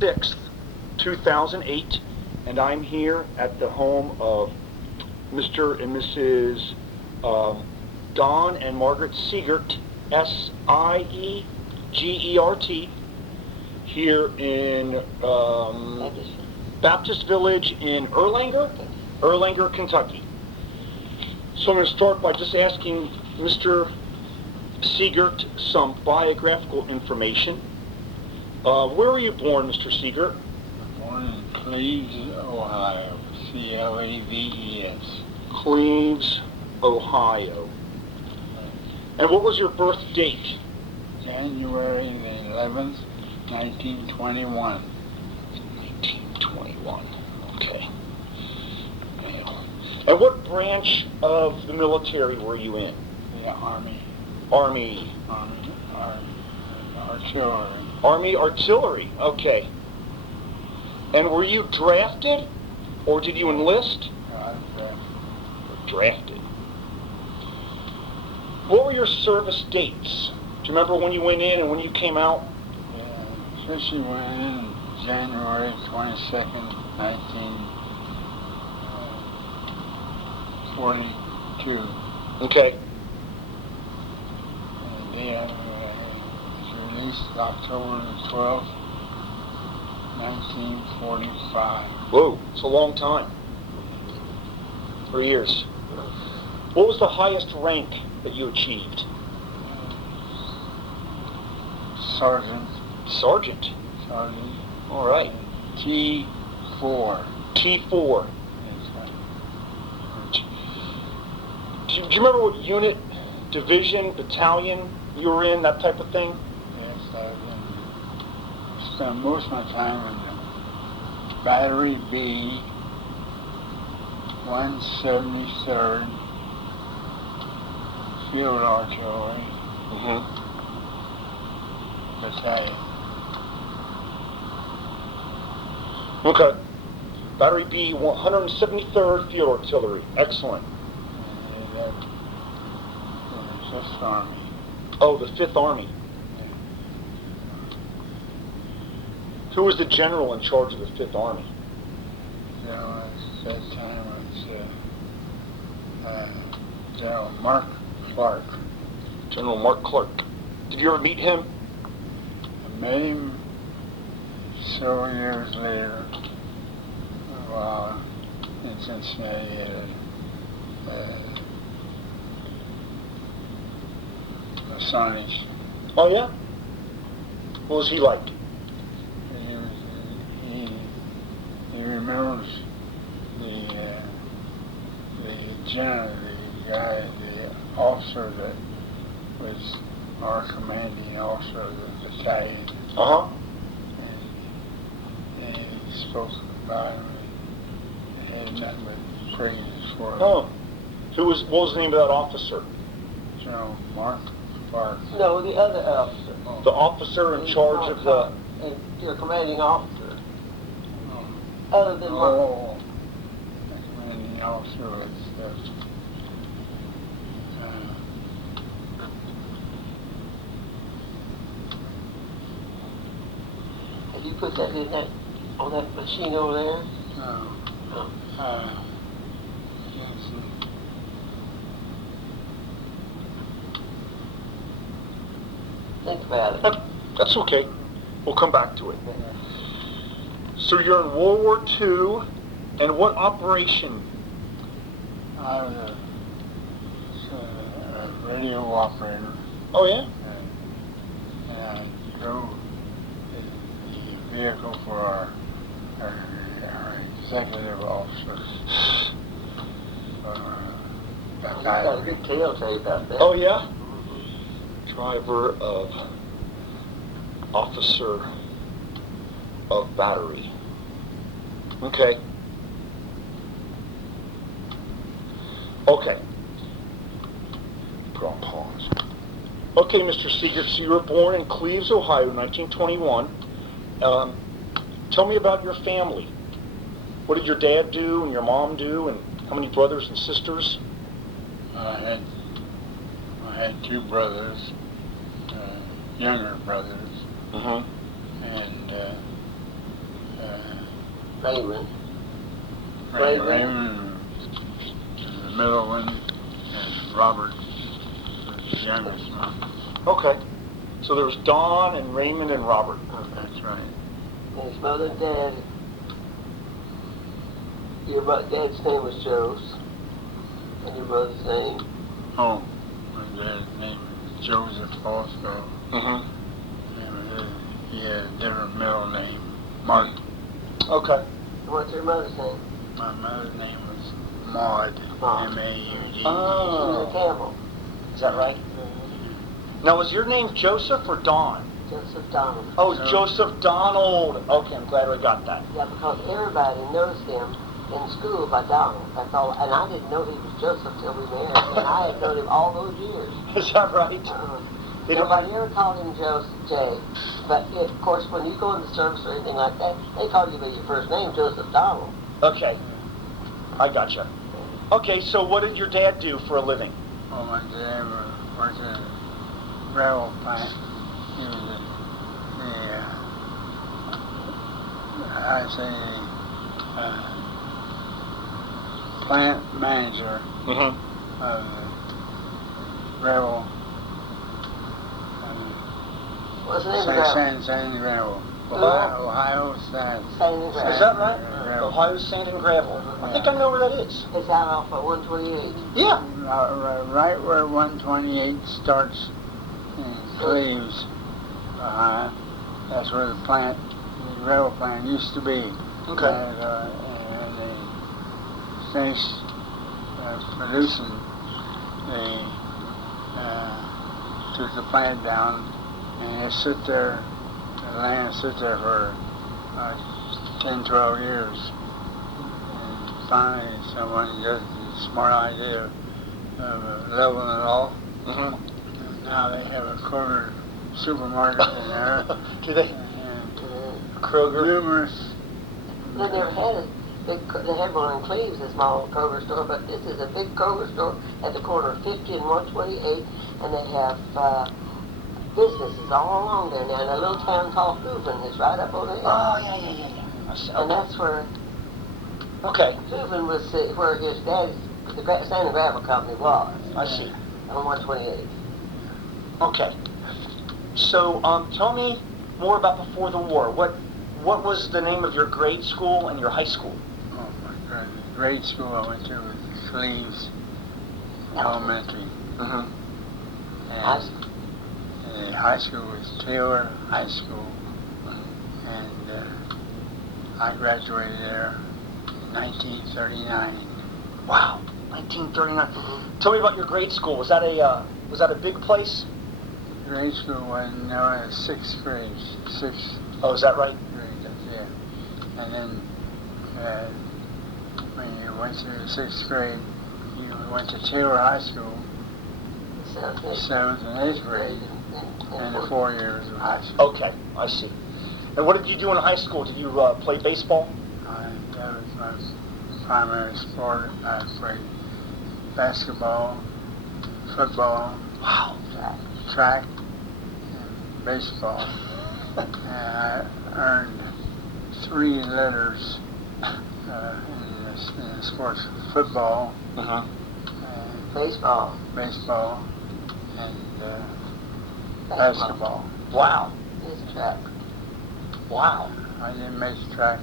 6th, 2008, and I'm here at the home of Mr. and Mrs. Don and Margaret Siegert, S-I-E-G-E-R-T, here in Baptist Village in Erlanger, Kentucky. So I'm going to start by just asking Mr. Siegert some biographical information. Where were you born, Mr. Siegert? Born in Cleves, Ohio. C-L-E-V-E-S. Cleves, Ohio. And what was your birth date? January the 11th, 1921. 1921. Okay. And what branch of the military were you in? The Army. Army. Artillery. Army Artillery. Okay. And were you drafted, or did you enlist? I was Drafted. What were your service dates? Do you remember when you went in and when you came out? Yeah, officially went in January 22nd, 1942. Okay. And the day I was released October the 12th, 1945. Whoa, it's a long time. 3 years. What was the highest rank that you achieved? Sergeant. Sergeant. All right. T4. T4. Yes, Do you remember what unit, division, battalion you were in, that type of thing? yes, I spent most of my time in the Battery B, 173rd Field Artillery Battalion. Okay. Battery B, 173rd Field Artillery. Excellent. And that was 5th Army. Oh, the 5th Army. Who was the general in charge of the 5th Army? There was, at that time, was General Mark Clark. General Mark Clark. Did you ever meet him? I met him several years later while in Cincinnati at a Masonic. Oh, yeah? What was he like? He remembers the officer that was our commanding officer of the battalion. Uh-huh. And he spoke about him and had nothing but praises for him. Oh. What was the name of that officer? General Mark Clark. No, the other officer. The officer in charge of the... The commanding officer. Other than Mark. Oh, the commanding officer was Did you put that in that on that machine over there? no. No. Let's see. Think about it. That's okay. We'll come back to it. So you're in World War II, and what operation? I was a radio operator, Oh, yeah? and I drove the vehicle for our executive officer. You got a good tale tape out there. Oh, yeah? Driver of officer of battery. Okay. Okay. Put on pause. Okay, Mr. Siegert, so you were born in Cleves, Ohio, 1921. Tell me about your family. What did your dad do and your mom do, and how many brothers and sisters? I had two brothers, younger brothers, and Raymond. Raymond, and the middle one, and Robert, the youngest one. Okay. So there was Don and Raymond and Robert. That's right. And his mother and dad. Your dad's name was Joe's. And your mother's name? Oh, my dad's name is Joseph also. Mm-hmm. He had a different middle name, Martin. Okay. What's your mother's name? My mother's name was Maud, M-A-U-D. She was a Campbell. Is that right? Now, was your name Joseph or Don? Joseph Donald. Oh, Joseph Donald. Okay, I'm glad I got that. Yeah, because everybody knows him in school by Donald. That's all. And I didn't know he was Joseph till we married. And I had known him all those years. Is that right? Nobody ever called him Joseph J. But of course, when you go in the service or anything like that, they call you by your first name, Joseph Donald. Okay. I gotcha. Okay, so what did your dad do for a living? Oh, my dad worked at a railroad plant. He was the plant manager Mm-hmm. of the railroad. What's the name of the Sand and gravel. Oh. Ohio Sand. Sand and gravel. Is that right? Gravel. Ohio Sand and Gravel. I think I know where that is. It's out off of 128. Yeah. Right where 128 starts in Cleves. That's where the plant, the railroad plant used to be. Okay. And they finished producing. They took the plant down, and it sit there, the land sit there for 10, 12 years. And finally someone got the smart idea of leveling it off. Mm-hmm. And now they have a Kroger supermarket in there. Do they? And Kroger? numerous. They never had a big, they had one in Cleves, a small Kroger store, but this is a big Kroger store at the corner of 50 and 128, and they have businesses all along there now, in a little town called Hooven is right up over there. Oh, yeah. And that's where Okay. Hooven was, where his dad's, the Sand and Gravel Company was. I see. On 128. Okay. So, tell me more about before the war. What was the name of your grade school and your high school? Oh my God! The grade school I went to was Cleves Elementary. Mm-hmm. And the high school was Taylor High School, and I graduated there in 1939. Wow, 1939. Tell me about your grade school. Was that a big place? Grade school was known as sixth grade. Oh, is that right? Grade, yeah. And then when you went to the sixth grade, you went to Taylor High School, 7th and 8th grade, and the 4 years of high school. Okay, I see. And what did you do in high school? Did you play baseball? That was my primary sport. I played basketball, football, Wow. track, and baseball. And I earned 3 letters in the sports: football, Uh-huh. Baseball. baseball, and basketball. Wow. It's track. Wow. I didn't make the track.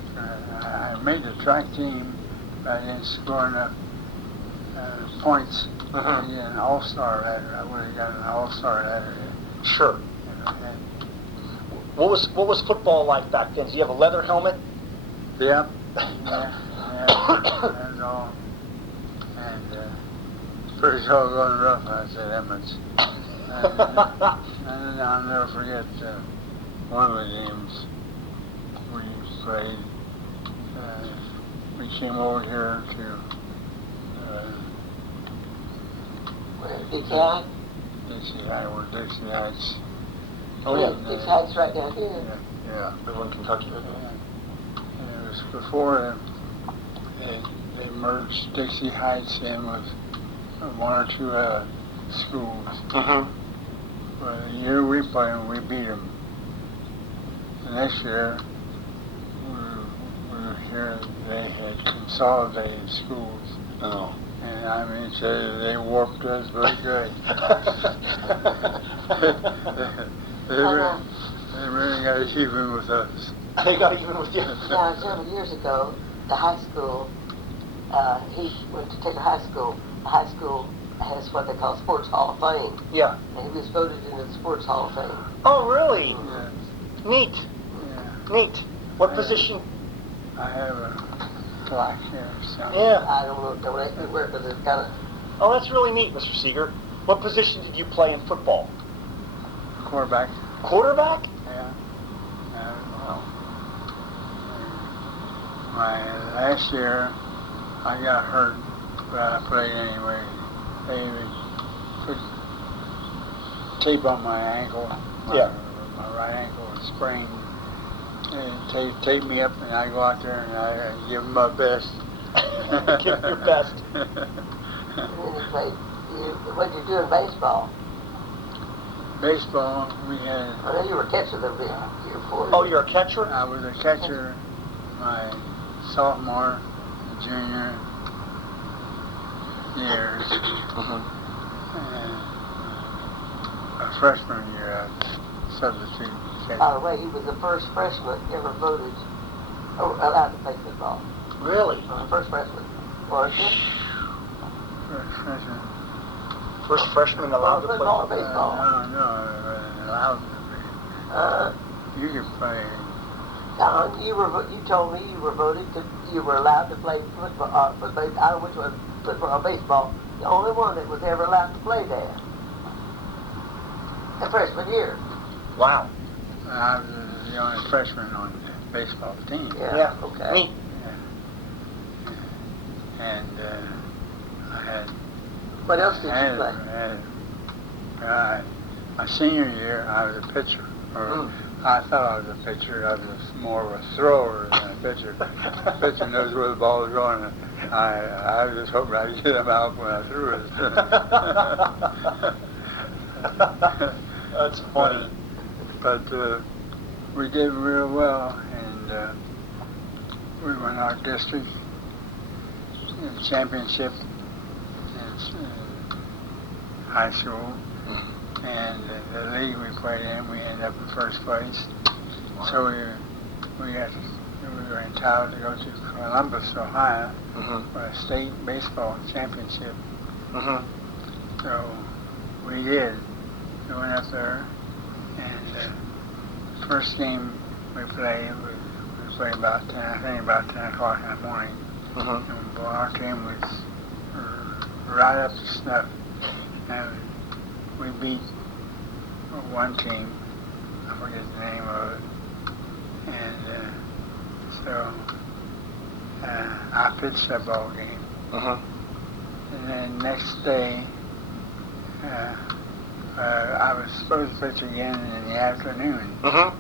I made the track team, but I didn't score enough points Uh-huh. to get an all-star letter. I would have got an all-star letter. Sure. You know, and, What was football like back then? Did you have a leather helmet? yep. Yeah. That was all. And pretty doggone rough, I'd say that much. And I'll never forget one of the games we played. We came over here to Big Cat. Dixie Heights. Oh, yeah. Big Cat's right down here. Yeah. We were in Kentucky. And it was before they merged Dixie Heights in with 1 or 2 other schools. Uh-huh. But the year we played them, we beat them. The next year, we were here consolidated schools. Oh. And I mean, they worked us very good. They really got even with us. They got even with you. Now, several years ago, the high school, he went to Taylor High School. The high school has what they call Sports Hall of Fame. Yeah. And he was voted into the Sports Hall of Fame. Oh, really? Yeah. Neat. Yeah. Neat. What position? I have a plaque here. So. Yeah. I don't know, don't where, because it's kind of... Oh, that's really neat, Mr. Siegert. What position did you play in football? Quarterback. Quarterback? Yeah. Wow. My last year, I got hurt, but I played anyway. They put tape on my ankle. Yeah. My right ankle was sprained. They tape me up, and I go out there and I give them my best. Give your best. And then you played, what did you do in baseball? Baseball, we had. I know you were catcher the year before. Oh, you're a catcher? I was a catcher my sophomore and junior years. And a freshman year, I was substitute catcher. By the way, he was the first freshman ever voted, allowed to play football. Really? First freshman. Was it? First freshman. First freshman allowed to play Football or football? baseball? No, allowed to be. You could play. You told me you were voted, you were allowed to play football, football, I don't know which one, football or baseball. The only one that was ever allowed to play there. The freshman year. Wow. I was the only freshman on the baseball team. Yeah. Okay. Neat. And I had. What else did you play? My senior year, I was a pitcher. Or I thought I was a pitcher. I was more of a thrower than a pitcher. Pitcher knows where the ball is going. I was just hoping I'd get him out when I threw it. That's funny. But we did real well, and we won our district championship in high school, and the league we played in, we ended up in first place. So we were entitled to go to Columbus, Ohio, for a state baseball championship. So we did. We went up there, and first game we played, we played about 10 o'clock in the morning. And boy, our team was right up to snuff. And we beat one team, I forget the name of it. And so I pitched that ball game. And then next day, I was supposed to pitch again in the afternoon. The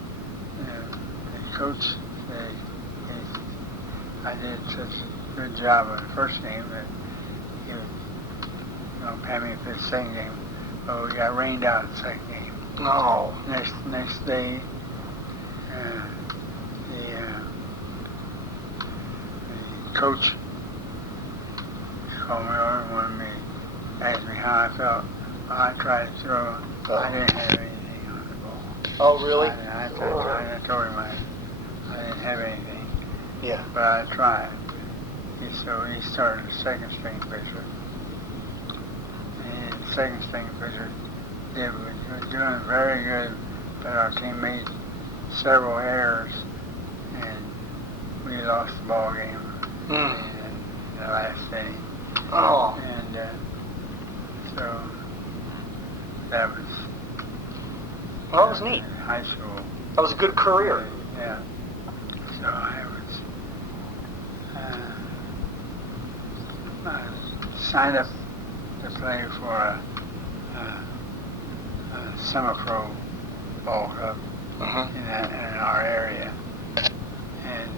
coach said I did such a good job on the first game that he would pay me for the second game. But we got rained out the second game. No. Next day, the coach called me over and wanted me to ask me how I felt. I tried to throw. I didn't have anything on the ball. Oh, really? I told him I didn't have anything. Yeah. But I tried. So he started a second string pitcher. And the second string pitcher was doing very good, but our team made several errors, and we lost the ball game in the last inning. Oh. And so that was. Well, that was neat. High school. That was a good career. Yeah. So I signed up to play for a summer pro ball club in our area. And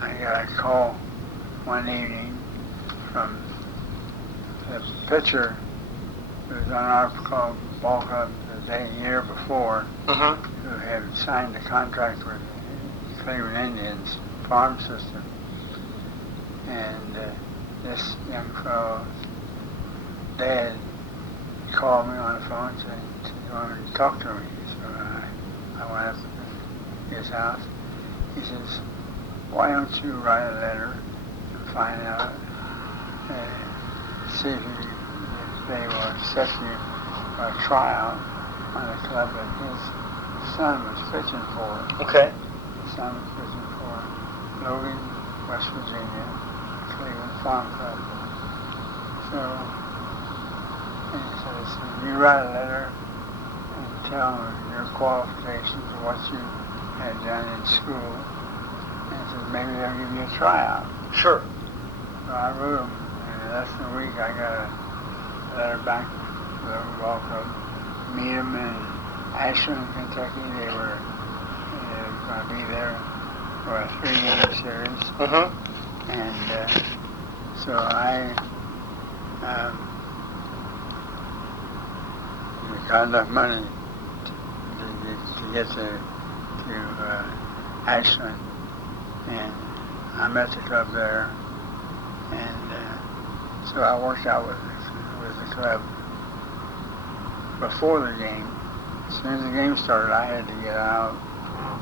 I got a call one evening from the pitcher who was on our ball club the year before, who had signed a contract with Cleveland Indians farm system. And this young fellow's dad called me on the phone and said he wanted to talk to me. So I went up to his house. He says, why don't you write a letter and find out, see if they will set you for a tryout on the club that his son was pitching for. Okay. His son was pitching for Logan, West Virginia, Cleveland Farm Club. So, and he says, you write a letter and tell them your qualifications and what you had done in school. And he says, maybe they'll give you a tryout. Sure. So I wrote them, and in less than a week I got a letter back to the ball club. Meet them in Ashland, Kentucky. They were going to be there for a 3-game series. And so I got enough money to get to Ashland. And I met the club there. And so I worked out with the club before the game. As soon as the game started, I had to get out,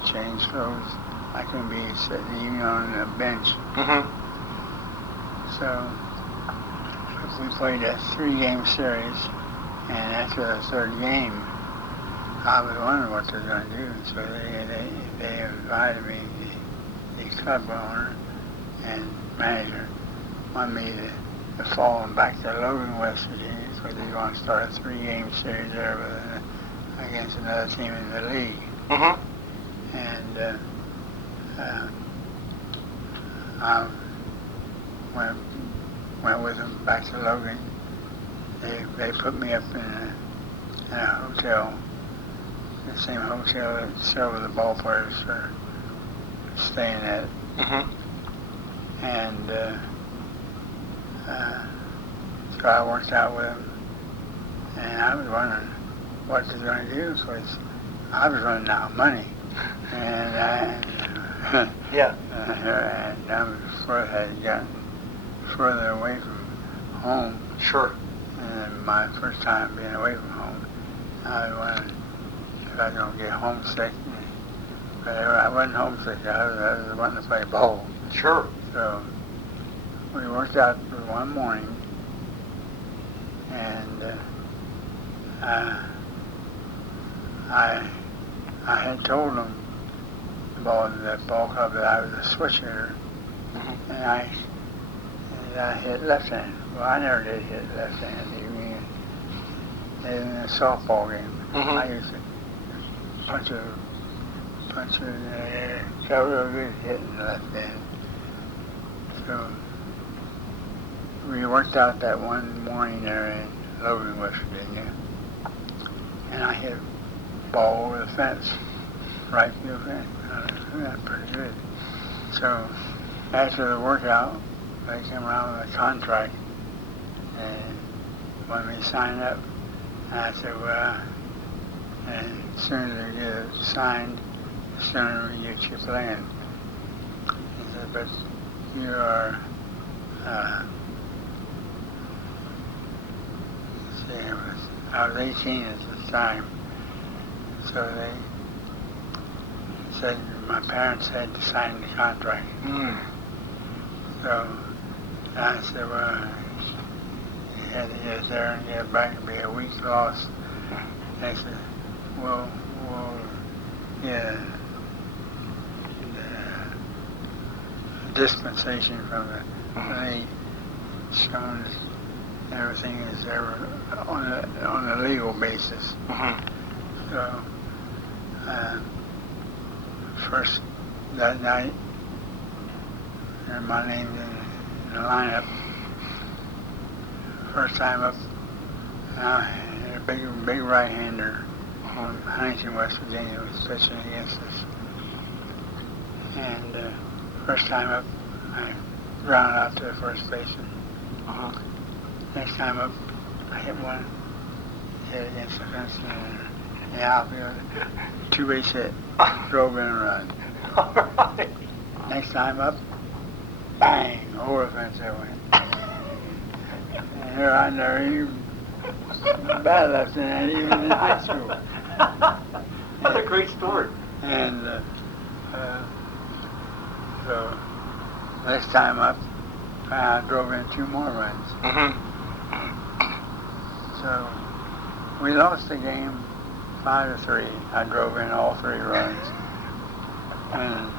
change clothes. I couldn't be sitting even on a bench. So we played a 3-game series, and after the third game, I was wondering what they were going to do. So they invited me, the club owner and manager, wanted me to fall back to Logan, West Virginia, so they want to start a 3-game series there against another team in the league. And I went with them back to Logan. They put me up in a hotel, the same hotel that several of the ball players are staying at. And so I worked out with them, and I was wondering what they're going to do, because I was running out of money. And and I had gotten further away from home. Sure. And my first time being away from home, I was wondering if I was going to get homesick. But I wasn't homesick. I was wanting to play ball. Sure. So we worked out for one morning, and I had told them about the ball club that I was a switch hitter, and I hit left hand. Well, I never did hit left hand. Even in a softball game, I used to punch it in the air. Got real good hitting the left hand. So we worked out that one morning there in Logan, West Virginia, and I hit a ball over the fence, right field fence. That's pretty good. So after the workout, they came around with a contract and wanted me to sign up. And I said, well, and as soon as they get it signed, the sooner we get you playing. He said, but you are, I was 18 at the time, so they said my parents had to sign the contract. So I said, well, you had to get there and get back and be a week lost. They said, we'll get a dispensation from the league showing that everything is ever on a legal basis. So first that night, and my name's in the lineup. First time up, a big right-hander from Huntington, West Virginia was pitching against us. And first time up, I grounded out to the first baseman. Next time up, I hit against the fence in the outfield, 2-base hit, drove in a run. All right. Next time up, bang, over the fence I went. And here I never even bad lieutenant, even in high school. What a great story. And so next time up, I drove in 2 more runs. Mm-hmm. So we lost the game 5-3. I drove in all 3 runs. And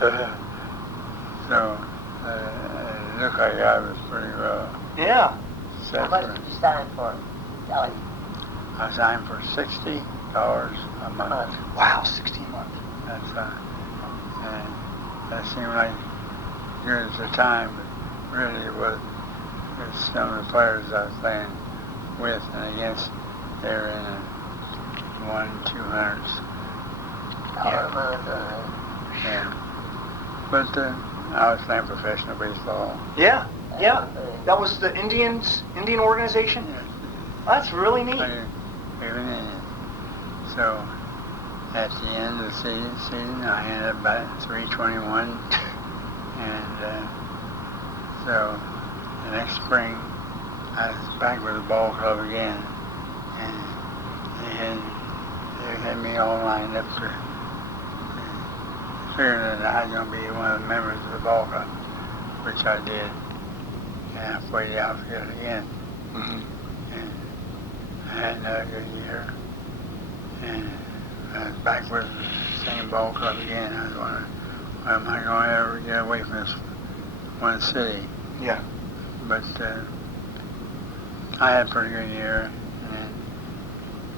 so it looked like I was pretty well Yeah. How set much for it. did you sign for? Ellie? I signed for $60 a month. Wow, 16 months. That's and that seemed like good at the time, but really it was. Because some of the players I was playing with and against, they were in the 1-200s. $1 a month, Yeah. But I was playing professional baseball. Yeah, yeah. That was the Indian organization? That's really neat. Even in. So at the end of the season, I ended up at 321, and so the next spring I was back with the ball club again, and they had me all lined up for figuring that I was going to be one of the members of the ball club, which I did. And I played the outfield again. Mm-hmm. And I had another good year. And I was back with the same ball club again. I was wondering, well, am I going to ever get away from this one city? Yeah. But I had a pretty good year. And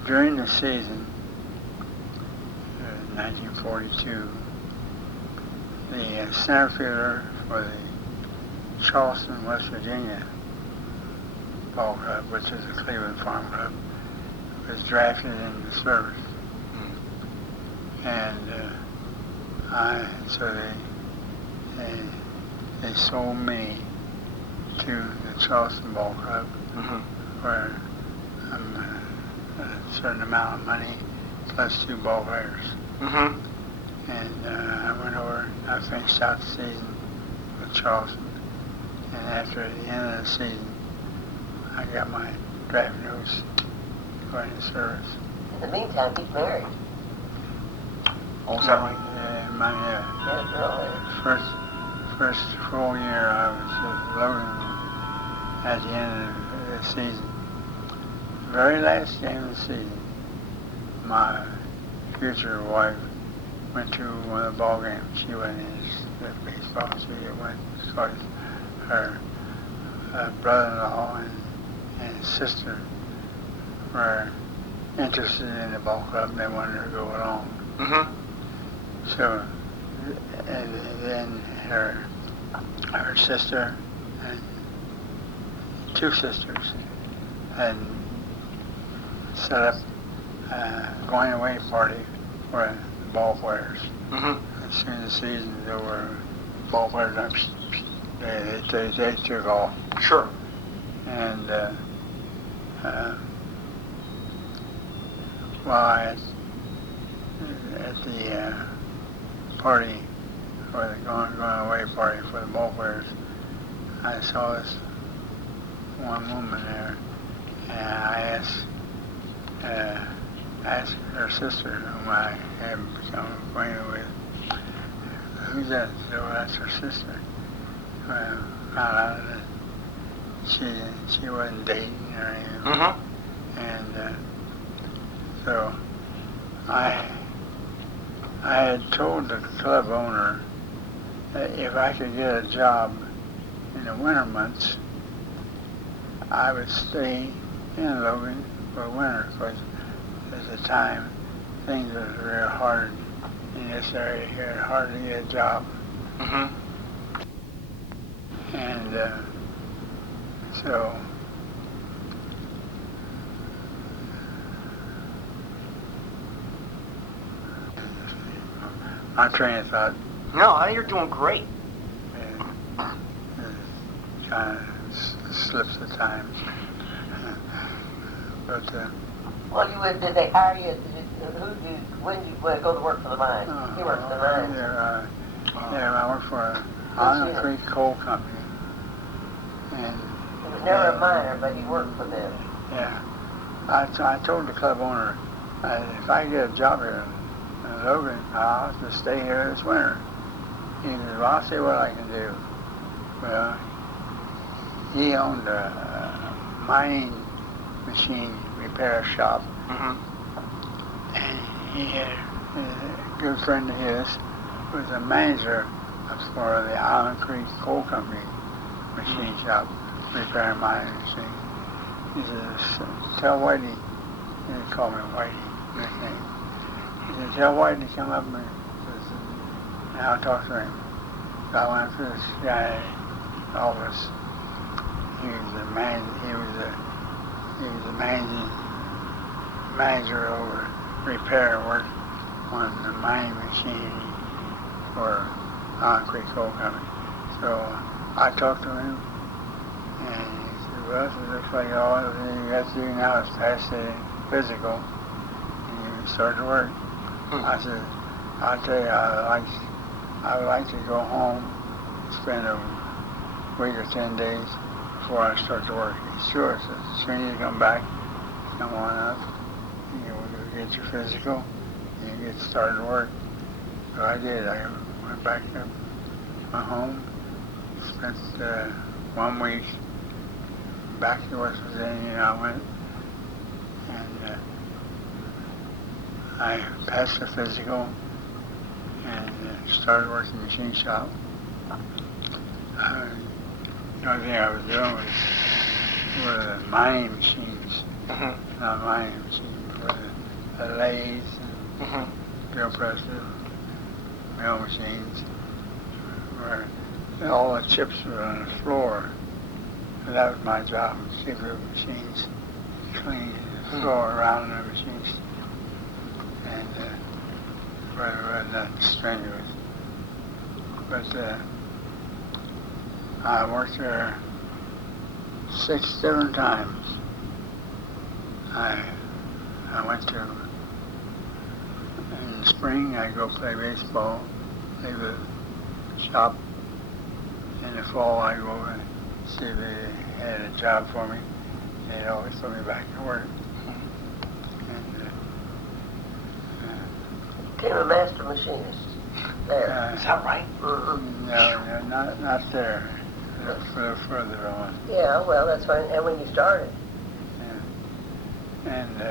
during the season, 1942, the center fielder for the Charleston, West Virginia ball club, which is a Cleveland Farm Club, was drafted into the service. And so they sold me to the Charleston Ball Club, for a certain amount of money plus 2 ball players. Mm-hmm. And I went over, I finished out the season with Charleston. And after the end of the season, I got my draft notice going to service. In the meantime, he's married. Oh, is that right? Yeah, girl there. First full year I was with Logan at the end of the season. The very last game of the season, my future wife went to one of the ball games. She wasn't in baseball. She went because her brother-in-law and his sister were interested in the ball club and they wanted her to go along. Mm-hmm. So, and then her sister and 2 sisters had set up a going away party for the ball players. Mm-hmm. As soon as the season was over, ball players, they took off. Sure. And while at the party, or the going away party for the ball players, I saw this one woman there, and I asked her sister, whom I had become acquainted with, who's that? So that's her sister. Found out that she wasn't dating or anything. Mm-hmm. And so I had told the club owner that if I could get a job in the winter months, I would stay in Logan for winter, because at the time things were real hard in this area here, hard to get a job. Mm-hmm. And so my train of thought No, you're doing great. kind of slips at times. But Well, did they hire you? when did you go to work for the mine? He worked for the mine. I worked for Island Creek Coal Company. And He was never a miner, but he worked for them. yeah, I told the club owner, if I get a job here in Logan, I'll have to stay here this winter. He said, well, I'll see what I can do. Well, he owned a mining machine repair shop. And he had a good friend of his who was a manager for the Island Creek Coal Company machine shop, repairing mining machines. He says, tell Whitey, he called me Whitey, nickname. He said, tell Whitey to come up and I'll talk to him. So I went to this guy's office. He was the man. He was the manager over repair work on the mining machine for Island Creek Coal Company. So I talked to him, and he said, well, it looks like all you got to do now is pass the physical, and you can start to work. I said, I'll tell you, I would like to go home, spend a week or 10 days before I start to work. He said, sure. So as soon as you come back, come on up, you get your physical, and you get started to work. So I did. I went back to my home, spent 1 week back to West Virginia. I went, and I passed the physical and started working in the machine shop. The only thing I was doing were the mining machines, not mining machines, were the lathes and drill presses, mill machines, where all the chips were on the floor. And that was my job, to keep the machines clean, the floor around the machines, and rather not strenuous. But I worked there 6 different times. I went to, in the spring, I go play baseball, leave the shop. In the fall, I go and see if they had a job for me. They'd always put me back to work. And, Became a master machinist there. Is that right? No, not there. A little further on. Yeah, well, that's fine. And when you started? Yeah. And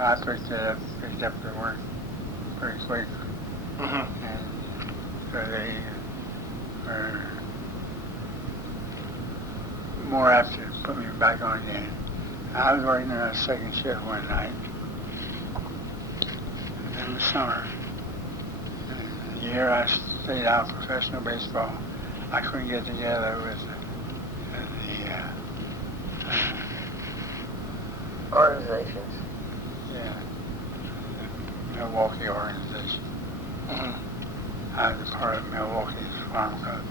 I picked up the work pretty quick. And so they were more apt to put me back on again. I was working on a second shift one night in the summer. And the year I stayed out professional baseball, I couldn't get together with the Organizations. yeah, the Milwaukee organization. I was a part of Milwaukee's Farm Club.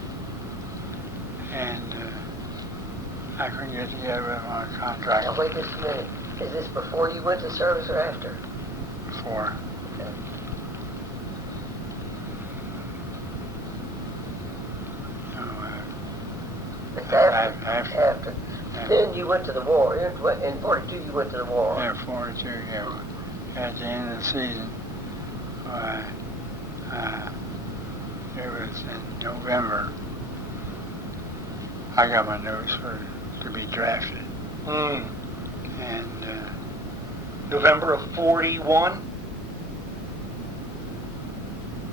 And I couldn't get together with them on a contract. Now, wait just a minute. Is this before you went to service or after? Before. Okay. It's after. Yeah. Then you went to the war. In 42, you went to the war. Yeah, 42, yeah. At the end of the season, it was in November, I got my notice to be drafted. And November of 41?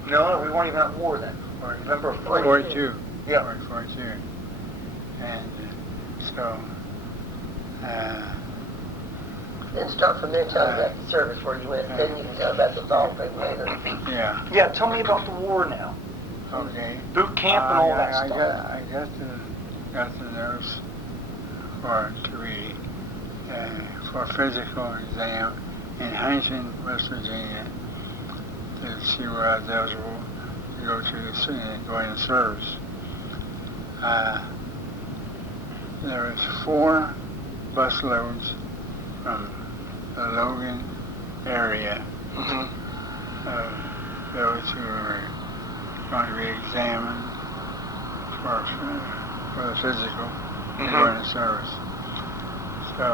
No, we weren't even at war then. November of 42. Yeah. 42. And so, Then start from there, tell me about the service where you went. Then you can tell about the ball thing later. yeah. Yeah, tell me about the war now. Okay. Boot camp and all that I stuff. I got the notice to be for physical exam in Huntington, West Virginia, to see where I was eligible to go into service. There was 4 bus loads from the Logan area Mm-hmm. Those who are going to be examined for the physical during the service. So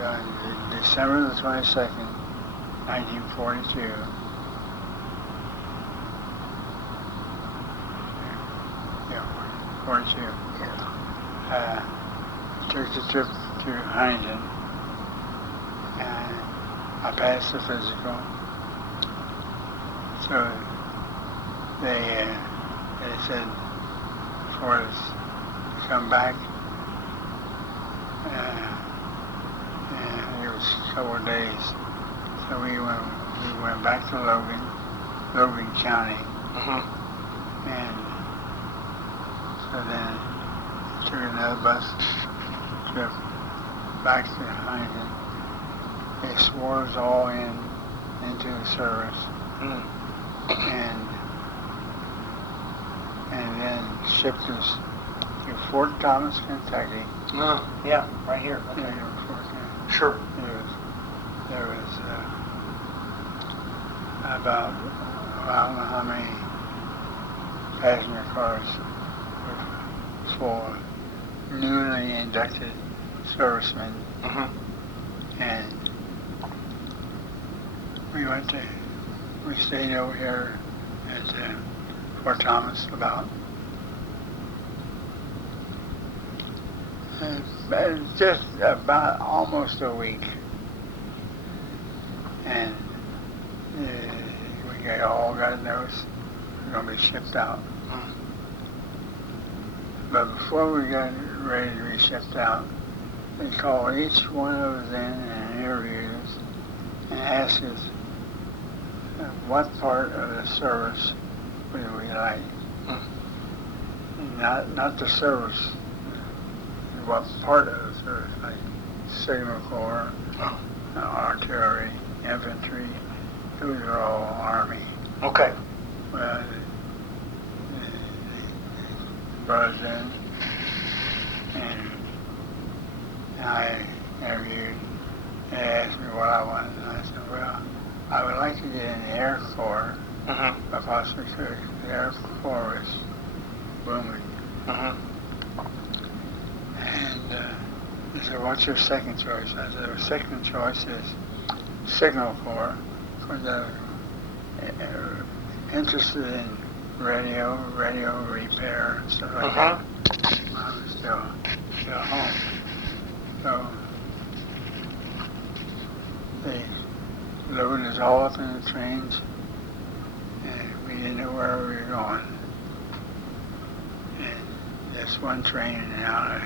on December the 22nd, 1942, yeah, 42, took the trip to Huntington, and I passed the physical. So they said for us to come back, and it was a couple of days. So we went back to Logan County, and so then took another bus trip back to Huntington. They swore us all into the service, and then shipped us to Fort Thomas, Kentucky. Yeah, right here. Okay. Yeah, Sure. There was about, I don't know how many passenger cars were full of newly inducted servicemen. And we stayed over here at Fort Thomas about just about almost a week, and we all got notice we're going to be shipped out. But before we got ready to be shipped out, they called each one of us in and interviewed us and asked us what part of the service would we like. Not the service, what part of the service, like Signal Corps, artillery, infantry, those are all Army. Okay. Well, they brought us in, and I interviewed, and they asked me what I wanted, and I said, well, I would like to get in the Air Corps, if I possibly could. The Air Corps is booming. And they said, what's your second choice? I said, the second choice is Signal Corps, because I was interested in radio repair and stuff like that. I was still home. So they loaded us all up in the trains, and we didn't know where we were going. And this one train now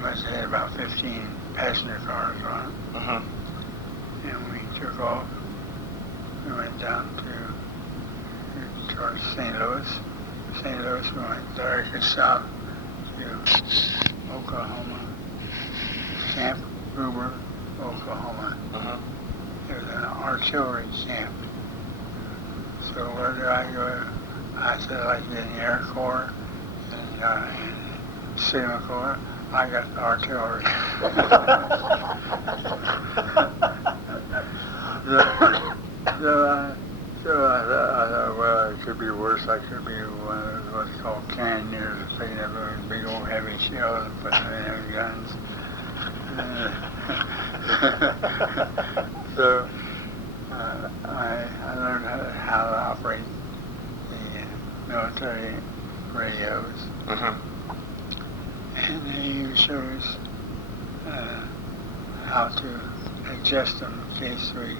must have had about 15 passenger cars on it. And we took off. We went down towards St. Louis. St. Louis, we went directly south to Oklahoma. Camp Gruber, Oklahoma. There's an artillery camp. So where do I go? I said I'd like to get in the Air Corps and Signal Corps. I got the artillery. So I thought, well, it could be worse. I could be one of those what's called cannoneers, picking up those big old heavy shells and putting them in their guns. So I learned how to operate the military radios. And they even showed us how to adjust them in case we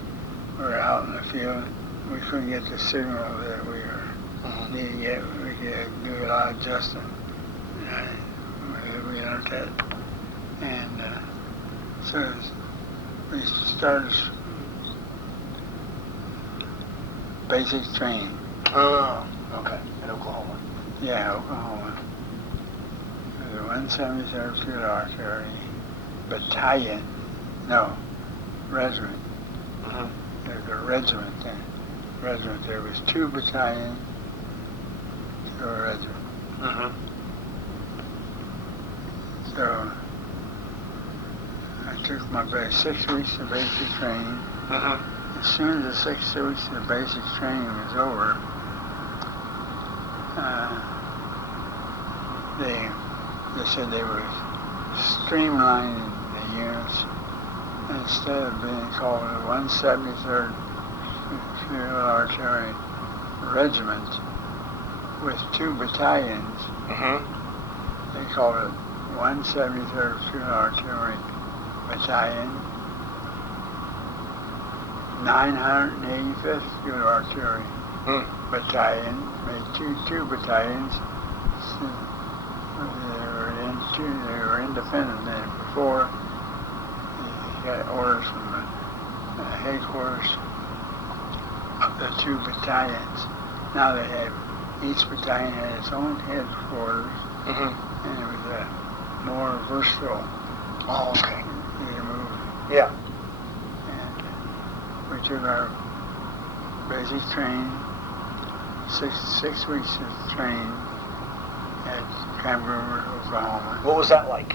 were out in the field. We couldn't get the signal that we were needing to get. We could do a lot of adjusting. We learned that. And so we started basic training. Oh, okay. In Oklahoma. Yeah, Oklahoma. The 177th Field Artillery Battalion, no, regiment. There's a regiment there. There was 2 battalions to a regiment. So I took my 6 weeks of basic training. As soon as the 6 weeks of basic training was over, they said they were streamlining the units. Instead of being called the 173rd Field Artillery Regiment with 2 battalions, they called it 173rd Field Artillery Battalion, 985th Field Artillery Battalion, made two battalions. So they were independent then. Before, they got orders from the headquarters of the 2 battalions. Now they have, each battalion had its own headquarters, and it was more versatile. Oh, okay. To move. Yeah. And we took our basic training, six weeks of training at Camp Gruber, Oklahoma. What was that like?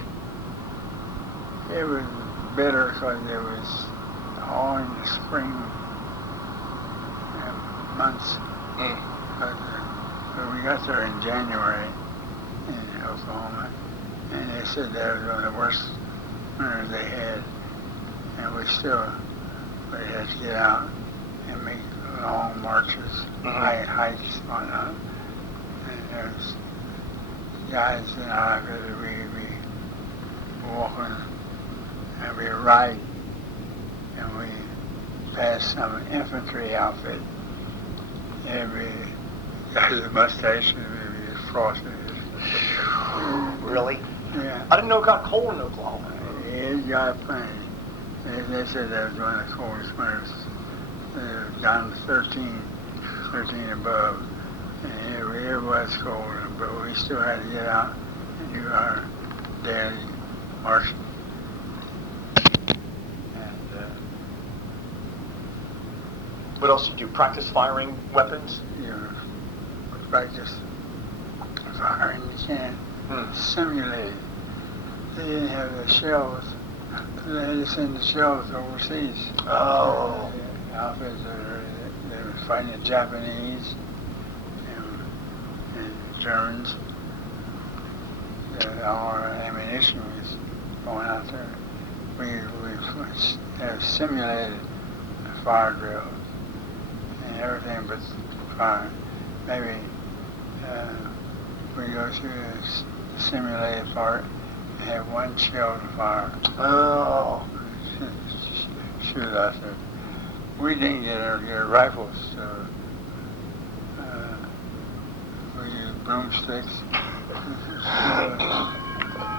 It was bitter because it was all in the spring months. But we got there in January in Oklahoma, and they said that was one of the worst winters they had, and we had to get out and make long marches, hikes, whatnot. And there's guys in our outfit that we walking and we ride, and we passed some infantry outfit. Every guy's a mustache and maybe frosted. Really? Yeah. I didn't know it got cold in Oklahoma. It got plenty. They said that was one of the coldest winters. Down to 13 above. And it was cold, but we still had to get out and do our daily marching. And What else did you do? Practice firing weapons? you practice firing the can, simulate. They didn't have the shells. They had to send the shells overseas. Oh. The outfits they were fighting the Japanese and Germans. All our ammunition was going out there. We have simulated fire drills and everything but fire. Maybe we go through the simulated part and have one shell to fire. Oh. Shoot out there. We didn't get our rifles, so we used broomsticks.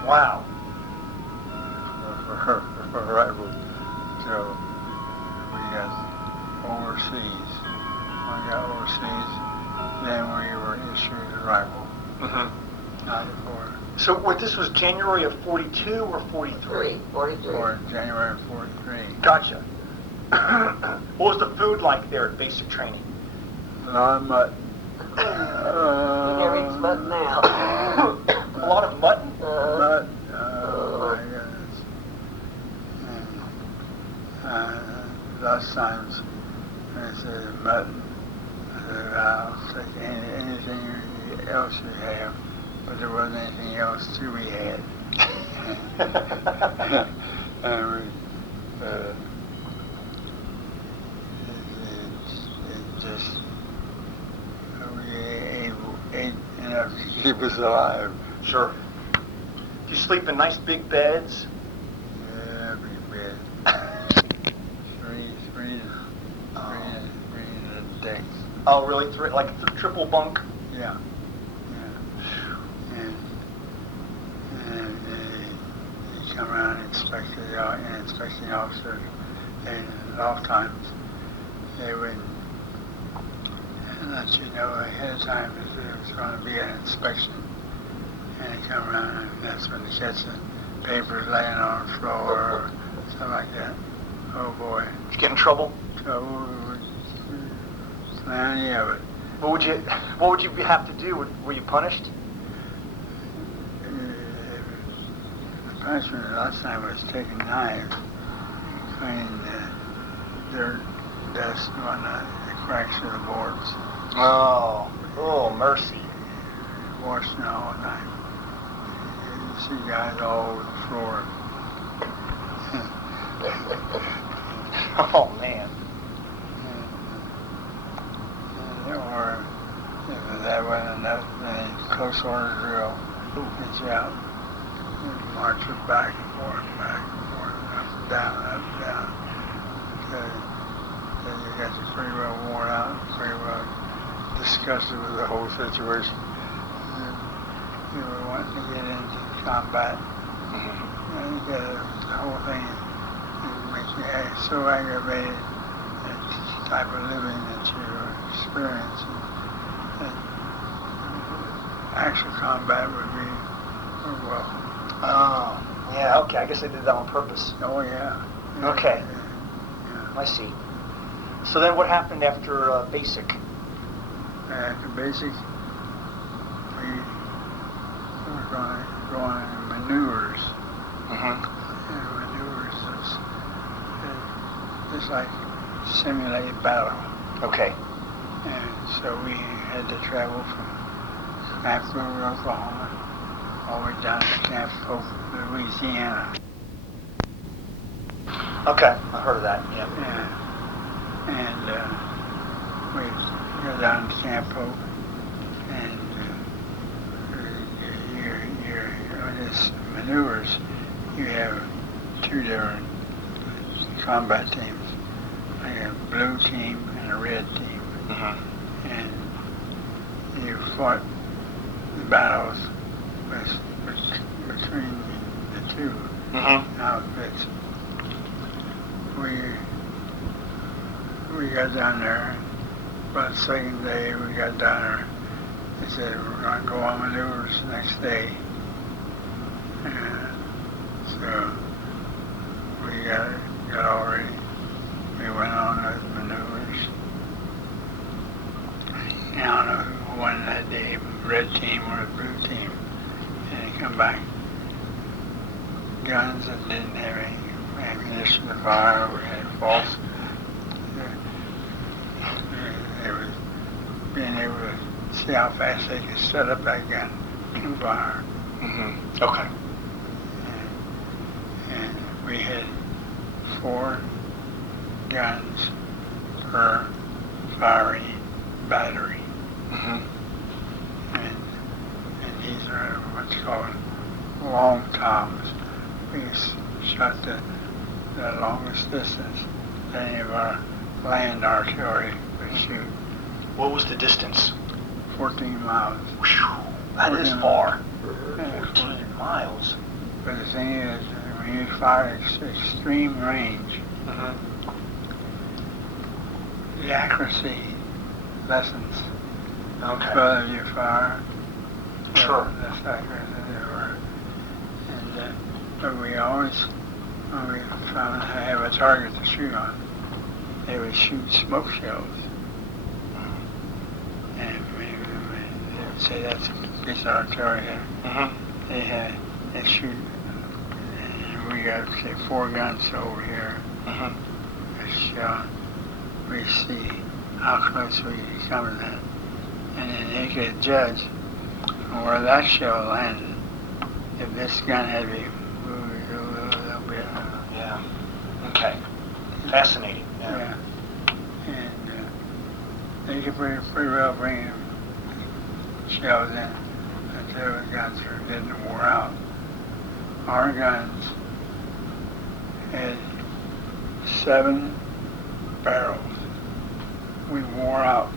Wow. For rifles. So we got overseas. When we got overseas, then we were issued a rifle. 94. So this was January of 42 or 43? 43. Or January of 43. Gotcha. What was the food like there at basic training? A lot of mutton. You never eats mutton now. A lot of mutton? Mutton. Oh my goodness. And lots of times they said mutton. I said, I'll take anything else you have, but there wasn't anything else to be had. And we, we ate enough to keep us alive. Sure. Do you sleep in nice big beds? Yeah, big bed. Three decks. Oh, really? Like triple bunk? Yeah. And they come around and inspect the officers. And oftentimes they would let you know ahead of time if there was going to be an inspection. And they come around and that's when they catch the papers laying on the floor or something like that. Oh boy. Did you get in trouble? Trouble, plenty of it. What would you have to do? Were you punished? Pastor last time was taking knives, cleaning the dirt, dust, and whatnot, the cracks of the boards. Oh, mercy. Washing all the time. You see guys all over the floor. Oh, man. Or if that wasn't enough, then close order drill gets you out. You march it back and forth, up, down. Then you get you pretty well worn out, pretty well disgusted with the whole situation. You were wanting to get into combat. And you get the whole thing makes you so aggravated at the type of living that you experience. That actual combat would be well. Oh, yeah, okay. I guess they did that on purpose. Oh yeah. Okay. Yeah. I see. So then what happened after basic? After basic, we were going to maneuvers. And maneuvers is just like simulate battle. Okay. And so we had to travel from Camp Gruber, Oklahoma, all the way down to Camp Hope, Louisiana. Okay, I heard of that, yeah. And we go down to Camp Hope, and on this maneuvers, you have two different combat teams. Like a blue team and a red team. And you fought the battles between the two outfits. We got down there, about the second day we got down there, they said we're going to go on maneuvers the next day. And so we got all ready. We went on those maneuvers. I don't know who won that day, red team or the blue team. And they come back. Guns that didn't have any ammunition to fire, we had false. They were being able to see how fast they could set up that gun and fire. Okay. And we had 4 guns per firing battery. And these are what's called long toms. We shot the longest distance that any of our land artillery would shoot. What was the distance? 14 miles. Whew, that is far. Yeah, 14 miles. But the thing is, when you fire extreme range, the accuracy lessens. Okay. The further you fire, Sure. the less accurate they were. And but we always, when we found to have a target to shoot on, they would shoot smoke shells. And they would say that's a piece of artillery here. They shoot, and we got, say, 4 guns over here. A shell. We see how close we come to that. And then they could judge where that shell landed. If this gun had been moved a little bit. Yeah. Okay. Fascinating. Yeah. And they could pretty well bring shells in until the guns were getting wore out. Our guns had 7 barrels. We wore out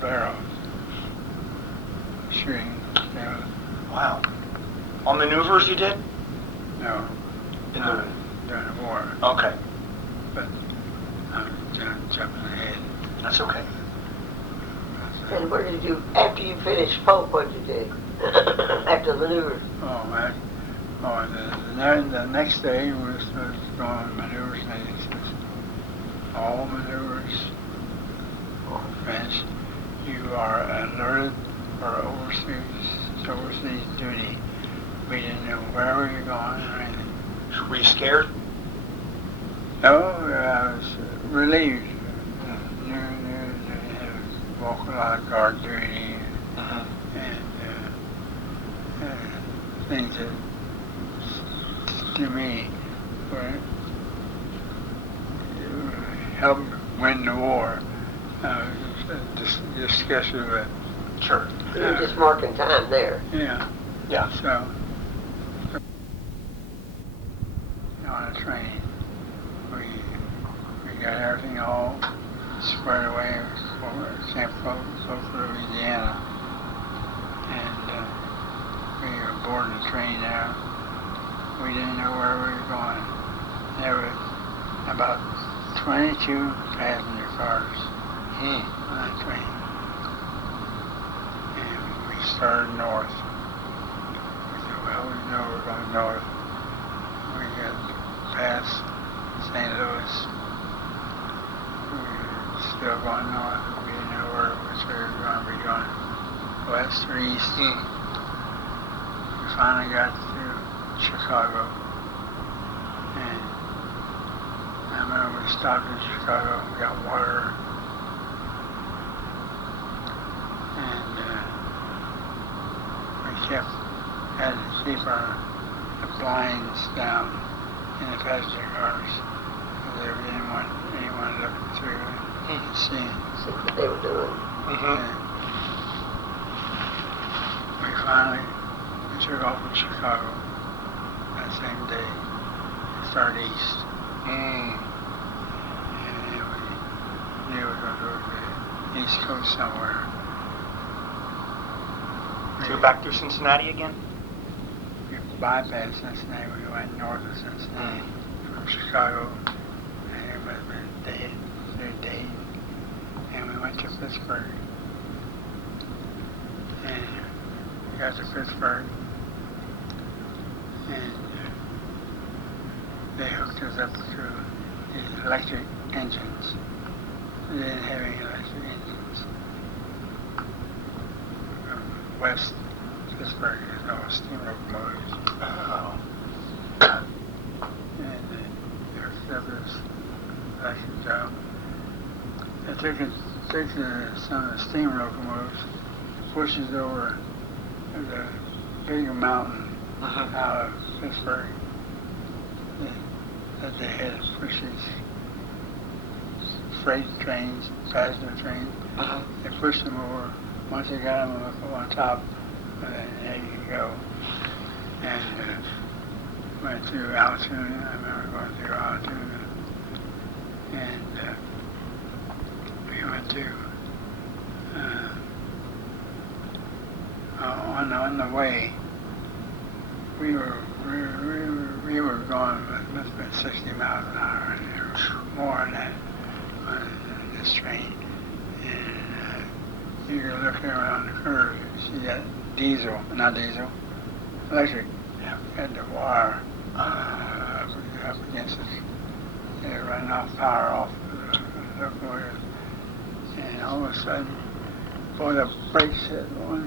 barrels shooting. Wow. On maneuvers you did? No. In the... During the war. Okay. But I'm jumping ahead. That's okay. And what did you, after you finished Pope, what did you do? After the maneuvers? The next day we were supposed to go on maneuvers, and it says, all maneuvers finished. You are alerted for overseas duty We didn't know where we were going or anything. Were you scared? No, I was relieved. Knew that we had to walk a lot of guard duty and things that, to me, were helped win the war. Discussion of it. Sure. You were just marking time there. Yeah. Yeah. So, on a train, we got everything all squared away for San Francisco, Louisiana, and we were boarding the train there. We didn't know where we were going. There was about 22 passenger cars on that train. And we started north. We said, well, we know we're going north. We got past St. Louis. We were still going north. We didn't know which way we were going to be going, west or east. We finally got to Chicago. And I remember we stopped in Chicago and got water. And we had to keep the blinds down in the passenger cars because we didn't want anyone looking through and seeing. See what they were doing. And we finally took off from Chicago that same day and started east. And we knew we were going to go to the East Coast somewhere. So you're back through Cincinnati again? We bypassed Cincinnati. We went north of Cincinnati from Chicago, and it was through Dayton, and we went to Pittsburgh. And we got to Pittsburgh, and they hooked us up to these electric engines. We didn't have any electric engines. West Pittsburgh is all steam locomotives. Oh. And they hooked up this electric job. They took some of the steam locomotives, pushes over the big mountain out of Pittsburgh. That they had to push these freight trains, passenger trains. They pushed them over. Once they got them up on top, then there you go. And went through Altoona. I remember going through Altoona. And we went to on the way. We were going, it must have been 60 miles an hour, and there was more than that on this train. And you're looking around the curve, you see that electric, had the wire up against it. They're running off power off the locomotive. And all of a sudden, boy, the brakes hit on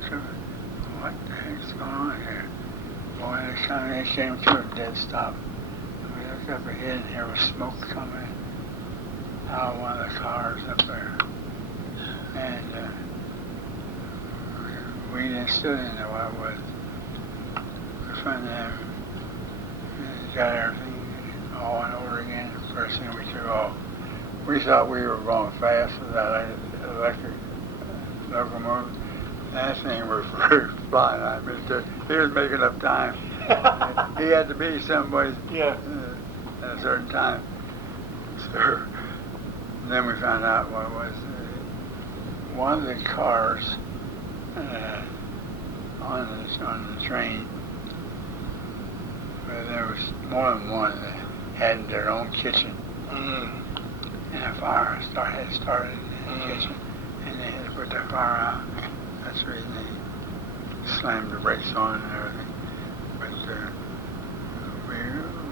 the trip. What the heck's going on here? Boy, they came to a dead stop. We looked up ahead and there was smoke coming out of one of the cars up there. And we still didn't know what it was. We finally got everything all in order again. The first thing we took off. We thought we were going fast with that electric locomotive. That thing was flying. I mean, he was making up time. He had to be someplace at a certain time. So then we found out what it was. One of the cars on the train, but there was more than one that had their own kitchen. And a fire had started in the kitchen, and they had to put the fire out. That's the reason they slammed the brakes on and everything. But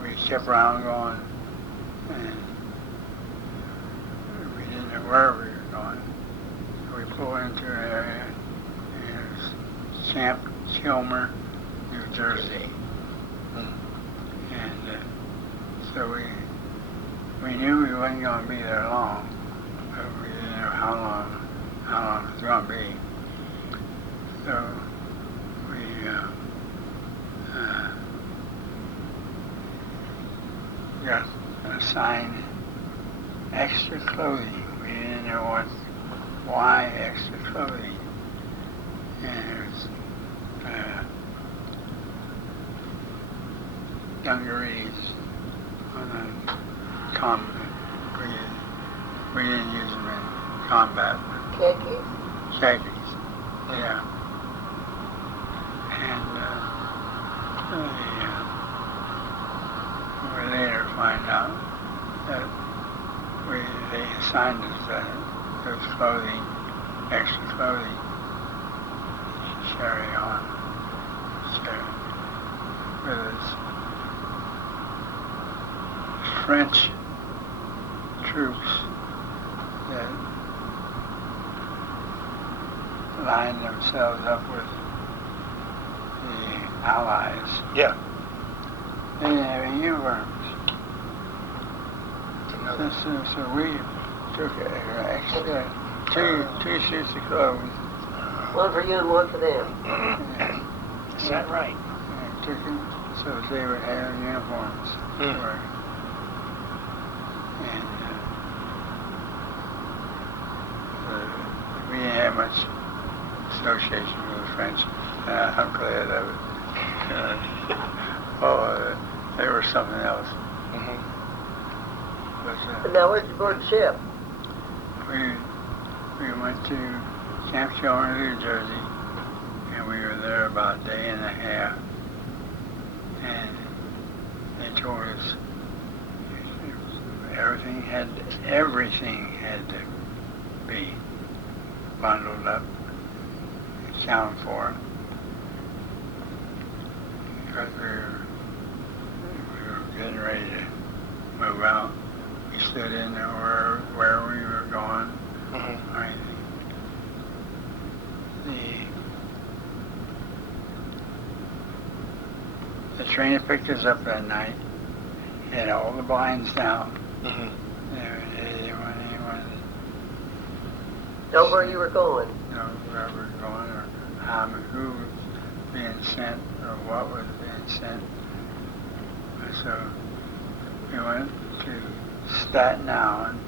we kept around going, and we didn't know where we were going. So we pulled into an area, and it was Camp Kilmer, New Jersey. And so we knew we wasn't going to be there long, but we didn't know how long it was going to be. So we got assigned extra clothing. We didn't know why extra clothing. And it was dungarees on the combat. We didn't use them in combat. Khakis? Khakis, yeah. And we later find out that they assigned us those clothing, extra clothing, carry on with us. French troops that lined themselves up with the Allies. Yeah. They didn't have any uniforms. So we took extra two suits of clothes. One for you and one for them. Is that right? And took them so they would have uniforms. And we didn't have much association with the French. I'm glad of it. They were something else. But, And now where'd you board the ship? we went to Camp Kilmer, New Jersey, and we were there about a day and a half. And they told us everything had to be bundled up, accounted for, because we were getting ready to move out. We still didn't know where we were going or anything. The train that picked us up that night had all the blinds down. They didn't anyone Know where you were going? know where we were going or who was being sent or what was being sent. So we went to Staten Island,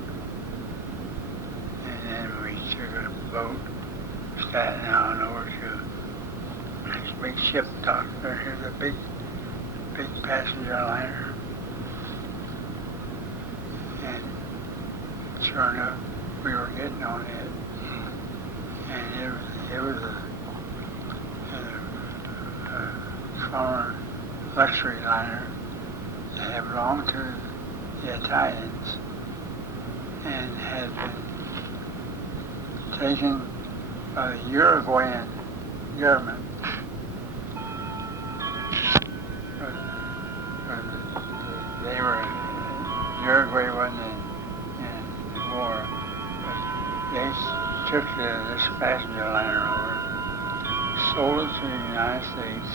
and then we took a boat, Staten Island, over to this big ship dock. Here's a big passenger liner. And sure enough, we were getting on it. And it was a former luxury liner that had belonged to the Italians and had been taken by the Uruguayan government. They were, Uruguay wasn't in the war, but they took this passenger liner over, sold it to the United States,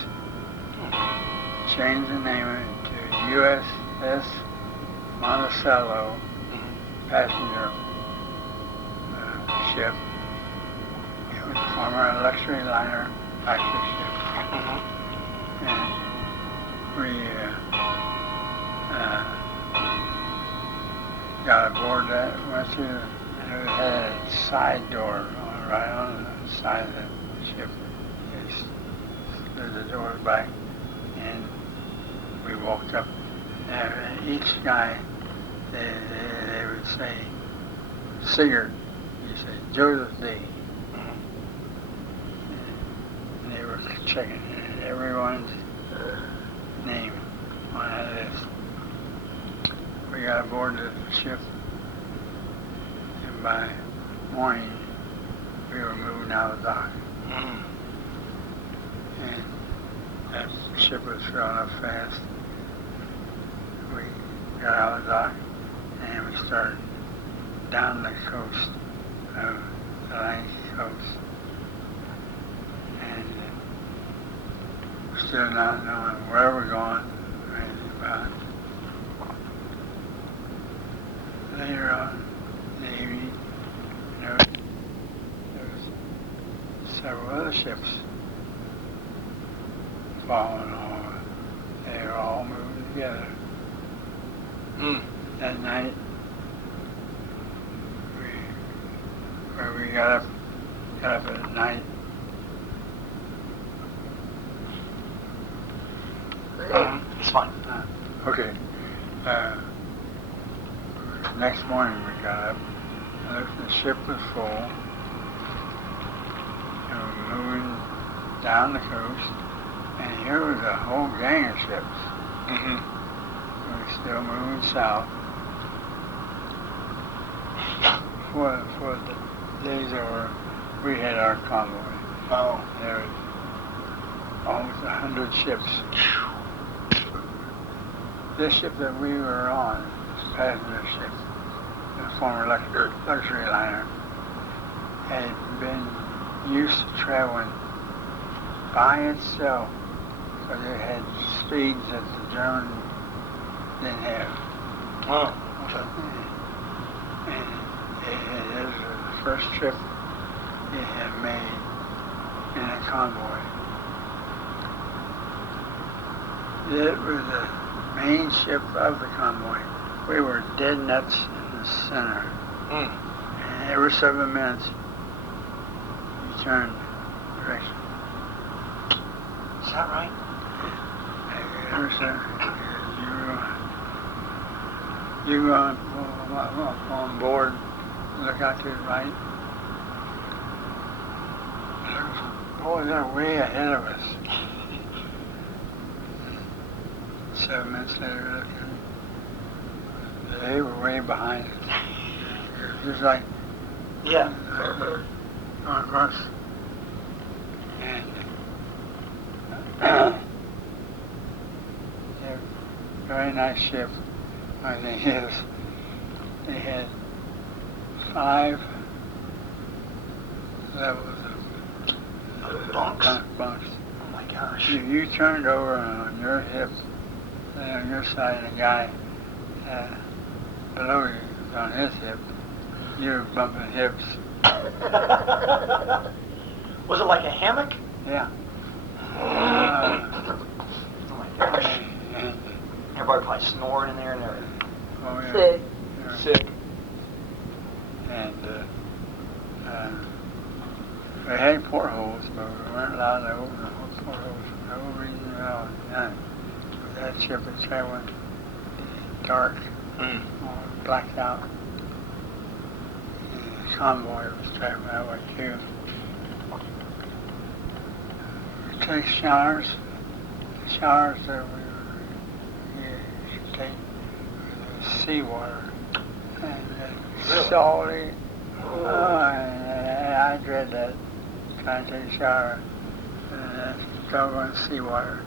changed the name of it to USS Monticello passenger ship. It was a former luxury liner factory ship. And we got aboard that, went through, and it had a side door right on the side of the ship. They slid the doors back, and we walked up. And each guy, they would say, Siegert. You say Joseph D. And they were checking everyone's name on that list. We got aboard the ship, and by morning we were moving out of the dock. And that ship was filling up fast. We got out of the dock and we started down the coast of the Atlantic coast. And still not knowing where we're going or anything about it. Later on in the evening, there was several other ships following over. They were all moving together. That night, we got up at night. It's fine. Okay. Next morning we got up. The ship was full. We were moving down the coast, and here was a whole gang of ships. We were still moving south. For the days over, we had our convoy. Oh. There was almost 100 ships. This ship that we were on, this passenger ship, the former luxury liner, had been used to traveling by itself because it had speeds that the Germans didn't have. Oh. And it was the first trip it had made in a convoy. It was the main ship of the convoy. We were dead nuts in the center. And every 7 minutes, you turned direction. Is that right? Every 7 you go on board, look out to the right. Boy, they're way ahead of us. 7 minutes later, they were way behind us. Just like Yeah. going across. And they're a very nice ship. My thing is, they had 5 levels of Bunks? bunks. Oh my gosh. You turned over on your hip, on your side, and the guy below you was on his hip. You were bumping hips. Was it like a hammock? Yeah. Oh my gosh. And, Everybody probably snoring in there and everything. oh yeah. Sick. Yeah. Sick. And we had portholes, but we weren't allowed to open the portholes for no reason at all. None. That ship was traveling dark, all blacked out. And the convoy was traveling that way too. We take showers. The showers that we should take with seawater. And salty. Oh, and I dread that. Trying to take a shower. Doggone seawater.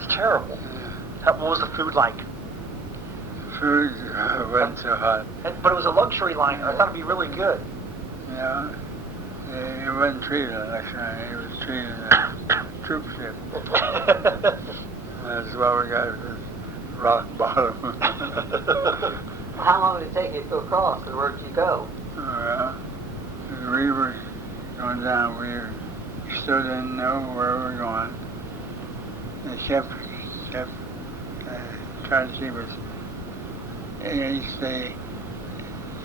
It's terrible. What was the food like? Food wasn't so hot. But it was a luxury liner. I thought it'd be really good. Yeah, it wasn't treated like luxury. It was treated as a troop ship. That's why we got rock bottom. How long did it take you to go across, and where did you go? Well, we were going down. We still didn't know where we were going. They kept trying to keep us. Each day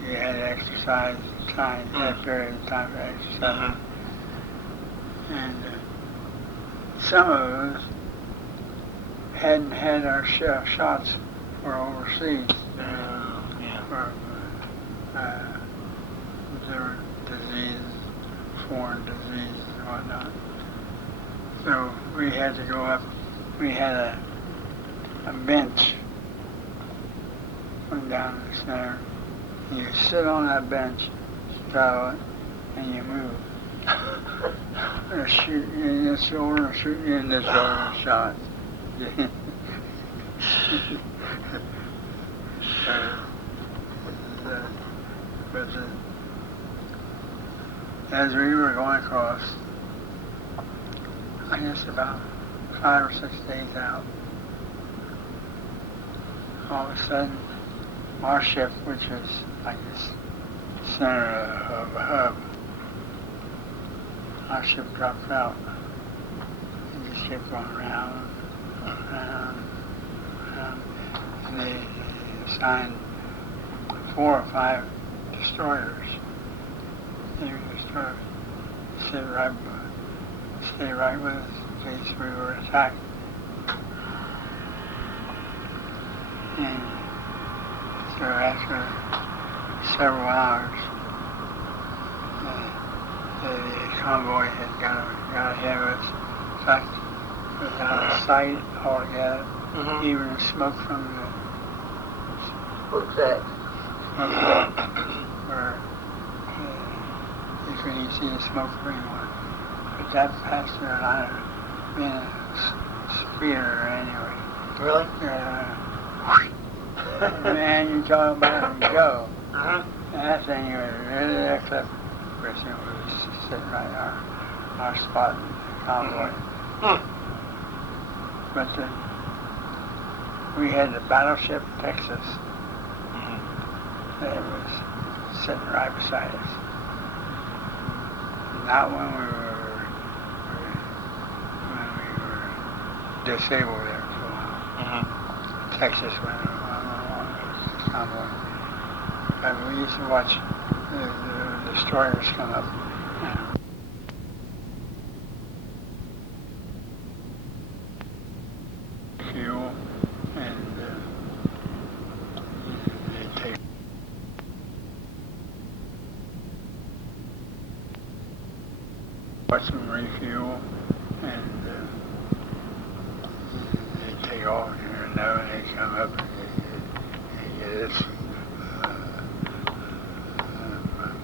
you had exercise time, that period of time for exercise. And some of us hadn't had our shots for overseas. For different diseases, foreign diseases and whatnot. So we had to go up. We had a bench went down the center. And you sit on that bench, straddle it, and you move. They're shooting you in this shoulder, shooting you in this shoulder, shot. But as we were going across, a I guess about 5 or 6 days out, all of a sudden, our ship, which is like this center of a hub, our ship dropped out. It just kept going around, around, around. And they assigned 4 or 5 destroyers. They were destroyers. Stay right with us in case we were attacked. And so after several hours, the convoy had got ahead of us. In fact, it was out of sight altogether. Even the smoke from the What's that? where you couldn't even see the smoke anymore. But that passenger liner, being a speeder anyway. Really? Man, you talking about him go. Uh-huh. That thing was really a clip. Of course, we was sitting right in our spot in the convoy. But we had the battleship Texas that was sitting right beside us. Not when we were disabled there for a while. Texas went on the convoy. But we used to watch the destroyers come up. Fuel and they take watch them refuel and they take off here and now and they come up and they get this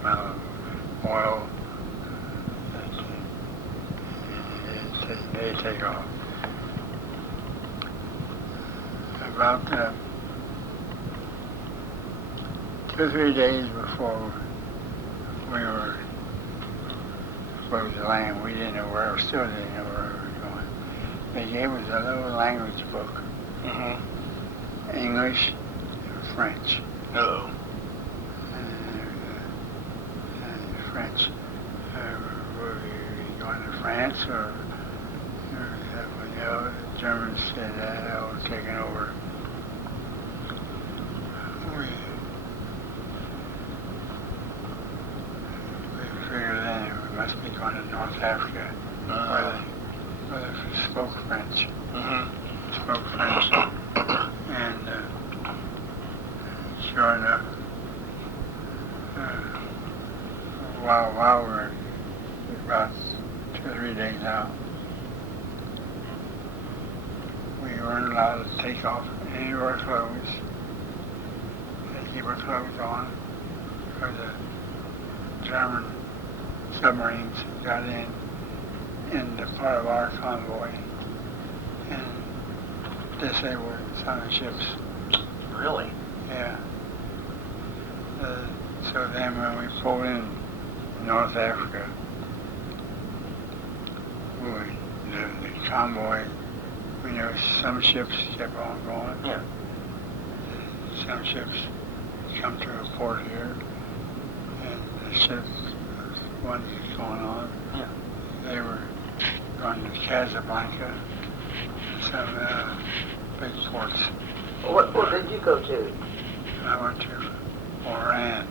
amount of oil that they take off. About 2 or 3 days before we were supposed to land, we didn't know where, still didn't know where we were going. They gave us a little language book, English and French. Uh-oh. And French. Were we going to France or the Germans said that was taken over. We figured then we must be going to North Africa where they spoke French. Spoke French. And sure enough, while we were about 2 or 3 days out, we weren't allowed to take off any of our clothes. They keep our clothes on because the German submarines got in the part of our convoy and disabled some of the ships. Really? Yeah. So then when we pulled in North Africa, the convoy, we know some ships kept on going. Yeah. Some ships come to a port here, and the ship, one that's going on, they were going to Casablanca, some big ports. What port did you go to? I went to Oran,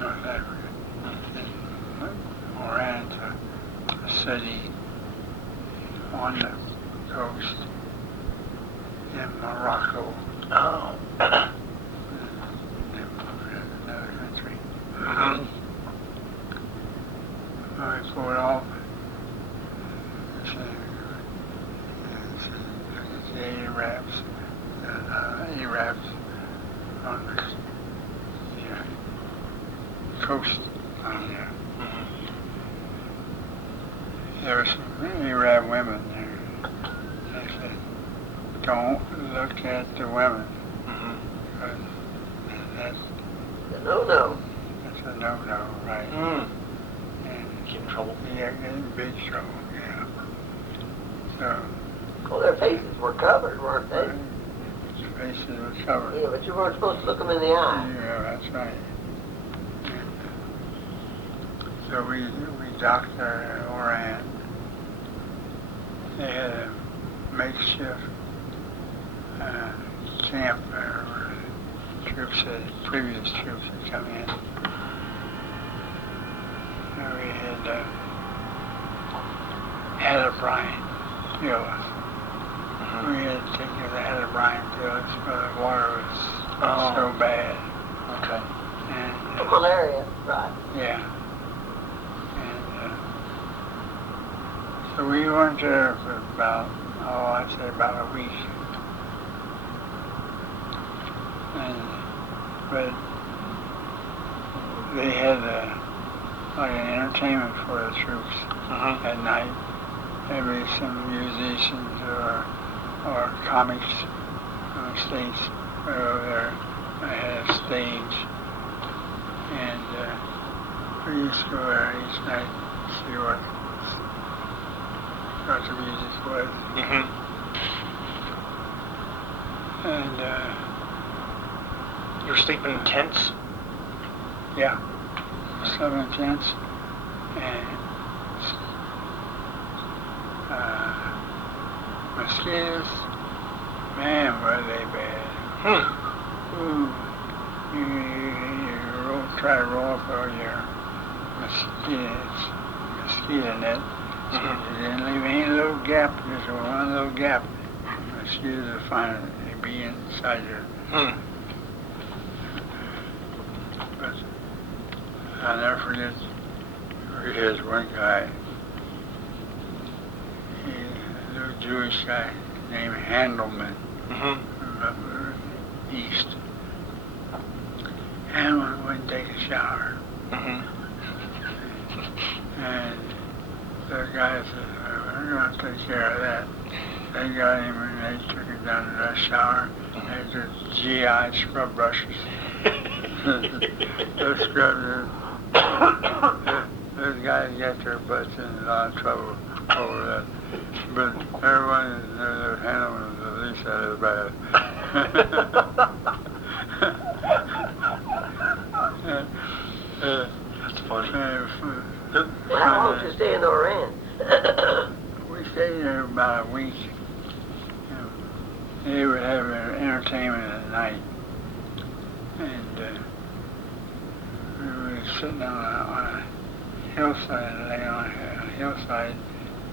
North Africa. Oran's a city on the coast in Morocco. Oh. Another country. I pulled off. The Arabs on the coast on there. There were some Arab women there. They said, don't look at the women. Because that's No. a no-no, right? And Get in trouble. Yeah, get in big trouble, yeah. So, Well, their faces were covered, weren't they? faces were covered. Yeah, but you weren't supposed to look them in the eye. Yeah, that's right. So we docked there in Oran. They had a makeshift camp there where previous troops had come in. And we had a brine kill us. Mm-hmm. We had to take the head of brine kill us because the water was so bad. Okay. And, Malaria, right. yeah. And so we weren't there for about, I'd say about a week. But they had like an entertainment for the troops at night. There'd be some musicians or comics on stage over there. They had a stage. And we used to go there each night to see what the music was. Mm-hmm. And You're sleeping in tents? yeah, slept in tents. And mosquitoes, man, were they bad. Ooh, you try to roll up all your mosquito net. So you didn't leave any little gap, just one little gap. Mosquitoes will find it, they'd be inside your. But I'll never forget, here's one guy, a little Jewish guy named Handelman from up east. Handelman wouldn't take a shower. And the guy said, we're going to take care of that. They got him and they took him down to that shower. They took GI scrub brushes. Those scrubbers, those guys get their butts in a lot of trouble over that. But everyone knew that Handelman was at least out of bad. That's funny. Well, how long did you stay in Oran? We stayed there about a week. They would have entertainment at night. And we were sitting on a hillside, laying on a hillside,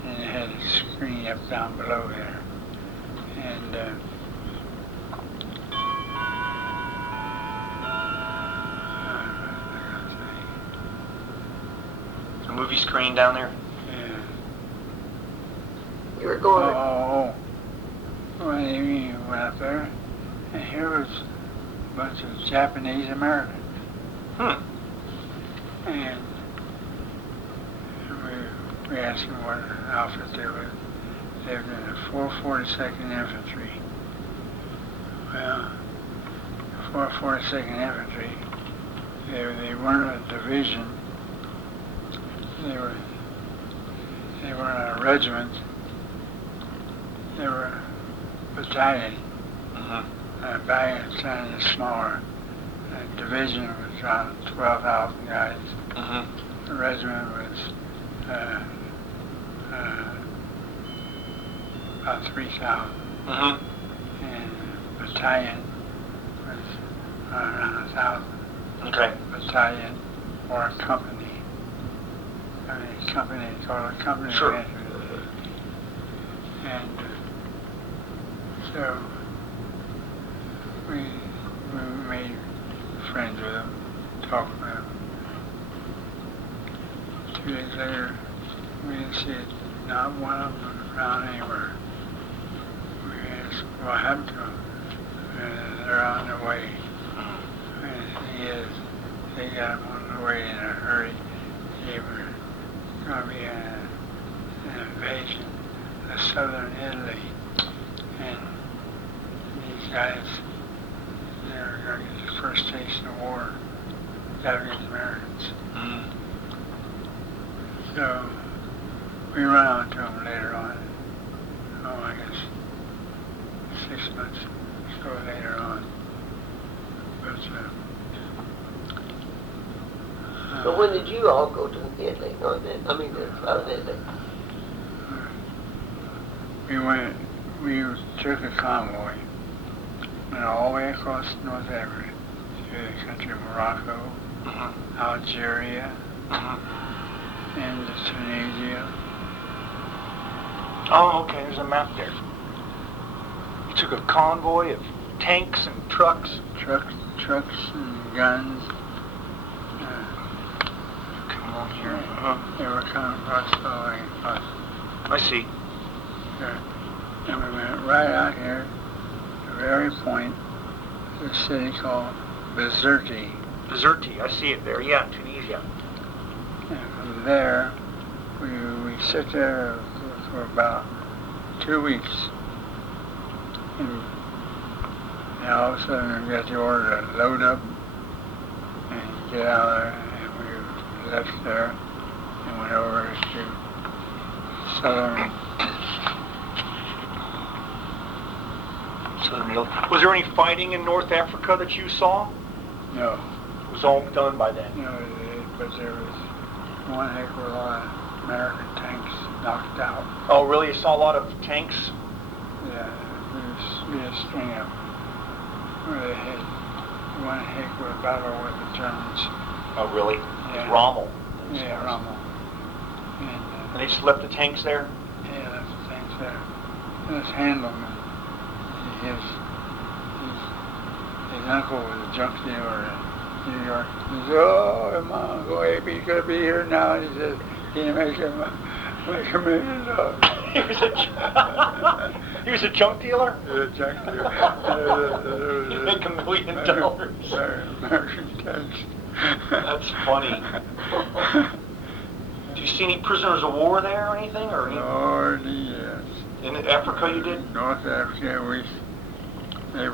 and it had a screen up down below there. And A movie screen down there? yeah. You were going Well, we went up there, and here was a bunch of Japanese Americans. And we asked them what outfit they were. They were in the 442nd Infantry. Well, the 442nd Infantry, they weren't a division. They weren't a regiment. They were a battalion. A battalion is smaller. A division was around 12,000 guys. The regiment was about 3,000. And the battalion was around 1,000. Okay. Battalion or a company. I mean, a company, called a company. Sure. And so we made friends with them, talked with them. 2 days later, we didn't see not one of them around anywhere. We asked what happened to them. And they're on their way. And they got them on the way in a hurry. They were going to be an invasion of southern Italy. And these guys, they were going to get the first taste of war, Japanese Americans. So we ran on to him later on. Oh, I guess 6 months or so later on. But, But when did you all go to Italy? South Italy? We took a convoy, went all the way across North Africa, through the country of Morocco, Algeria, into Tunisia. Oh, okay, there's a map there. You took a convoy of tanks and trucks. Trucks and guns. Come on here. They were coming across the way. I see. And we went right out here, the very point, of a city called Bizerti. Bizerti, I see it there. Yeah, Tunisia. And from there, we sit there for about 2 weeks. And all of a sudden we got the order to load up and get out of there. And we left there and went over to southern. Was there any fighting in North Africa that you saw? No. It was all done by then. No, but there was one heck of a lot of American tanks knocked out. Oh, really? You saw a lot of tanks? Yeah, we had a string of them. Where they had one heck of a battle with the Germans. Oh, really? Yeah. With Rommel? Yeah, Rommel. And they just left the tanks there? Yeah, left the tanks there. And this handleman, his uncle was a junk dealer in New York. He said, "Oh, Mom, go ahead, he's going to be here now." He said, "Can you make $1 million?" He was a junk dealer? Yeah, junk dealer. He'd make $1 million. American tanks. That's funny. Did you see any prisoners of war there or anything? Lord, yes. In Africa you did? North Africa, there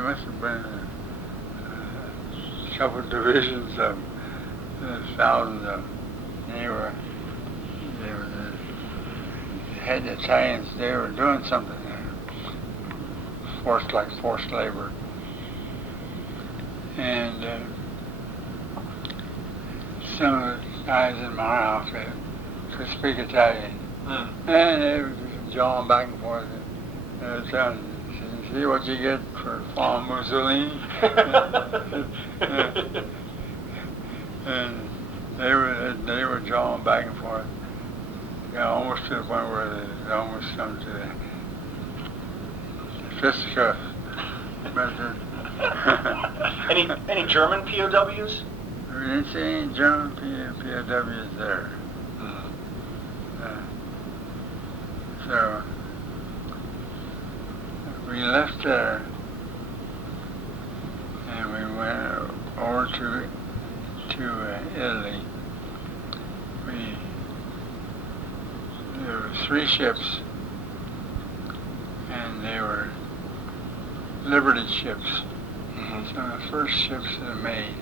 must have been a couple divisions of thousands of them. They had the Italians, they were doing something there. Forced labor. And some of the guys in my outfit could speak Italian. And they were jawing back and forth. And telling, "See what you get for following Mussolini?" And they were jawing back and forth. Yeah, almost to the point where they almost come to the fisticuffs. Any German POWs? We didn't see any German POWs there. So we left there and we went over to Italy. There were 3 ships, and they were Liberty ships. Some of the first ships that were made.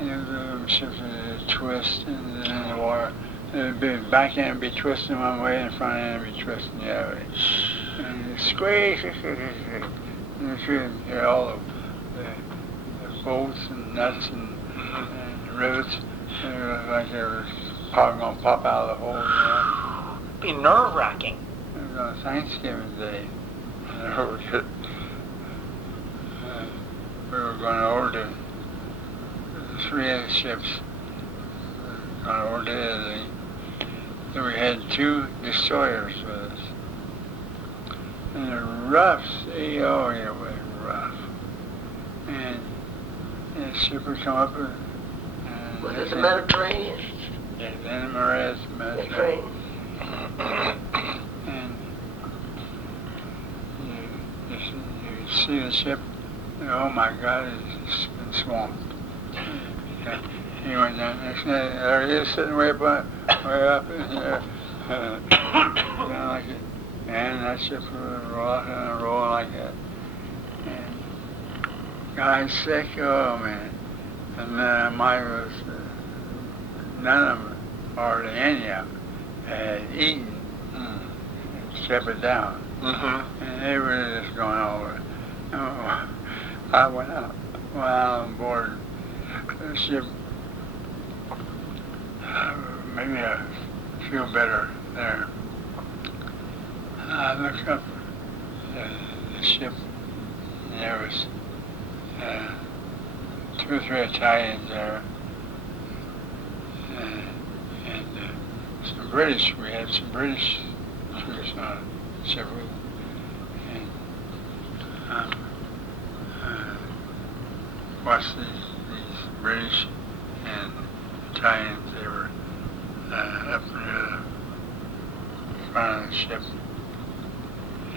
And the ships would twist and then in the water. The back end would be twisting one way and the front end would be twisting the other way. And squeak, and you could hear all the bolts and nuts and rivets. And it was like they were probably going to pop out of the hole. You know? It'd be nerve-wracking. It was on Thanksgiving Day. We were going over to the 3 other ships. Going over to Italy. So we had 2 destroyers with us. And the rough sea, oh yeah, it was rough. And the ship would come up with... Was it the Mediterranean? Yeah, then the Mediterranean. And you see the ship, oh my God, it's been swamped. He went down next day, there he is sitting way up in there. Like it. And that ship was rocking and rolling like that. And guy's sick, oh man. And then Mike was none of them, hardly any of them, had eaten and kept it down. Mm-hmm. And they were just going over. Oh, I went out on board the ship. Maybe I feel better there. I looked up the ship, and there was 2 or 3 Italians there, and some British. We had some British troops on the ship, and watched these British and Italians. They were up near the front of the ship,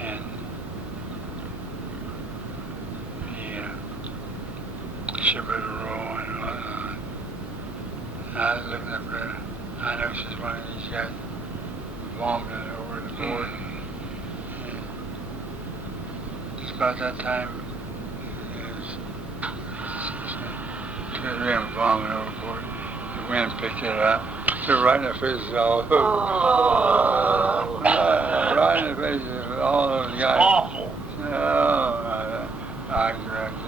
and the ship was rolling and on. I was looking up there. I noticed one of these guys vomited over the board. And just about that time, it was 2 or 3 of them vomited overboard. The wind picked it up. Threw right in the faces of all of them. Oh. Right in the faces of all those guys. Awful. Oh, I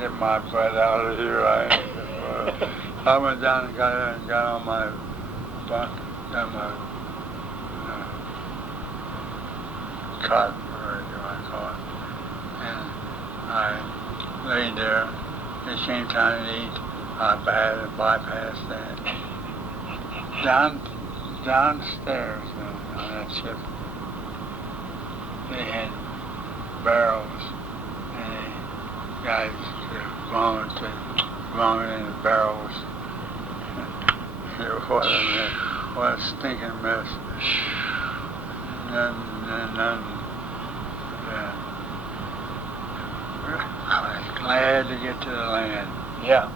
get my butt out of here. I went down and got on my bunk, got my cot, whatever you want to call it, and I laid there. It came time to eat. I bypassed that. Downstairs on that ship, they had barrels, and the guys vomit in the barrels. What a stinking mess. None. I was glad to get to the land. Yeah.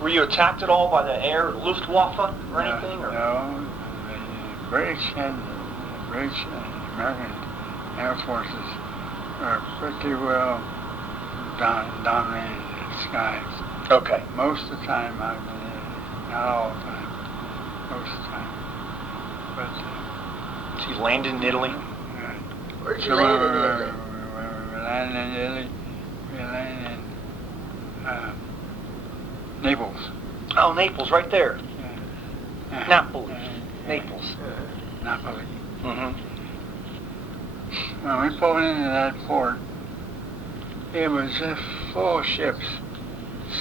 Were you attacked at all by the air, Luftwaffe, or anything? Or? No. The British and American Air Forces are pretty well dominated the skies. Okay. Most of the time, not all the time, most of the time. But So you landed in Italy? Where'd you land in Italy? We landed in Italy. We landed in Naples. Oh, Naples, right there. Yeah. Napoli. Naples. Napoli. Mm-hmm. When we pulled into that port, it was full of ships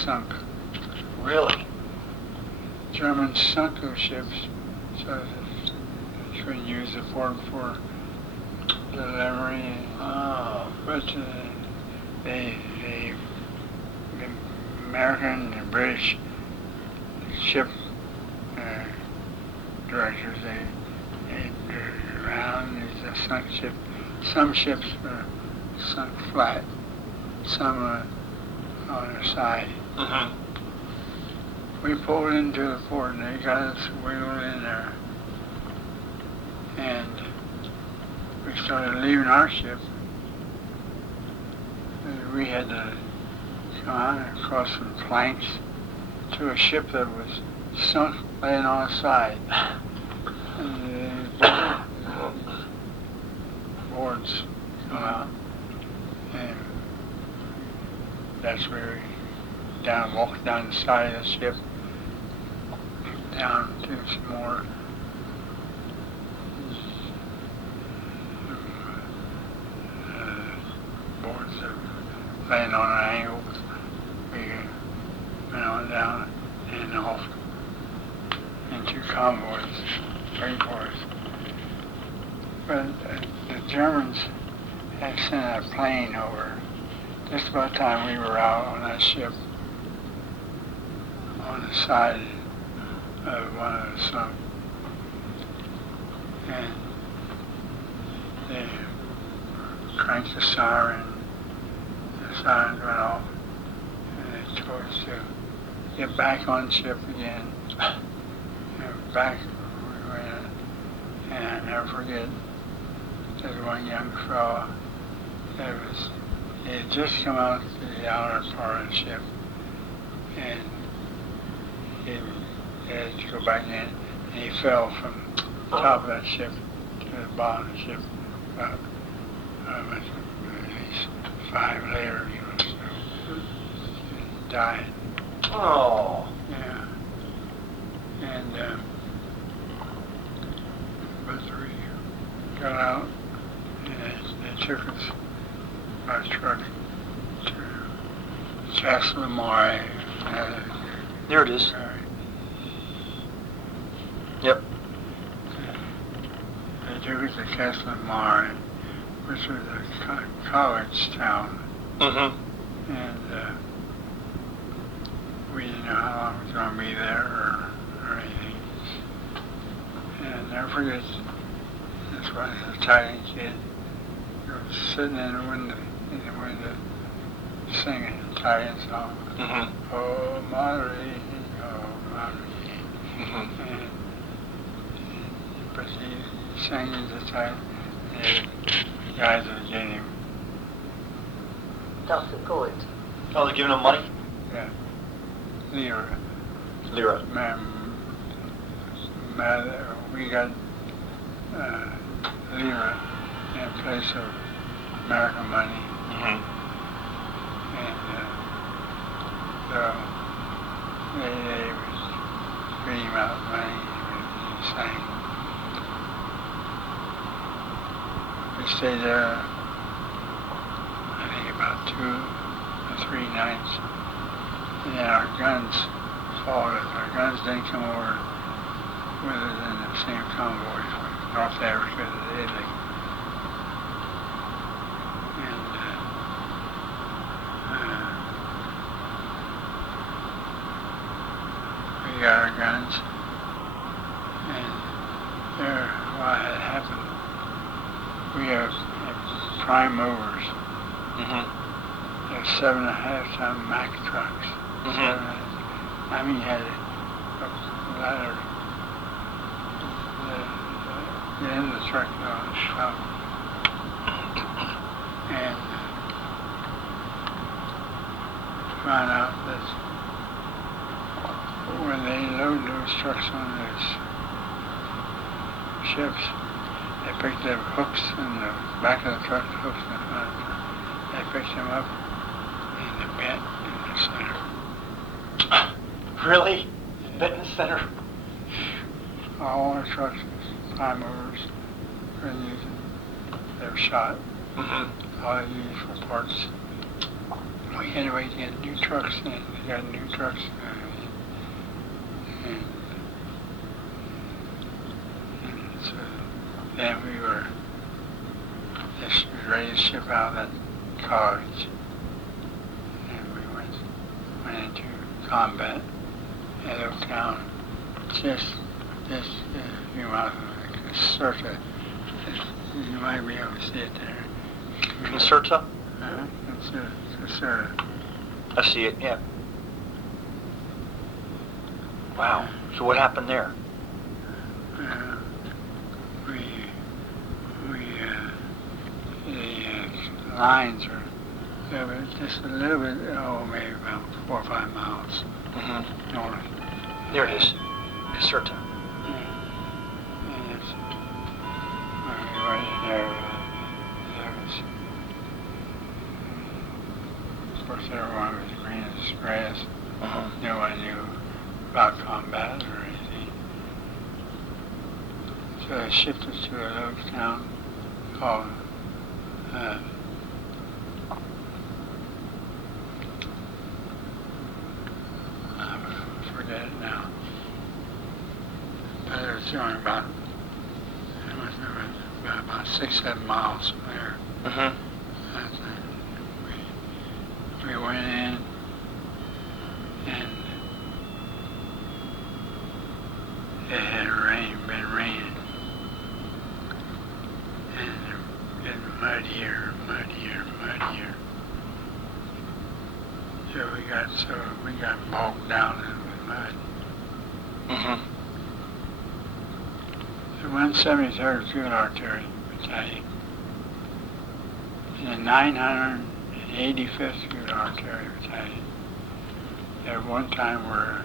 sunk. Really? Germans sunk those ships, so they couldn't use the port for delivery. Oh. But the American and British ship directors, they drove around these sunk ships. Some ships were sunk flat, some were on their side. Mm-hmm. We pulled into the port and they got us wheeled in there. And we started leaving our ship. And we had to come on across some planks to a ship that was sunk, laying on its side. And the boards come out. And that's where we walked down the side of the ship, down to some more boards that were laying on an angle. We went on down and off into convoys, freight cars. But the Germans had sent a plane over just about the time we were out on that ship, on the side of one of the sunk. And they cranked the siren, the sirens went off, and they told us to get back on ship again. And back we went, and I never forget, there's one young fellow that he had just come out to the outer part of the ship, and he had to go back in. and he fell from the top of that ship to the bottom of the ship. About at least 5 layers or so. He died. Oh. Yeah. And but we got out, and they took us by truck to Cincinnati. There it is. Yep. They took us to Cincinnati, which was a college town. Mm-hmm. And we didn't know how long we was going to be there or anything. And I never forget, this one Italian kid was sitting in the window, singing Italian song. Mm-hmm. Oh, Mare, oh, Mare. Mm-hmm. But he sang his Italian, and the guys that gave him, Dr. Coit. Oh, they're giving him money? yeah, lira. Lira. We got lira in place of American money, Mm-hmm. and so they was feeding him out money, and he sang. We stayed there, I think about 2 or 3 nights, and then our guns followed us. Our guns didn't come over with us in the same convoy from North Africa to Italy. And we got our guns, and there, what had happened, we have prime movers. Mm-hmm. They have 7.5-ton Mack trucks. Mm-hmm. I mean, you had a ladder, the end of the truck on the top. And found out that when they load those trucks on those ships, they picked up hooks in the back of the truck, hooks in the front of the truck. They picked them up and they bent in the center. Really? Bent in the center? All our trucks was prime movers, couldn't use them. They were shot. Mm-hmm. All they used for parts. We had to wait to get new trucks in. They got new trucks. And so then we were just ready to ship out that college. And we went into combat at Okla, just a few miles from Caserta. You might be able to see it there. Concerta? Caserta. I see it, yeah. Wow. So what happened there? The lines are just a little bit, maybe about 4 or 5 miles Mm-hmm. north. There it is. Caserta. And it's right in there. There was, of course, everyone was green as grass. Uh-huh. No one knew about combat or anything. So they shipped us to a little town called I forget it now. But it was only about 6-7 miles from there. Mm-hmm. We went in, and it had been raining, and getting muddier. So we got bogged down in the mud. Mm-hmm. The 173rd Field Artillery Battalion and the 985th Field Artillery Battalion at one time were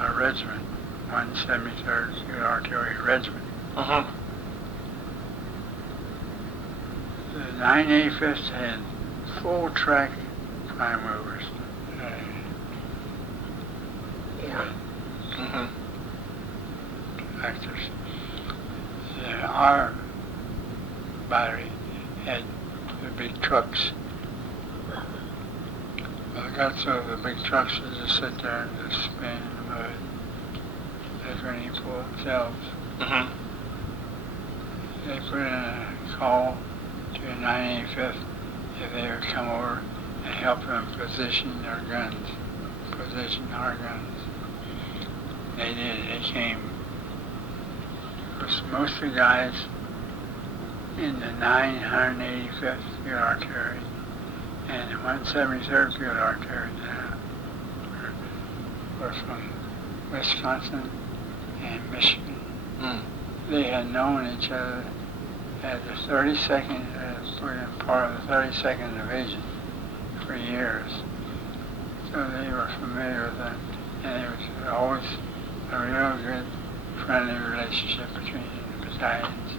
a regiment 173rd Field Artillery Regiment. Uh-huh. The 985th had full track prime movers. Mm-hmm. Tractors. Our battery had the big trucks. Well, the guts of the big trucks would just sit there and just spin in the mud. They couldn't even pull themselves. Mm-hmm. They put in a call to the 985th if they would come over and help them position their guns, position our guns. They did. They came. Because most of the guys in the 985th Field Artillery and the 173rd Field Artillery were from Wisconsin and Michigan. Mm. They had known each other as the 32nd, part of the 32nd Division for years. So they were familiar with them, and it was always a real good friendly relationship between the battalions.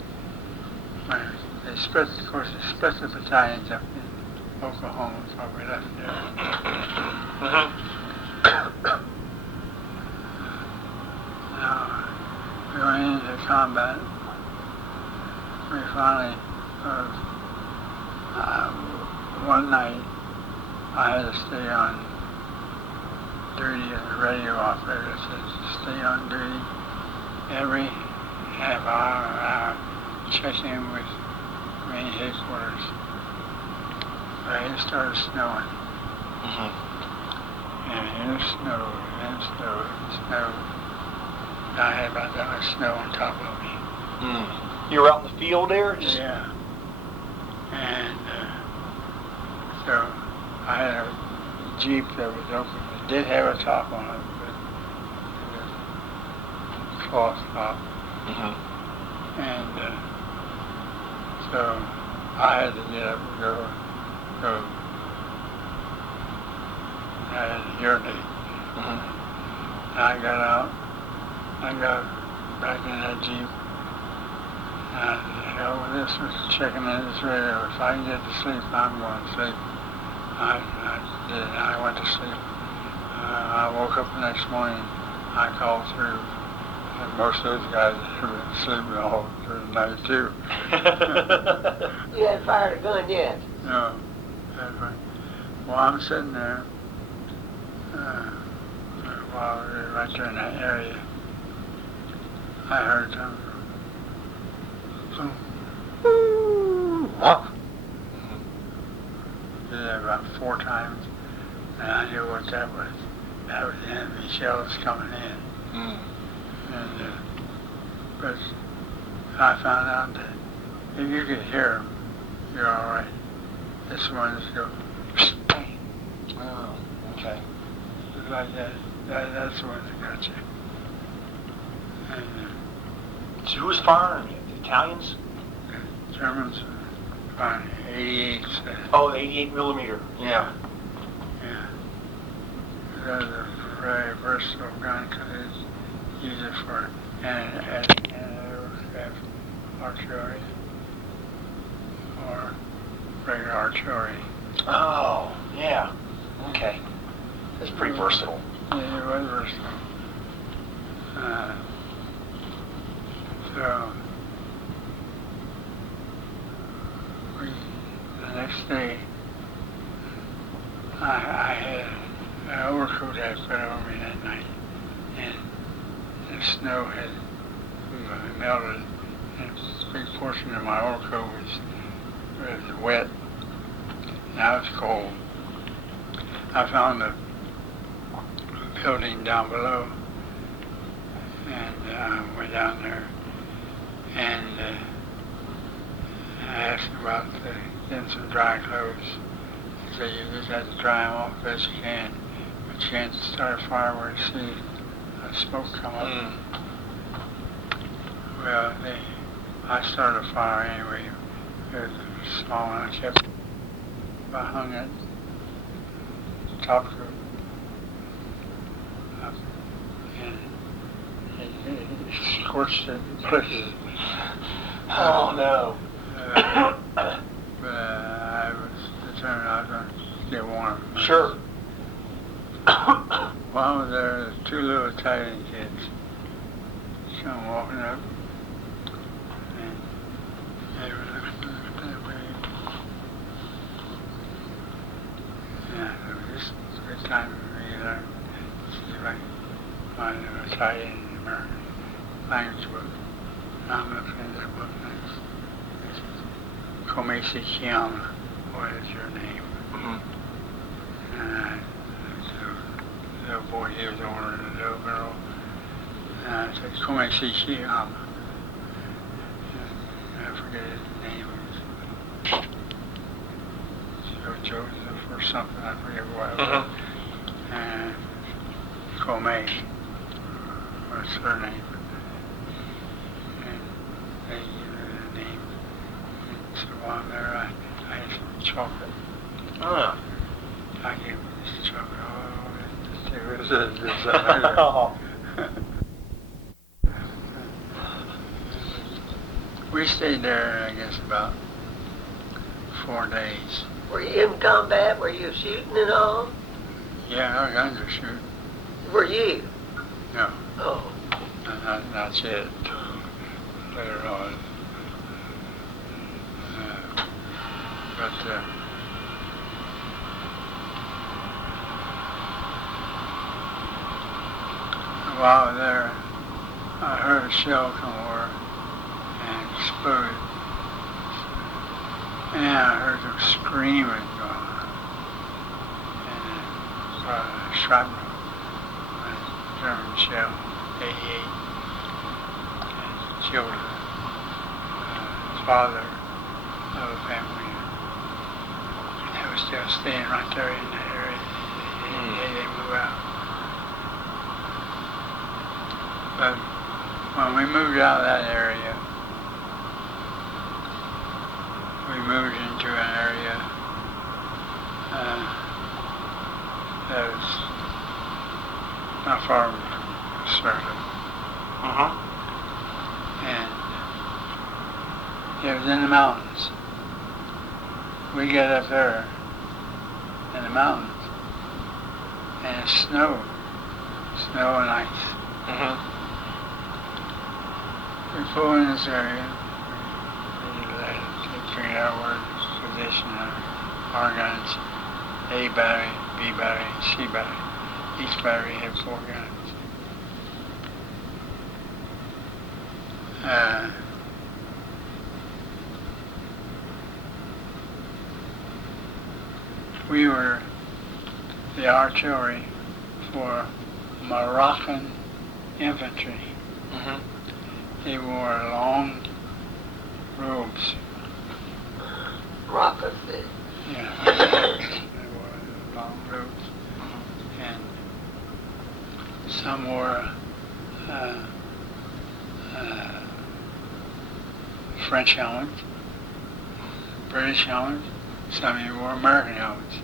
When they split, of course, they split the battalions up in Oklahoma before we left there. Uh-huh. Now, we went into combat. We finally, one night, I had to stay on duty as a radio operator. So stay on duty every half hour, check in with main headquarters. But it started snowing. Mm-hmm. And it snowed, and it snowed, and snowed. I had about that much snow on top of me. Mm. You were out in the field there? Yeah. And so I had a Jeep that was open. It did have a top on it, but it was a cloth top. Mm-hmm. And so I had to get up and go. I had to urinate. Mm-hmm. And I got out. I got back in that Jeep. And hell with this, was checking in this radio. If I can get to sleep, I'm going to sleep. I did. I went to sleep. I woke up the next morning. I called through. And most of those guys had been sleeping all through the night, too. You hadn't fired a gun yet? No. Well, I'm sitting there while we were right there in that area. I heard them. What? Did that about 4 times, and I knew what that was. That was the enemy shells coming in. Mm. And but I found out that if you could hear them, you're all right. This one just go. Oh, okay. Just like that. That's the one that got you. And So who was firing you? The Italians? Germans on 88. Oh, the 88 millimeter. Yeah. Yeah. That's a very versatile gun because it's used for aircraft artillery or regular artillery. Oh, yeah. Okay. That's pretty versatile. Yeah, it was versatile. So the next day, I had an overcoat I put over me that night, and the snow had melted, and a big portion of my overcoat was wet, and I was cold. I found a building down below, and I went down there, and I asked about getting some dry clothes. He said you just have to dry them off as you can, but you can't start a fire where you see smoke come up. Mm. Well, I started a fire anyway. It was small, and I hung it top coat up, and he scorched it in places. Oh no. But I was determined I was going to get warm. Sure. While I was there, two little Italian kids come walking up, and they were looking that way. Yeah, so this is a good time for me to learn. See if I can find an Italian and American language book. I'm looking at this book next. Come si chiama? What is your name? And the little boy, he was older than the little girl. And I said, Come si chiama? I forget his name. Joseph or something, I forget what it was. And Come was her name. And they gave her the name. And so while I'm there, I had some chocolate. Oh. I gave her this chocolate. Oh, we stayed there, I guess, about 4 days. Were you in combat? Were you shooting and all? Yeah, our guns were shooting. Were you? No, Oh. not yet. Later on. But while I was there, I heard a shell come over and explode. And I heard them screaming going on. And shrapnel, a German shell, 88, and killed his father of a family. They were still staying right there in that area. They didn't move out. But when we moved out of that area, we moved into an area that was not far from Circle. And it was in the mountains. We got up there in the mountains, and it snowed. Snow and ice. We flew in this area. Figured out where the position of our guns, A battery, B battery, and C battery. Each battery had 4 guns. We were the artillery for Moroccan infantry. They wore long robes. Rockets did. Yeah, they wore long robes, and some wore French helmets, British helmets, some even wore American helmets.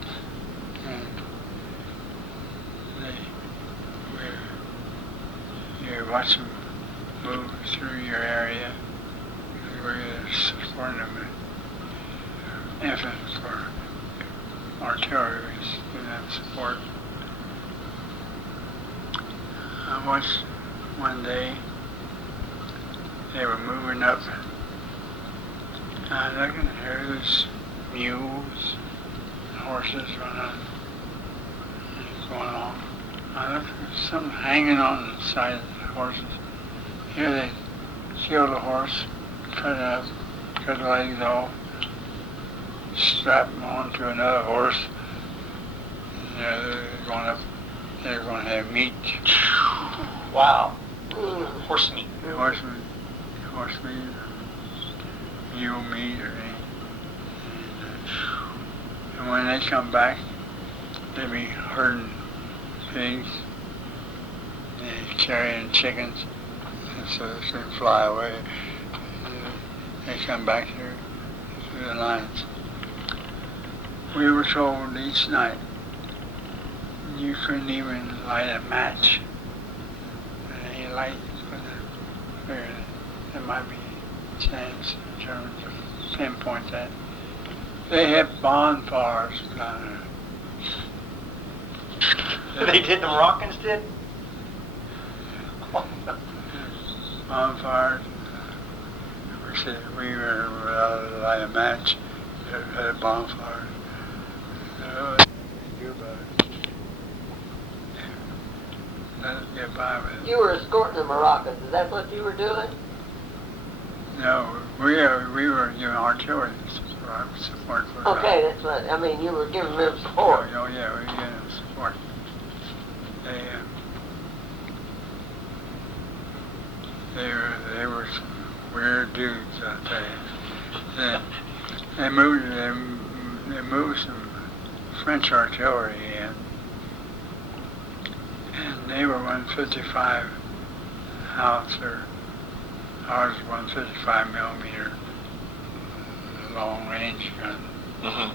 And you watch them move through your area, where you're supporting them. Infants or artillery in that support. I watched one day, they were moving up, and I could hear these mules and horses going on. I looked at something hanging on the side of the horses. Here they killed a horse, cut it up, cut the legs off, strap them onto another horse. They're going up, they're going to have meat. Wow. Horse meat. Horse meat, mule meat or anything. And when they come back, they be herding pigs, and carrying chickens, and so they can fly away. They come back here through the lines. We were told each night you couldn't even light a match. Any light, figured there might be a chance in terms of pinpoint that. They have bonfires down there. They did, the Moroccans did? Bonfires. We were at a match at a bonfire. Gruber. Let us get by with it. You were escorting the Moroccans. Is that what you were doing? No, we were giving artillery support for Okay, that's what, I mean, you were giving them support. Oh, yeah, we were giving them support. They were some weird dudes, I'll tell you. They moved some French artillery in, and they were 155 howitzer. Ours was 155 millimeter long range gun. Mm-hmm.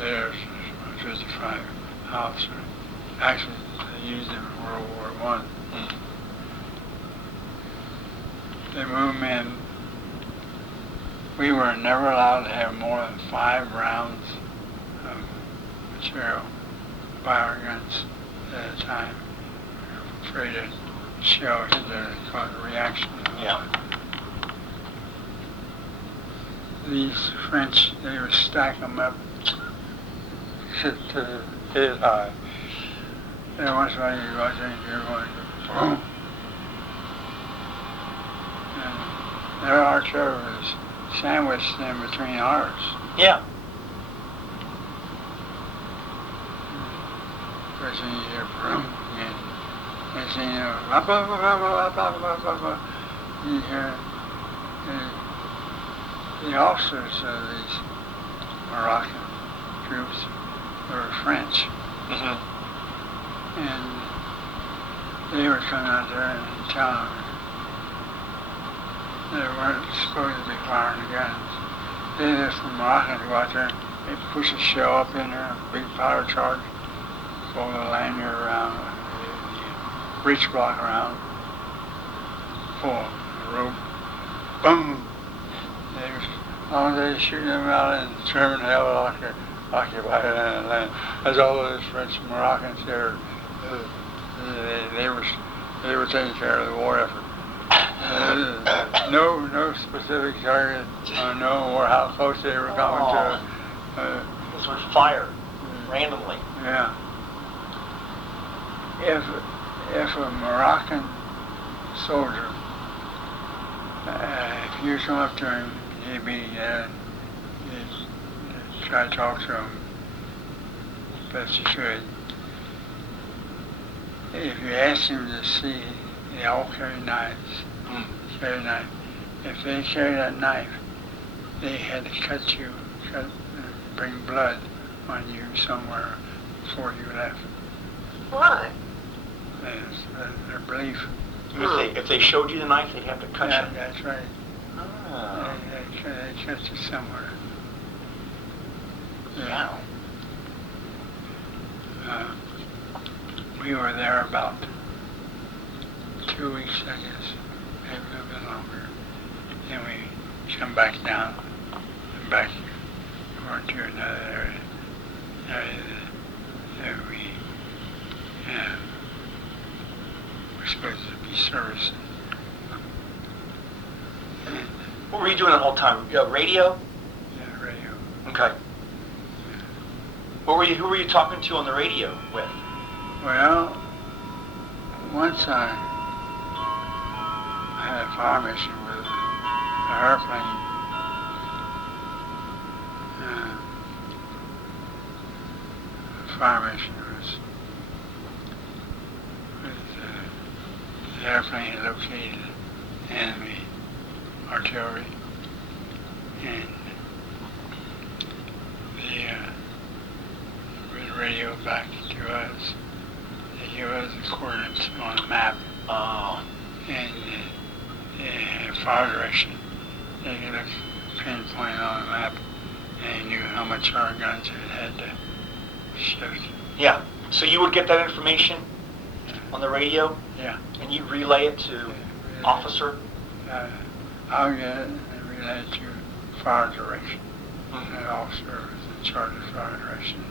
Theirs was 155 howitzer. Actually, they used them in World War I. Mm-hmm. They moved in. We were never allowed to have more than 5 rounds of material by our guns at a time. We were afraid a shell hit there and cause a reaction. Yeah. These French, they would stack them up to head high. And once in a while you watch it, you're going to go, boom. And their artillery was sandwiched in between ours. Yeah. First thing you hear, boom, and next thing you know, blah, blah, blah, blah, blah, blah, blah, blah, blah. You hear the officers of these Moroccan troops were French. Mm-hmm. And they were coming out there and telling them they weren't supposed to be firing the guns. They just the Moroccans go out there, they push a shell up in there, a big powder charge, pull the lanyard around, the breech block around, pull the rope, boom! As long as they shoot them out in German hell, occupied that land. As all those French and Moroccans there, they were taking care of the war effort. No specific target, or how close they were coming to. This was fired randomly. Yeah. If a Moroccan soldier, if you come up to him, he'd be you'd try to talk to him best you could. If you asked him to see, they all carry knives. Carry a knife. If they carry that knife, they had to cut, bring blood on you somewhere before you left. Why? That's their belief. If they showed you the knife, they'd have to cut Yeah, you. that's right. Oh. They cut you somewhere. Wow. We were there about 2 weeks, I guess, maybe a little bit longer. Then we come back down and back over to another area that we were supposed to be servicing. What were you doing the whole time? Radio? Yeah, radio. Okay. Who were you talking to on the radio with? Well, once I had a fire mission with an airplane. The fire mission was the airplane located enemy artillery, and the radio back to us. They give us the coordinates on a map. Oh. And fire direction. They could look pinpoint on the map, and they knew how much our guns had to shoot. Yeah. So you would get that information on the radio, Yeah. and you relay it to officer. I'll get it and relay it to fire direction. The officer is in charge of fire direction.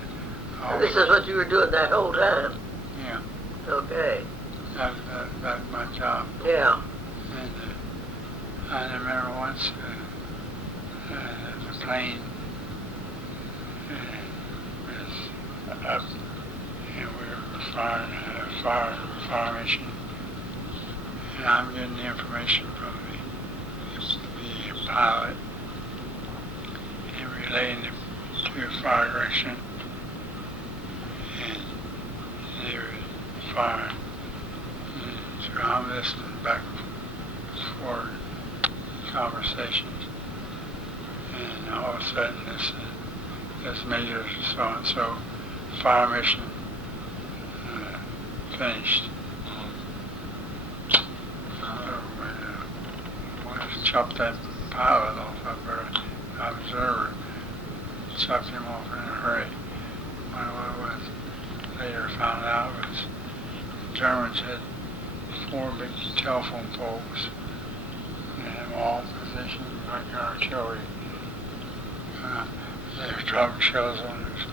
And this is what you were doing that whole time? Yeah. Okay. That's my job. Yeah. And I remember once the plane was up and we were firing a fire mission. And I'm getting the information from the pilot and relaying it to fire direction. And they were firing. And so I'm listening back and forth conversations. And all of a sudden this major so-and-so fire mission finished. Chopped that pilot off of our observer, chopped him off in a hurry. What it was later found out was the Germans had 4 big telephone poles and had them all positioned like artillery. They were dropping shells on those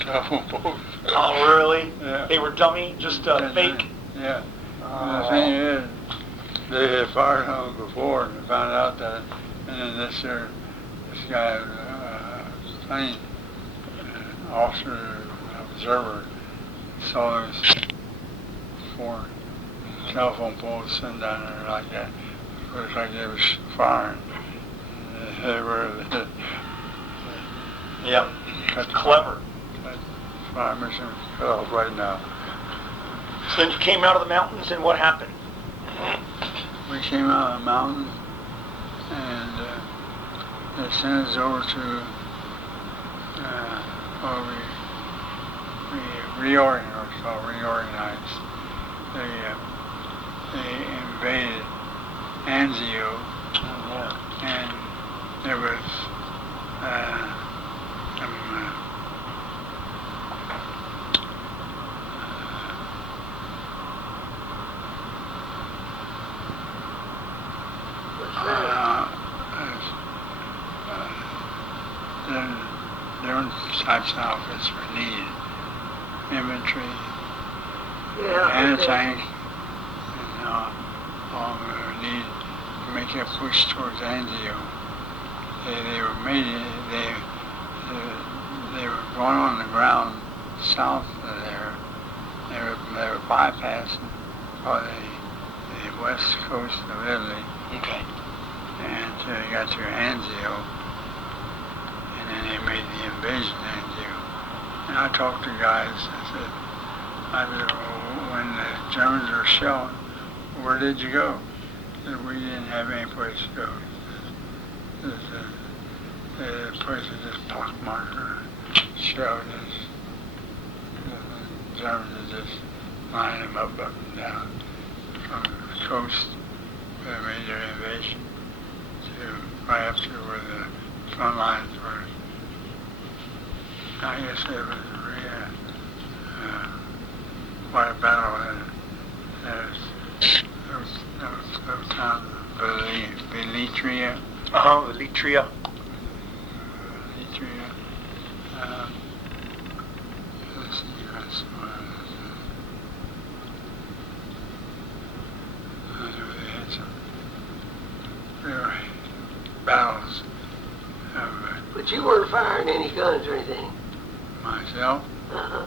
telephone poles. Oh, really? Yeah. They were dummy, just fake? Yeah. And the thing is, they had fired on them before and found out that, and then this guy, plane officer, observer, saw those 4 telephone poles sitting down there like that. It looked like they was firing. They were, Yep. Clever. Fire mission cut off right now. So then you came out of the mountains, and what happened? We came out of the mountain and they sent us over to, we reorganized. They invaded Anzio, and there was different types of outfits were needed. Infantry, and tank, and all were needed to make a push towards Anzio. They were going on the ground south of there. They were bypassing probably the west coast of Italy. Okay. Until they got to Anzio, and then they made the invasion of Anzio. And I talked to guys, I said, well, when the Germans were shelling, where did you go? They said, we didn't have any place to go. The place was just pockmarked or shelled. The Germans had just lined them up and down from the coast where they made their invasion to right up to where the front lines were. I guess it was really quite a battle. There was towns of Belitria. Litria. Let's see, that's I know they had some real battles of But you weren't firing any guns or anything? myself. Uh-huh.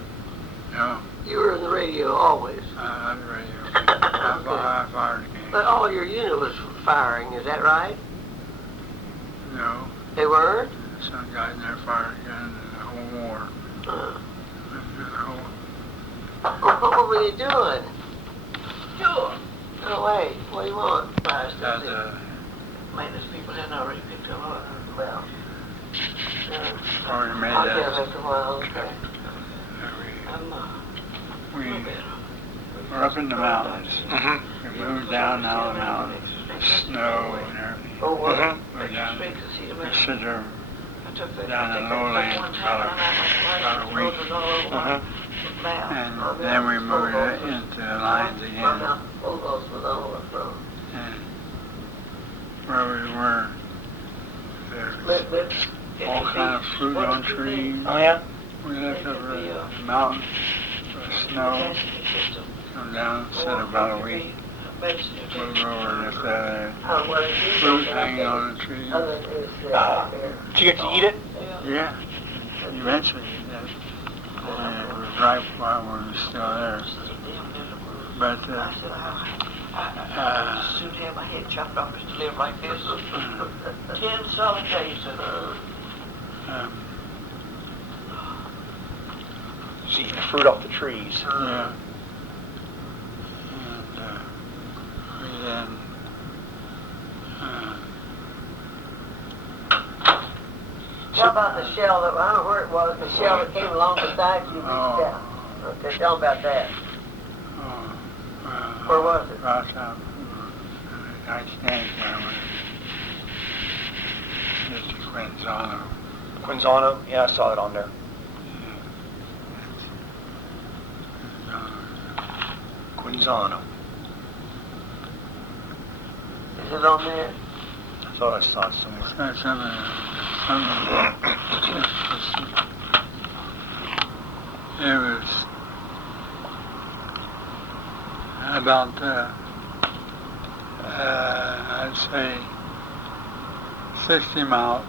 No, You were in the radio always. I was radio. I fired again. But all your unit was firing, is that right? No, They weren't? some guys never fired again in the whole war. What were you doing? Sure. No, wait. What do you want? Maintenance people hadn't already picked them up. Well. Already made I'll that. get them after a while, okay. We're up in the mountains. Mm-hmm. We moved down now the mountains. The snow and everything. Oh, what? We're down. We sit there down in lowland about a week. And then we moved into the lines again. And where we were, there's all kind of fruit on trees. Oh yeah? We lived over the mountain, the snow, come down, sit about a week, move over and if fruit hanging on the tree. Did you get to eat it? Yeah, eventually you did. And it was ripe while we were still there. But, soon have my head chopped off just to live like this. 10 solid days. Just eating the fruit off the trees. yeah. And we then, What about the shell that, I don't know where it was, the shell that came along beside you? Oh. Okay, tell them about that. oh, Where was it? Right out, I stand there with Mr. Quinzano. Quinzano? Yeah, I saw it on there. Quinzano. Is it on there? I thought I saw it somewhere. It was about, I'd say, 60 miles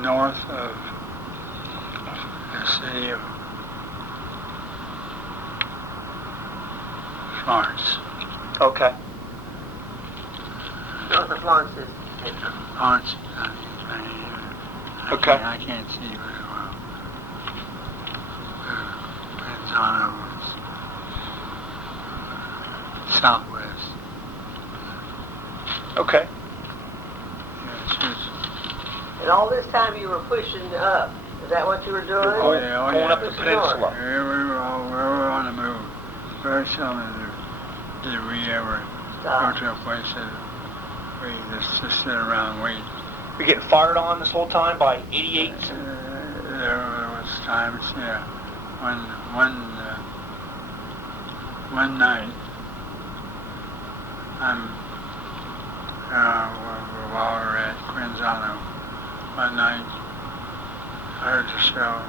north of the city of Florence. Okay. North of Florence is Florence. Okay. I can't see very well. Quinzano was southwest. Okay. And all this time you were pushing up. Is that what you were doing? Oh yeah, Going up the Pushing peninsula. north. Yeah, we were on the move. Very seldom did we ever go to a place that we just sit around and wait. You're getting fired on this whole time by 88s? There was times, yeah. One night, while we were at Quinzano, one night, I heard the shell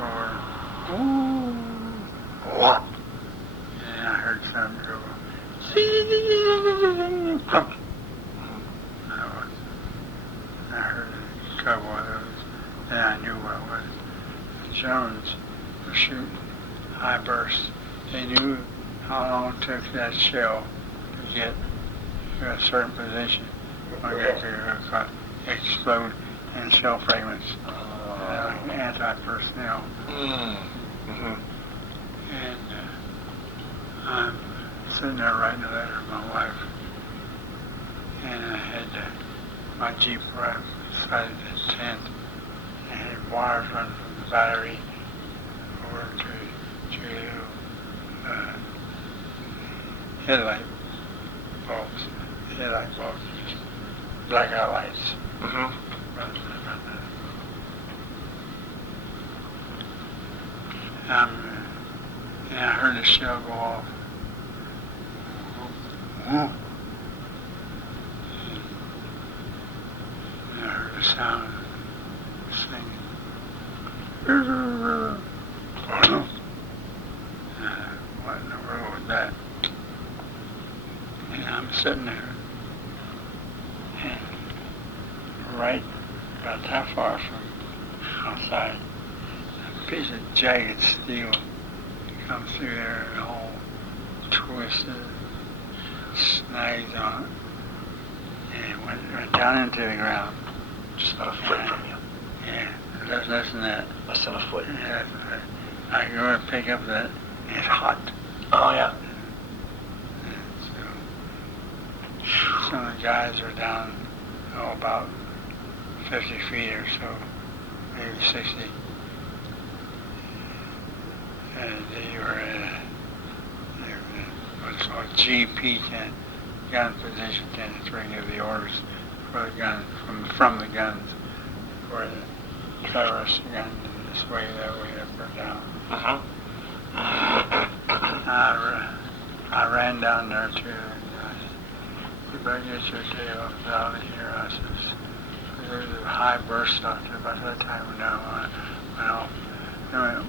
roar. Ooh. What? And I heard something go. I heard a couple of those, and I knew what it was. The Jones were shooting high bursts. They knew how long it took that shell to get to a certain position when it could explode in shell fragments, like anti-personnel. Mm-hmm. And I'm sitting there writing a letter to my wife, and I had my Jeep right beside the tent, and had wires running from the battery over to headlight bulbs, blackout lights. Mm-hmm. And I heard the shell go off. And I heard the sound of singing. What in the world was that? And I'm sitting there, and right about that far from outside, a piece of jagged steel comes through there and all twisted, snags on it, and it went down into the ground. Just about a foot from you. Yeah, less than that. Less than a foot. Yeah, I go to pick up that, and it's hot. Oh, yeah. So, some of the guys are down, about 50 feet or so, maybe 60. And they were at what's called GP tent, gun position tent. It's where you give the orders for the gun, from the guns, where the terrorists gun this way, that way, up or down. Uh-huh. I ran down there to you better get your tail out of here. I says, there was a high burst out there by that time when I went off. And I went,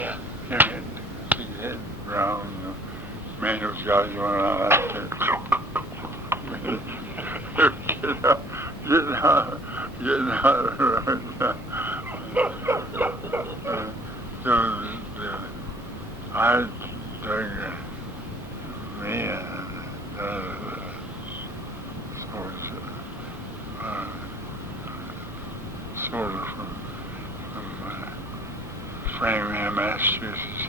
yeah. You hit brown, manual's guys going out there. Getting out of the road. So, I took me and soldier from Framingham, Massachusetts.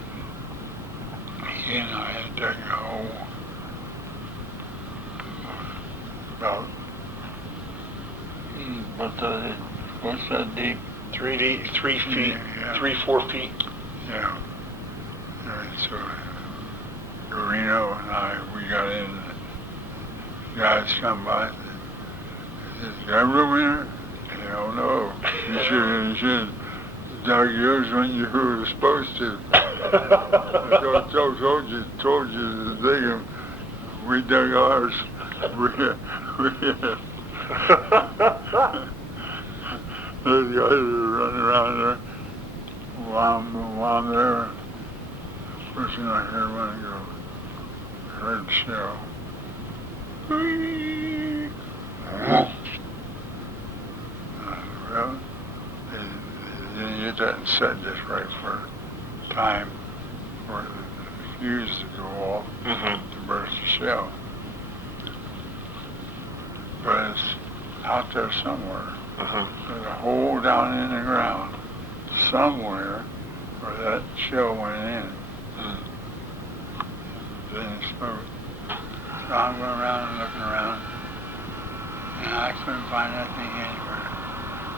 He and I had dug a hole about, what's that deep? 3 feet, Yeah. 4 feet. Yeah. And so Reno and I, we got in. Guys come by. He says, "You have room in here?" Hell no. You should dug yours when you were supposed to. I told you to dig them. We dug ours. Those guys are running around there while I'm there. First thing I heard when I heard the shell. Well, they didn't get that and set just right for time for the fuse to go off to burst the shell. But it's out there somewhere. There's a hole down in the ground somewhere where that shell went in. Then it exploded. So I'm going around and looking around, and I couldn't find that thing anywhere.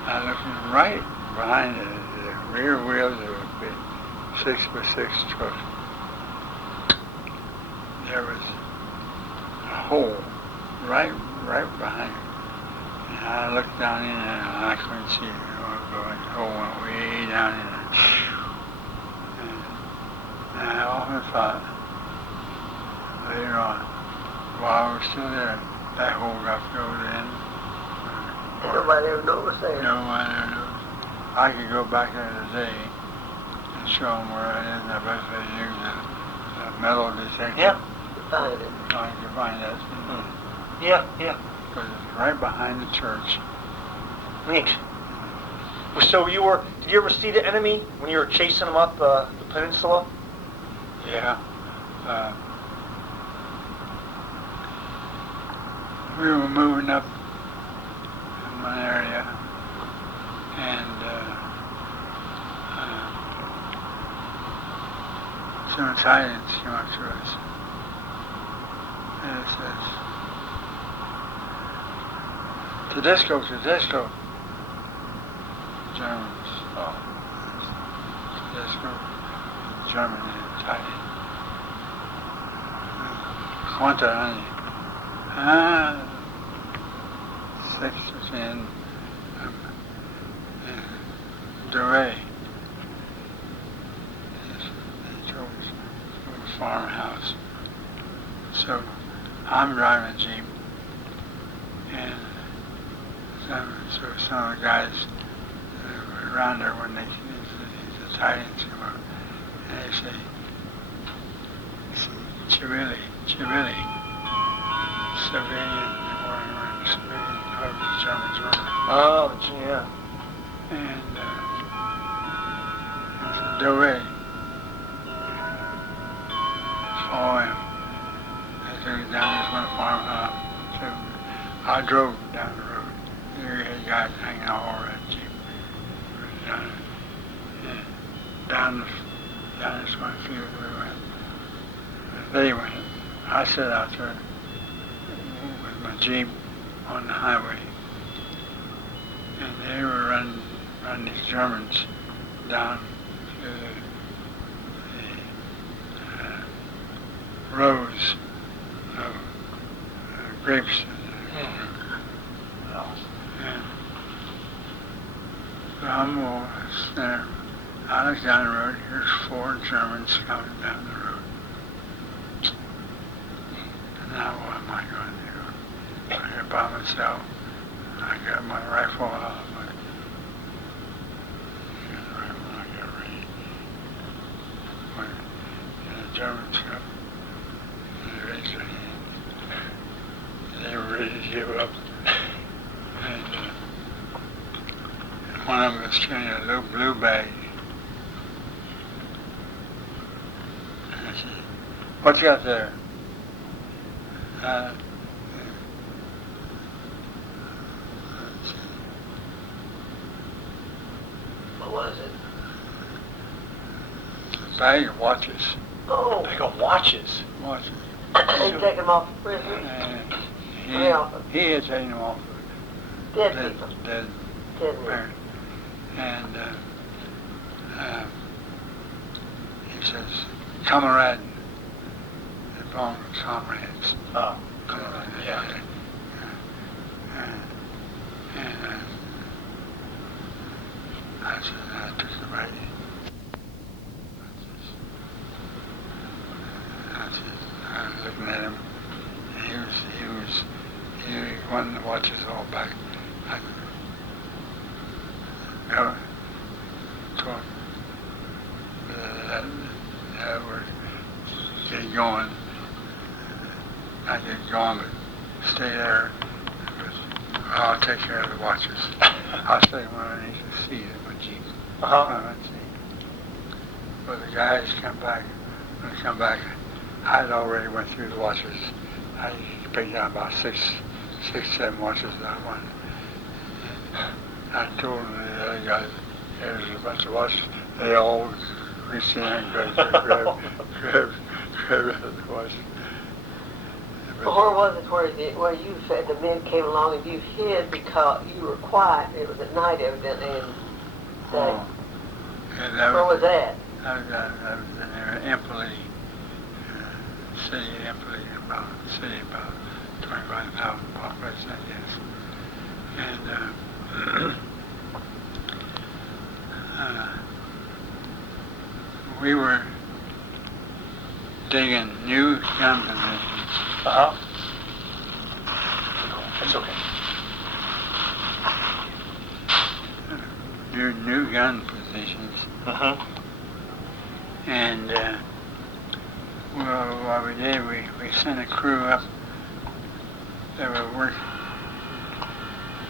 I looked right behind the rear wheels of a big 6x6 truck. There was a hole right behind it. And I looked down in it, and I couldn't see it. The hole went way down in it. And I often thought, later on, while I was still there, that hole got filled in. Nobody ever noticed that. Nobody ever noticed. I could go back there today and show them where it is, and I bet they use a metal detector. Yeah. Find it. So I can find that thing. Yeah. Because it's right behind the church. Neat. So did you ever see the enemy when you were chasing them up the peninsula? Yeah. We were moving up in one area, and some Italians came up to us, and it says, Tedesco. Germans. Oh. Tedesco. German and Italian. Quanta anni? 6 or 10. Dewey. It was a farmhouse. So I'm driving a Jeep, and some of the guys around there when these Italians come up, and they say, Civilli, civilian, whoever the Germans were. Oh, yeah. And the way, follow him. They took us down this one farmhouse. So I drove down the road. There you had guys hanging all over that Jeep. Down this one field we went. They went. I sat out there with my Jeep on the highway. And they were running these Germans down to the rows of grapes. And so I'm there. I look down the road, here's 4 Germans coming down the road. Now what am I going to do? I'm here by myself. I got my rifle out. I got ready. When the Germans come, they raised their hand. They were ready to give up. And one of them was carrying a little blue bag. And I said, "What you got there?" What was it? A bag of watches. Oh, They got watches. Watches. they take them off the prison? And Very often. he had taken them off. Dead Dead, people. dead Dead men. parent. And he says, "Comrade." They call them comrades. Oh, Comrade. yeah. And I said, I took the bag. I was looking at him, and he wanted to watch us all back. I go, talk, we're get going. I get going, but stay there. But I'll take care of the watches. I'll stay underneath the seat of my Jeep. But the guys come back. When they come back, I had already went through the watches. I picked out about six, 7 watches that I wanted. I told the other guys, there's a bunch of watches. They all reached in and grabbed the watches. But where was it where you said the men came along and you hid because you were quiet? It was at night evidently. And where was that? I was in Empoli, city of Empoli, about 25,000 population, I guess. And we were digging new gun positions. That's okay. New gun positions. And well, what we did, we sent a crew up that would work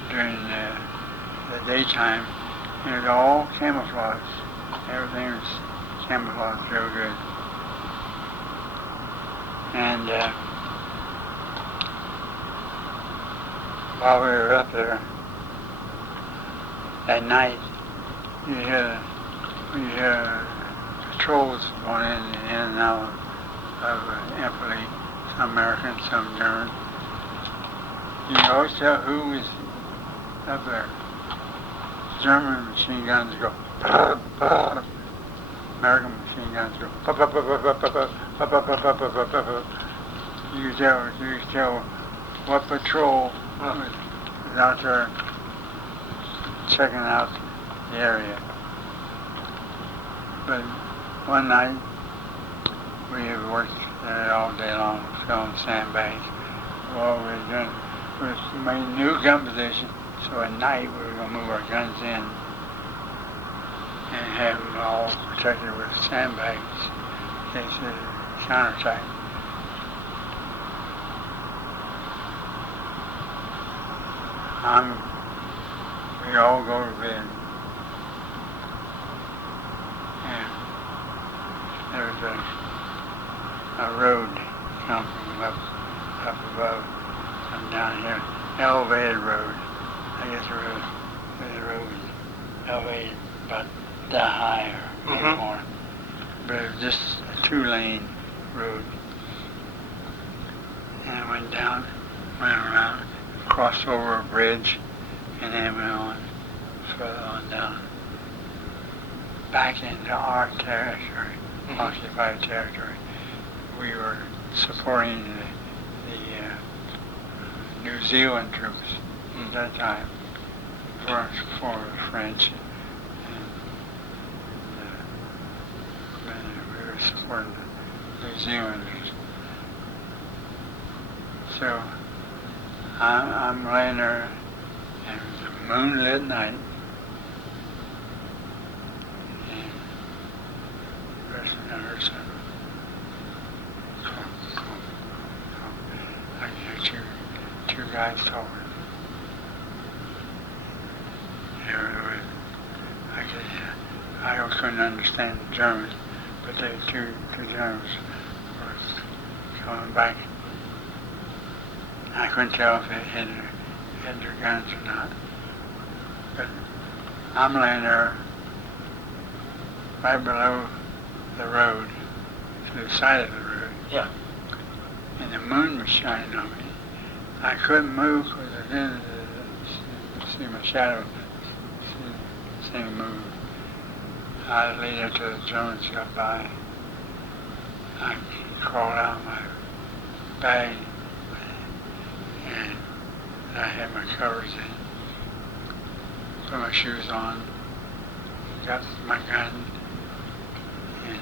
during the daytime. And it was all camouflage. Everything was camouflage real good. And while we were up there at night, you hear patrols going in and out of Empoli, some American, some German. You can always tell who was up there. German machine guns go, bah, bah. American machine guns go, bah, bah, bah, bah, bah, bah, bah, bah, bah, bah, bah, bah, bah. You can tell what patrol was out there checking out the area. But one night, we had worked all day long filling sandbags. Well, we made a new gun position, so at night we were going to move our guns in and have them all protected with sandbags in case of counterattack. We all go to bed. And there was a road come from up above and down here, elevated road. I guess the road was elevated about that high or maybe more. But it was just a 2-lane road. And I went down, went around, crossed over a bridge, and then went on further on down. Back into our territory, occupied territory. We were supporting the New Zealand troops at that time for French. And we were supporting the New Zealanders. So I'm laying there in the moonlit night, and first I heard something. I could hear two guys talking. I couldn't understand German, but they two Germans were coming back. I couldn't tell if they had their guns or not. But I'm laying there right below the road, to the side of the road. Yeah. And the moon was shining on me. I couldn't move because I didn't see my shadow, see me move. I lay there till the Germans got by. I crawled out of my bag, and I had my covers in, put my shoes on, got my gun, and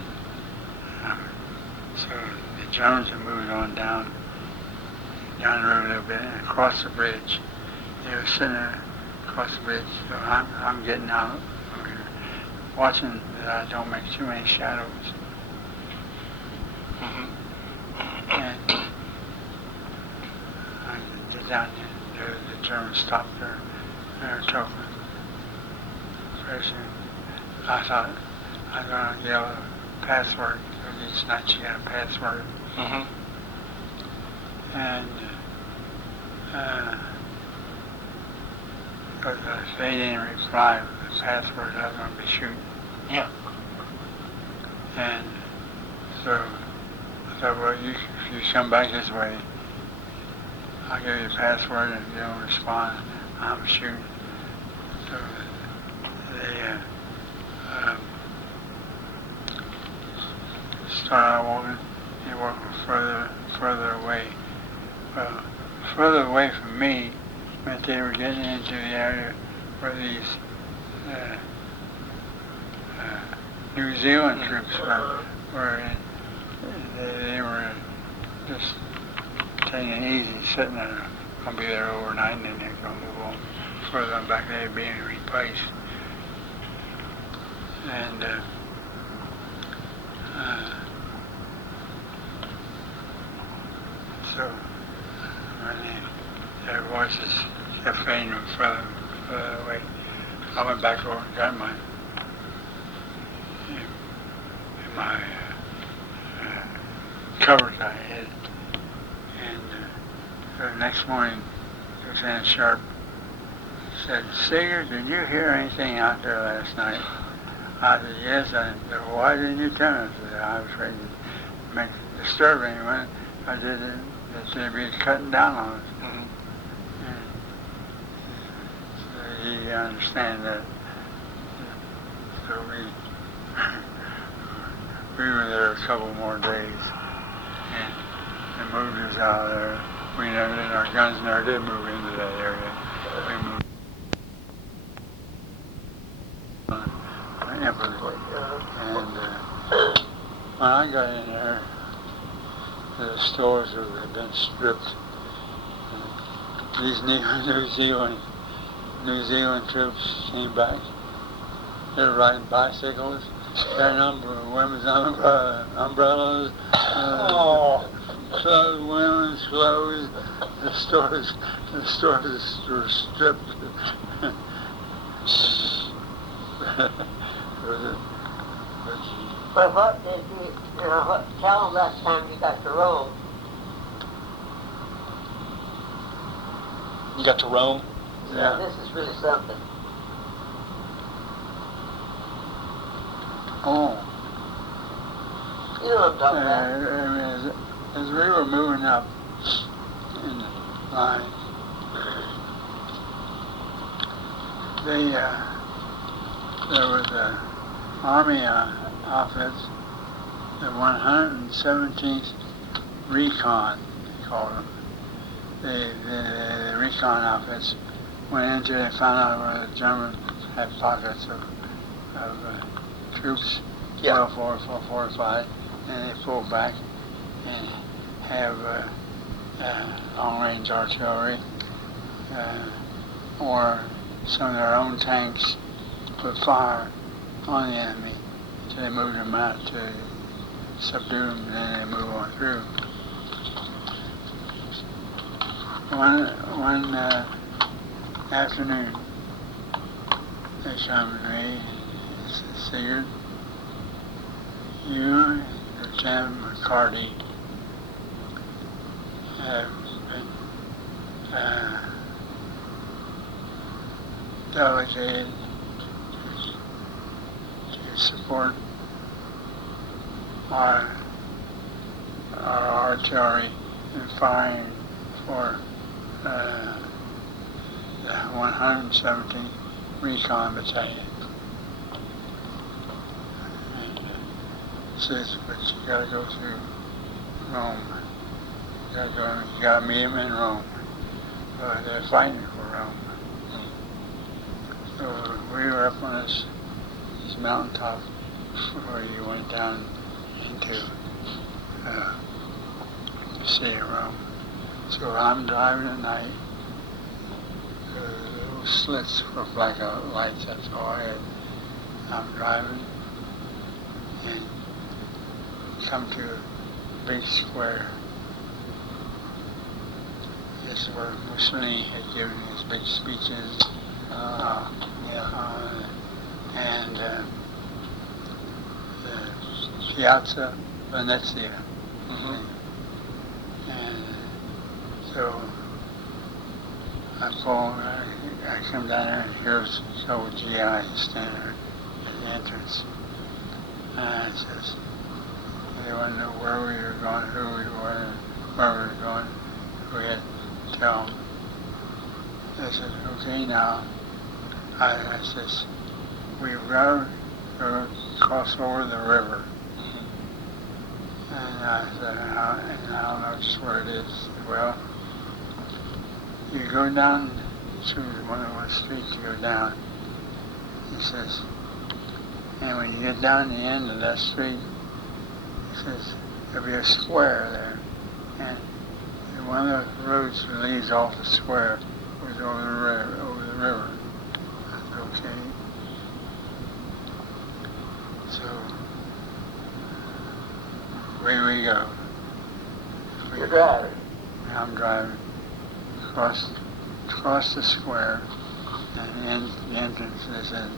so the Germans had moved on down the road a little bit and across the bridge. They were sitting there across the bridge, so I'm getting out, watching that I don't make too many shadows. And I get down there, the Germans stopped there, they were talking. Pretty soon, I thought I was going to yell a password, because each night you got a password. And because if they didn't reply with the password, I was going to be shooting. Yeah. And so I thought, well, if you come back this way, I'll give you a password, and if you don't respond, I'm shooting. So they started walking, they walked further away. Well, further away from me meant they were getting into the area where these New Zealand troops were in. They were just taking it easy, sitting there. Gonna be there overnight, and then they're gonna move on further on back. They're being replaced, and so when their voices kept fading further away, I went back over and got my covers I had, and the next morning, Lieutenant Sharp said, "Siegert, did you hear anything out there last night?" I said, "Yes." I said, "Why didn't you tell me?" I said, "I was afraid to disturb anyone. I didn't, that they'd be cutting down on us." And so he understand that. So we were there a couple more days, and they moved us out of there. We never did, our guns never did move into that area. We moved and when I got in there, the stores had been stripped. These New Zealand troops came back. They were riding bicycles, carrying women's umbrellas, women's clothes. The stores were stripped. But what did tell them last time you got to Rome? You got to Rome? Yeah. This is really something. Oh. You know what I'm talking about. As we were moving up in the line, there was an Army outfits, the 117th Recon, they called them. The recon outfits went into it and found out where the Germans had pockets of troops, well fortified, and they pulled back and have long-range artillery, or some of their own tanks put fire on the enemy until they moved them out to subdue them, and then they move on through. One afternoon, they come to me and said, Siegert, you and Lieutenant McCarty have been delegated to support our artillery in firing for the 117th Recon Battalion. And says, but you gotta go through Rome. You gotta meet them in Rome. They're fighting for Rome. So we were up on this mountaintop where you went down into the city of Rome. So I'm driving at night. The little slits for blackout lights, that's all I had. I'm driving and come to a big square. This is where Mussolini had given his big speeches. And the Piazza Venezia. And so I come down there and here's so GI standing there at the entrance. And it says, they want to know where we were going, who we were, where we were going. We had to tell them. They said, okay, now, I says, we've got to cross over the river. And I said, I don't know just where it is. Well, you go down to one of the streets to go down. He says, and when you get down the end of that street, he says, there'll be a square there. And one of the roads that leads off the square was over the river. I said, okay. So, away we go. You're driving. I'm driving across the square, and the entrance, they said,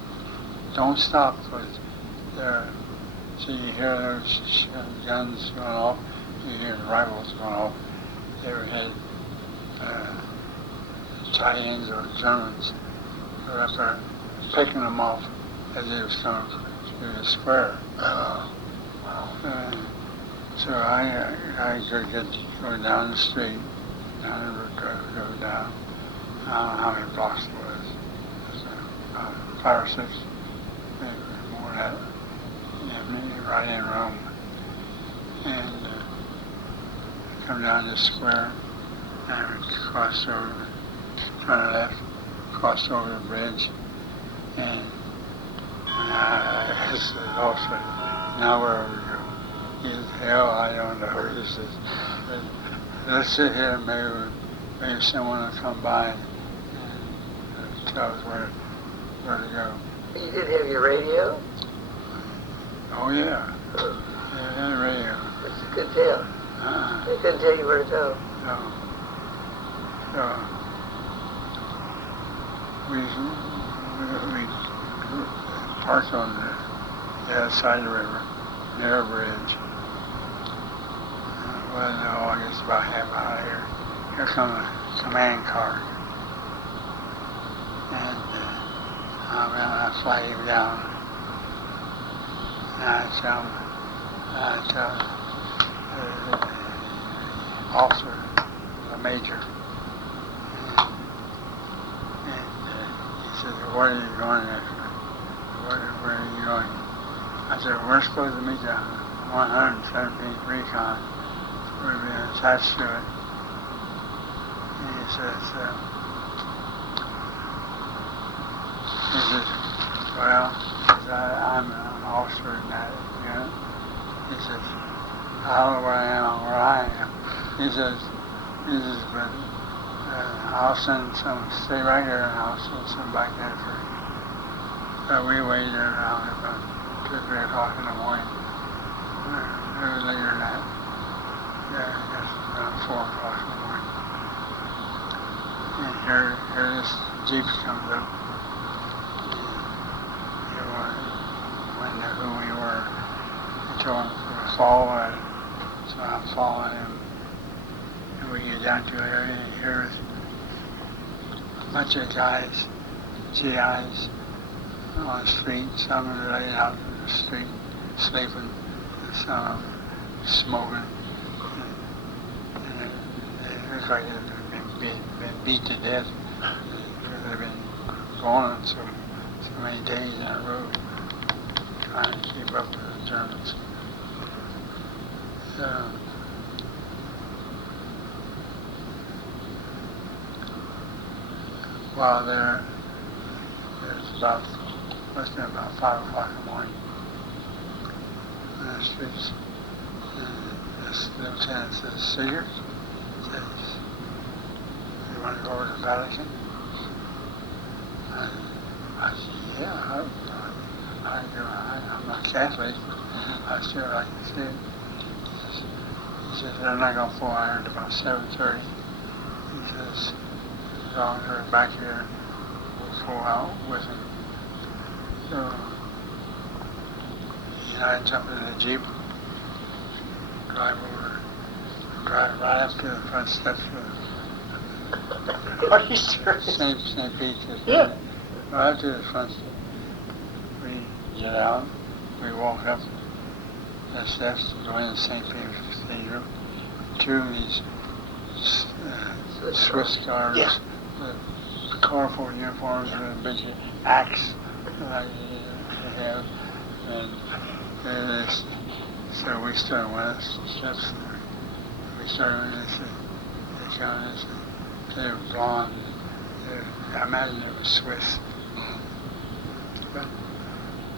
don't stop, because so you hear those guns going off, you hear the rifles going off. They had tie-ins or Germans who were up there picking them off as they was coming through the square. So I could go down the street, down the road, go down. I don't know how many blocks it was. It was 5 or 6, maybe more than that. Yeah, right in Rome. And come down this square and cross over, turn left, cross over the bridge, and this officer, now where we go? He says, hell, I don't know. He says, let's sit here, maybe someone will come by and tell us where to go. You did have your radio? Oh yeah, yeah, the radio. But you couldn't tell. They couldn't tell you where to go. No. So we parked on the other side of the river, near a bridge. Well, no, I guess about half out of here. Here comes a command car. And I flag him down. And I tell the officer, the major, and he said, where are you going? Where are you going? I said, we're supposed to meet the 117th Recon. We're being attached to it. And he says, well, I'm an officer in that unit. He says, I don't know where I am. He says, He says, but I'll send some, stay right here and I'll send some back there for you. So we waited around about 2 or 3 o'clock in the morning. It was later than that. Yeah, I guess around 4 o'clock in the morning. And here this Jeep comes up. He wouldn't know who we were. He told him to follow us. So I'm following him. And we get down to an area and here's a bunch of guys, GIs, on the street. Some are laying out in the street sleeping, and some smoking. And they look like they've been beat to death because they've been going so many days in a row trying to keep up with the Germans. So, while there's about, must have been about 5 o'clock in the morning in the streets. And this lieutenant says, Siegert, says, you want to go over to Vatican? I said, yeah, I'm not Catholic, but I still like to see it. He says, they're not going to pull iron at about 7:30. He says, as long as they're back here, we'll pull out with him. So, he and I jump in the Jeep, drive right up to the front steps of Are you serious? St. Pete's. Yeah. Right up to the front steps. We get out, we walk up the steps to go into St. Peter's Cathedral. 2 of these Swiss guards, Yeah. the colorful uniforms with a big axe like they have. And so we stood on one of the steps. We started and they come and they were blonde. I imagine it was Swiss. But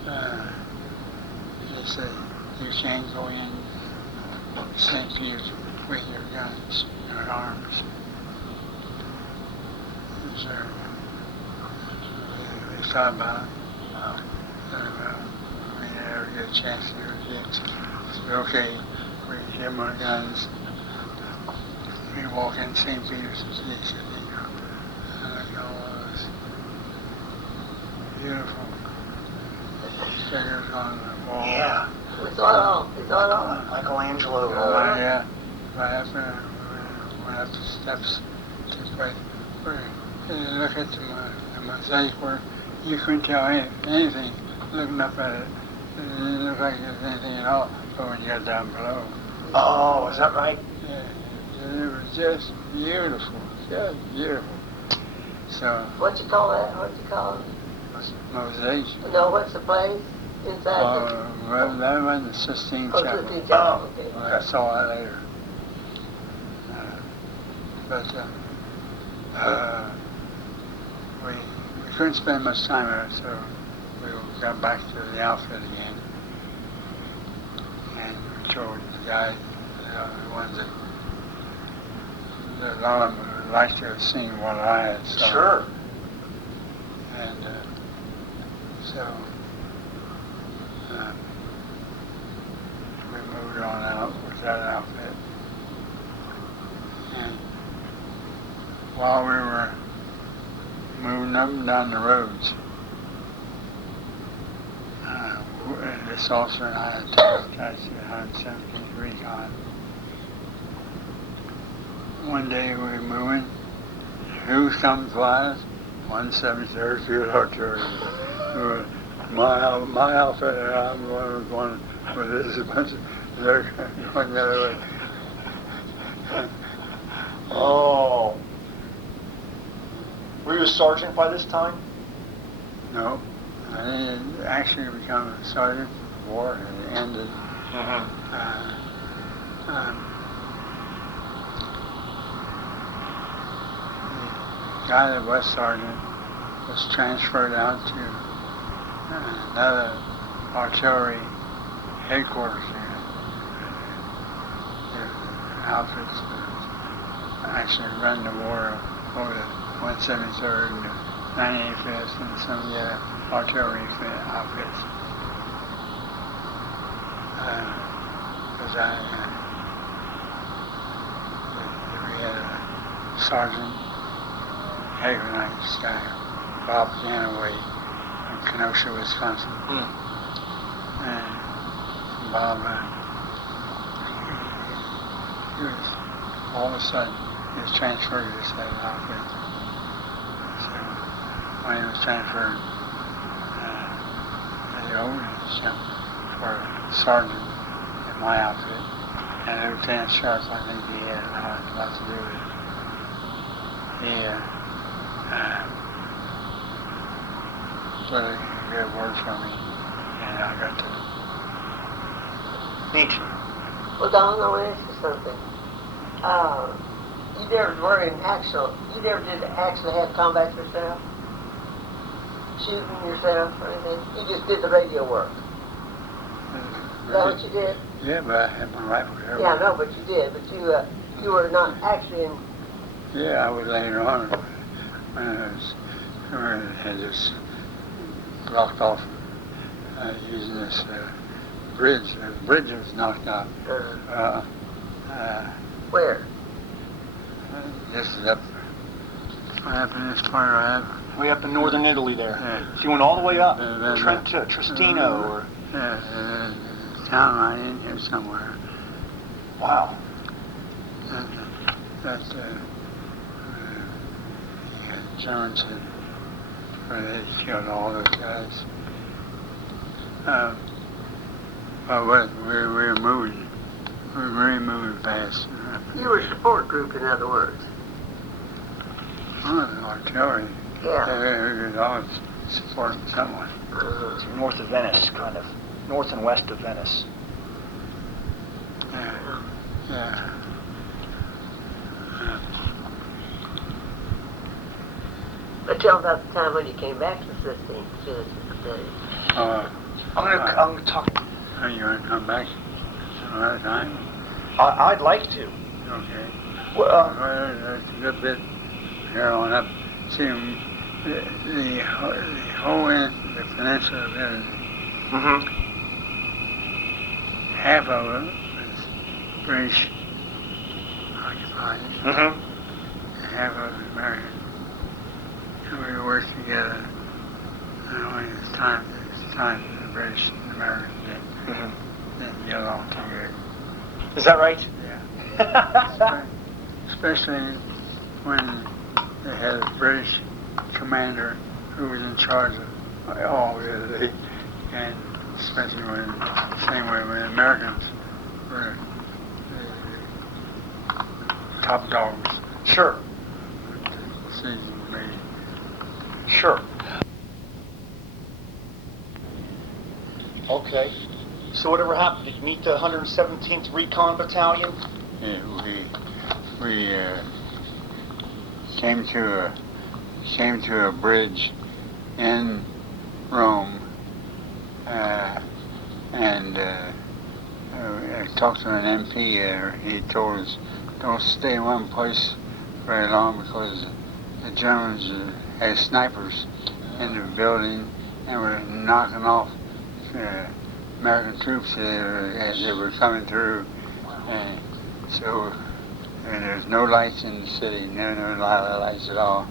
they say, you can't go in St. Peter's with your guns, your arms. So we thought about it. We never get a chance to do it. So okay, we get them our guns. We walk in St. Peter's Cathedral. And look at all those beautiful figures on the wall. Yeah. It's on. Michelangelo. Yeah. Right after we went up the steps to play. You look at the mosaic where you couldn't tell anything looking up at it. It didn't look like there was anything at all. But when you got down below, Oh, is that right? yeah, it was just beautiful. Just beautiful. So, What you call that? What you call it? mosaic. No, what's the place inside? Well, that was the Sistine Oh, Chapel. Sistine Chapel, okay. Well, I saw that later. We couldn't spend much time there, so we got back to the outfit again. And we told the guys, the ones that a lot of them would like to have seen what I had saw. Sure. And so we moved on out with that outfit. And while we were moving up and down the roads, this officer and I had to catch the 117th Recon. One day we were moving, who comes flying? 173rd Field Artillery. My outfit, and I'm going with this a bunch of, they're going the other way. Oh. Were you a sergeant by this time? No, I didn't actually become a sergeant. The war had ended. The guy that was sergeant was transferred out to another artillery headquarters here. Outfits actually run the war over the 173rd and the 98th and some of the artillery outfits. Because we had a sergeant, heck of a nice guy, Bob Ganaway from Kenosha, Wisconsin. And Bob, he was all of a sudden, he was transferred to this other outfit. So when he was transferred, the ordnance for a sergeant in my outfit, and Lieutenant Sharp, I think he had a lot to do with it. He put a good word for me, and I got to Meet you. Well, Don, I want to ask you something. You never did actually have combat yourself? Shooting yourself or anything? You just did the radio work. Is that what you did? Yeah, but I had my rifle there. Yeah, I know, but you did. But you were not actually in... Yeah, I was later on when I had just blocked off using this bridge. The bridge was knocked out. Where? This is up in this part I have. Way up in northern Italy there. Yeah. So you went all the way up. Trent to Tristino or... Yeah, town line in here somewhere. Wow. That Germans had, where they killed all those guys. But we were moving. We were very moving fast. You were a support group, in other words. Oh, the artillery. Yeah. They was always supporting someone. So north of Venice, kind of. North and west of Venice. Yeah. But tell about the time when you came back to Cincinnati. I'm gonna talk. Are you going to come back another time? I'd like to. Okay. Well, There's a good bit here on up. See, the whole end, the peninsula there, half of it was British occupied, and half of it American. And we worked together. And when it's time the British and the Americans didn't get along too good. is that right? Yeah. Especially when they had a British commander who was in charge of all of it, and especially when, same way when the Americans were the top dogs. Sure. Decision made. Sure. Okay. So whatever happened? Did you meet the 117th Recon Battalion? Yeah, we came to a bridge in Rome, and I talked to an MP there. He told us, don't stay in one place very long because the Germans had snipers in the building and were knocking off American troops as they were coming through. And so there's no lights in the city, no lights at all.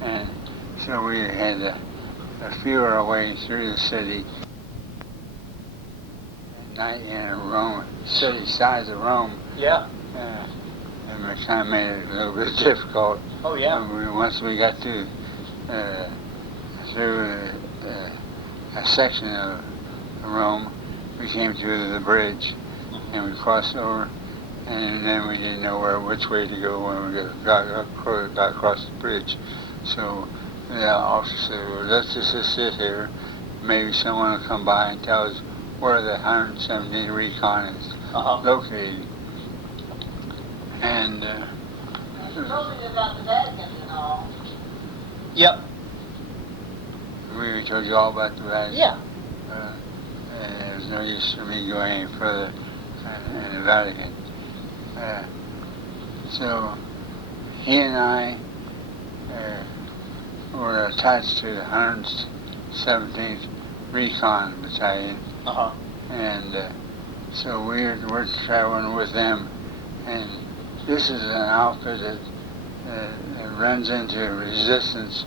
And so we had to feel our way through the city. At night in Rome, city size of Rome. Yeah. And it kind of made it a little bit difficult. Oh yeah. Once we got through a section of Rome, we came to the bridge, and we crossed over, and then we didn't know which way to go when we got across the bridge. So the officer said, well, let's just sit here. Maybe someone will come by and tell us where the 117th Recon is located. And You told me about the Vatican and all. Yep. we told you all about the Vatican. Yeah. There's no use for me going any further in the Vatican. So he and I were attached to the 117th Recon Battalion, Uh-huh. and so we're traveling with them. And this is an outfit that runs into resistance.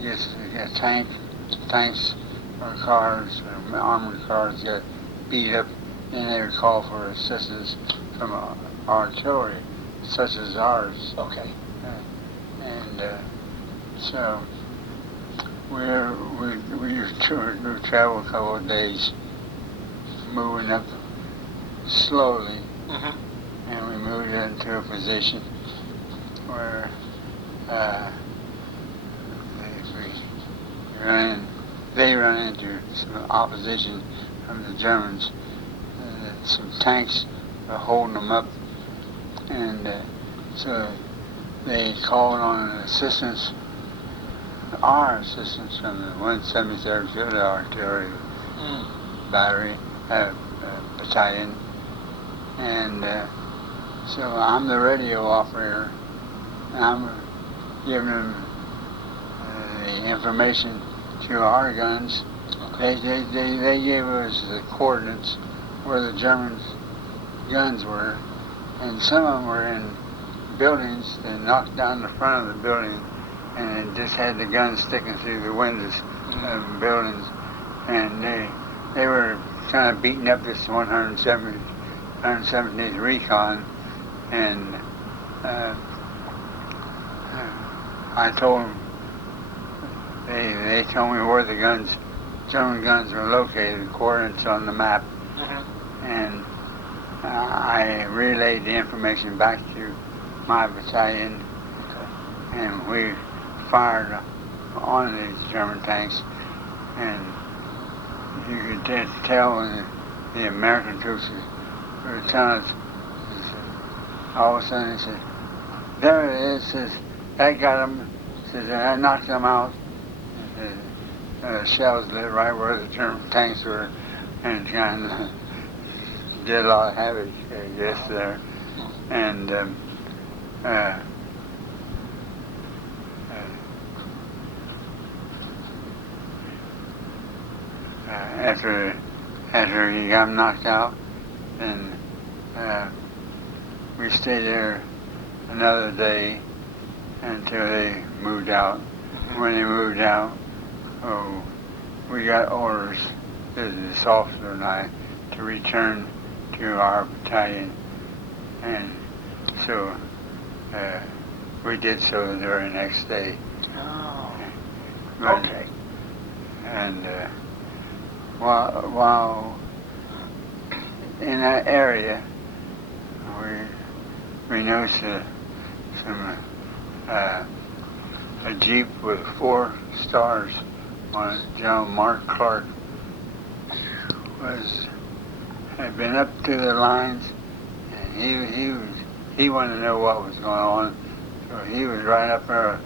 You get tanks or cars, or armored cars get beat up, and they would call for assistance from artillery, such as ours. Okay. So we traveled a couple of days, moving up slowly, Mm-hmm. and we moved into a position where they run into some opposition from the Germans. Some tanks were holding them up, and so they called on our assistance from the 173rd Field Artillery Battery Battalion, and so I'm the radio operator, and I'm giving them the information to our guns. They gave us the coordinates where the German guns were, and some of them were in buildings. They knocked down the front of the building, and it just had the guns sticking through the windows of the buildings, and they were kind of beating up this 117th Recon, and I told them, they told me where the German guns were located, coordinates on the map, and I relayed the information back to my battalion, and we fired on these German tanks, and you could just tell when the American troops were telling us, all of a sudden they said, there it is, says, that got them, says, I knocked them out. Shells lit right where the German tanks were, and kind of did a lot of havoc, I guess, there. And after he got knocked out, then we stayed there another day until they moved out. When they moved out, we got orders, this officer and I, to return to our battalion, and so we did so the very next day. Oh. But, Okay. And while in that area, we noticed a Jeep with 4 stars on it. General Mark Clark had been up to the lines, and he wanted to know what was going on, so he was right up there,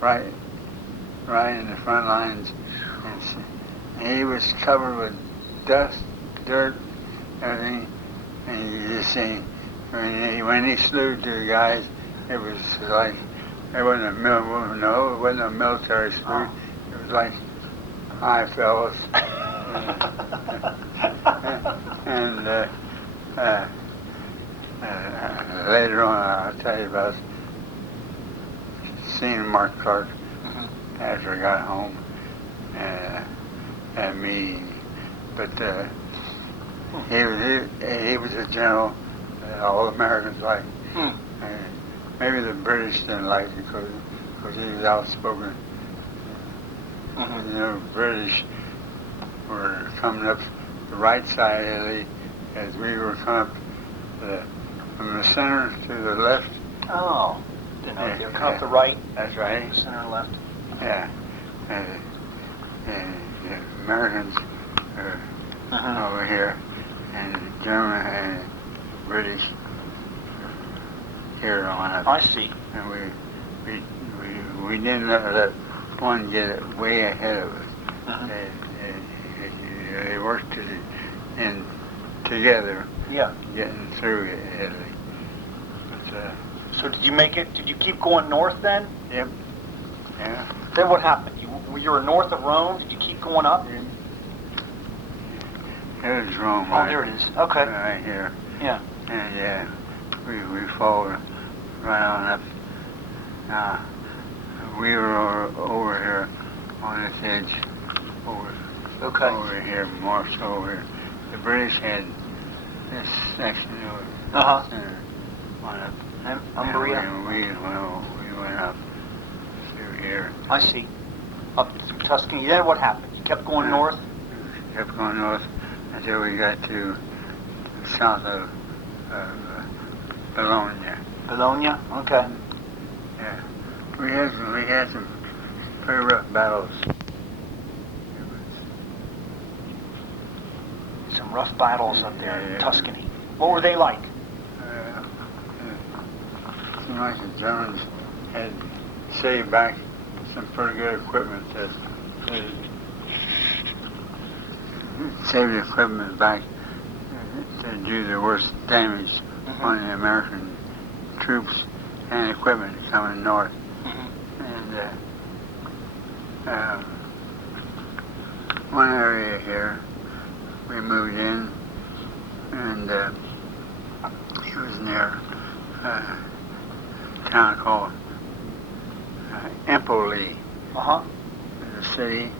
right in the front lines, and he was covered with dust, dirt, everything, and you just see when he slewed to the guys, it was like it wasn't a military salute. It was like, "Hi, fellas." And later on, I'll tell you about seeing Mark Clark after I got home at a meeting. But he was a general that all Americans liked. Maybe the British didn't like it because he was outspoken. You know, British were coming up the right side of Italy as we were coming up from the center to the left. Oh, didn't know if you were coming up the right. That's right. The center and left. Yeah. And the Americans are over here, and German and British here on up. I see. And we didn't let one get it way ahead of us. They worked together, Yeah. getting through Italy. But So did you make it? Did you keep going north then? Yep. Yeah. Then what happened? You were north of Rome. Did you keep going up? Yep. There's Rome. Oh, there it is. Okay. Right here. Yeah. And yeah, we followed right on up. We were over here on this edge, over here, more so over here. The British had this section of center on up. Umbria. And we went up through here. I see. Up through Tuscany. Then what happened? You kept going north? We kept going north until we got to the south of Bologna. Bologna? Okay. Yeah. We had some pretty rough battles. Some rough battles up there in Yeah. Tuscany. What were they like? It seemed like the Germans had saved back some pretty good equipment that saved the equipment back to do the worst damage on the American troops and equipment coming north. And one area here we moved in, and it was near a town called Empoli, the city,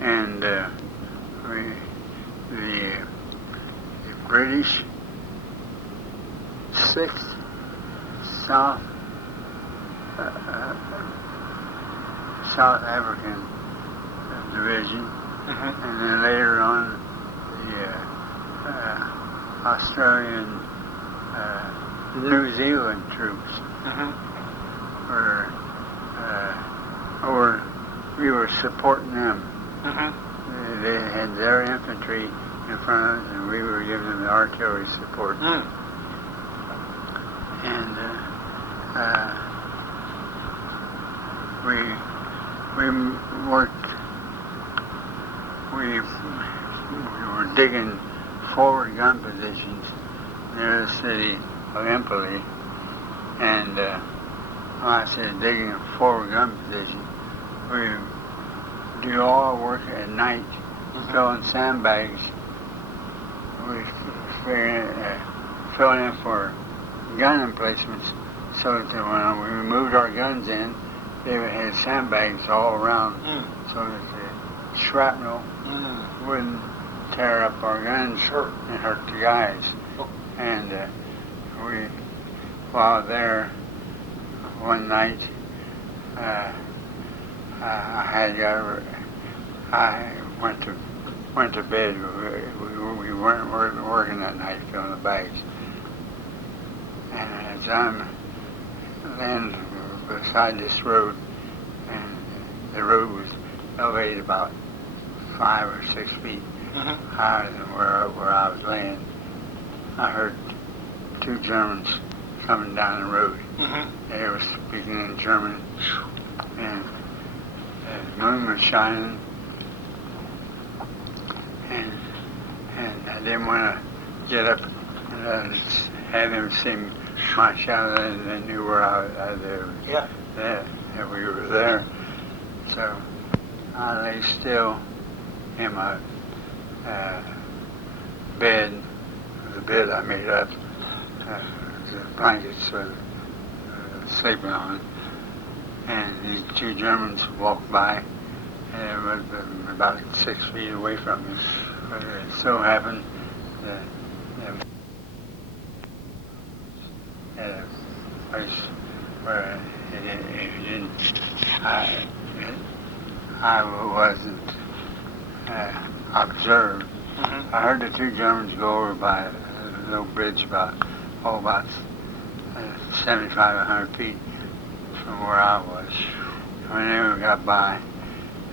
and the British 6th South African Division, and then later on the Australian, New Zealand troops were we were supporting them. They had their infantry in front of us, and we were giving them the artillery support. And we worked. We were digging forward gun positions near the city of Empoli, and when I said digging a forward gun position, we do all our work at night, filling sandbags. We filling in for gun emplacements, so that when we moved our guns in, they had sandbags all around, so that the shrapnel wouldn't tear up our guns and hurt the guys. And while there, one night, I went to bed. We weren't working that night filling the bags. And as I'm laying beside this road, and the road was elevated about 5 or 6 feet higher than where I was laying, I heard 2 Germans coming down the road. They were speaking in German, and the moon was shining, and I didn't want to get up and have them see my shadow, and they knew where I was there, that we were there. So I lay still in my bed, the bed I made up, the blankets sleeping on, and these 2 Germans walked by, and it was about 6 feet away from me. But it so happened that at a place where I wasn't observed. I heard the 2 Germans go over by a little bridge about 75, 100 feet from where I was. When they got by,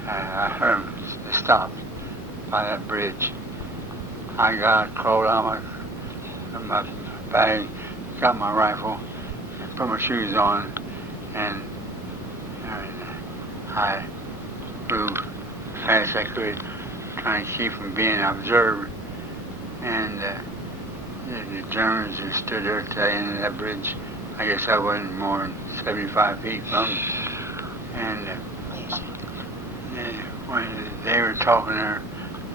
I heard them stop by that bridge. I crawled out of my bag, got my rifle, and put my shoes on, and I flew as fast as I could, trying to keep from being observed. And the Germans that stood there at the end of that bridge I guess I wasn't more than 75 feet from them. And when they were talking there,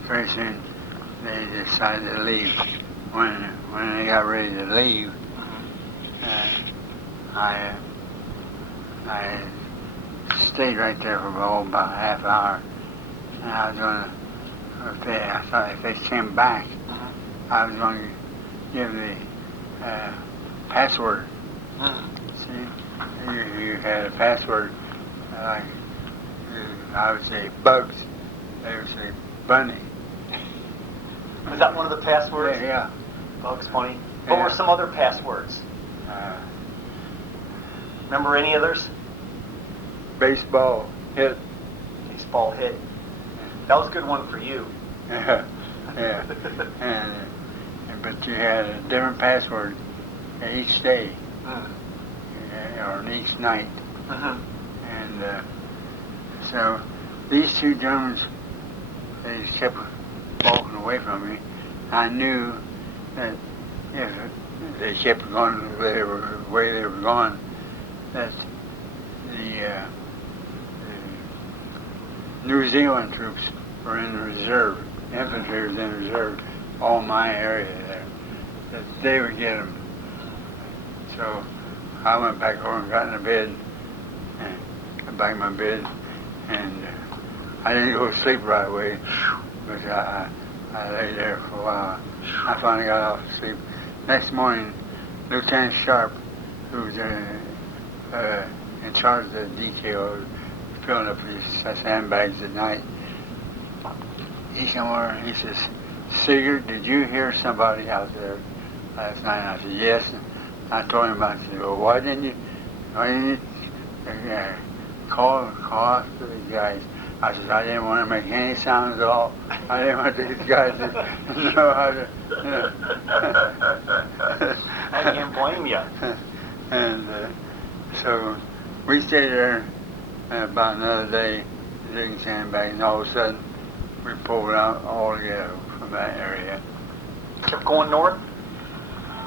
very soon they decided to leave. When they got ready to leave, I stayed right there for about a half hour, and I was gonna. I thought if they came back, I was going to give the password. See, you had a password, like I would say Bugs, they would say Bunny. Was that one of the passwords? Yeah. Bugs Bunny. What were some other passwords? Remember any others? Baseball hit. Baseball hit. That was a good one for you. Yeah. But you had a different password each day, or each night. And so these two Germans, they kept walking away from me. I knew that if they kept going the way they were going, that the New Zealand troops were in reserve, infantry was in reserve, all my area there, that they would get them. So I went back over and got in the bed, and got back in my bed, and I didn't go to sleep right away, but I lay there for a while. I finally got off to sleep. Next morning, Lieutenant Sharp, who was in charge of the detail, filling up these sandbags at night, he came over and he says, "Siegert, did you hear somebody out there last night?" And I said, "Yes." And I told him about it. He said, "Well, why didn't you call after these guys?" I said, "I didn't want to make any sounds at all. I didn't want these guys to know how to, you know." I can't blame you. And so we stayed there about another day, digging sandbags, and all of a sudden we pulled out all together from that area. Kept going north?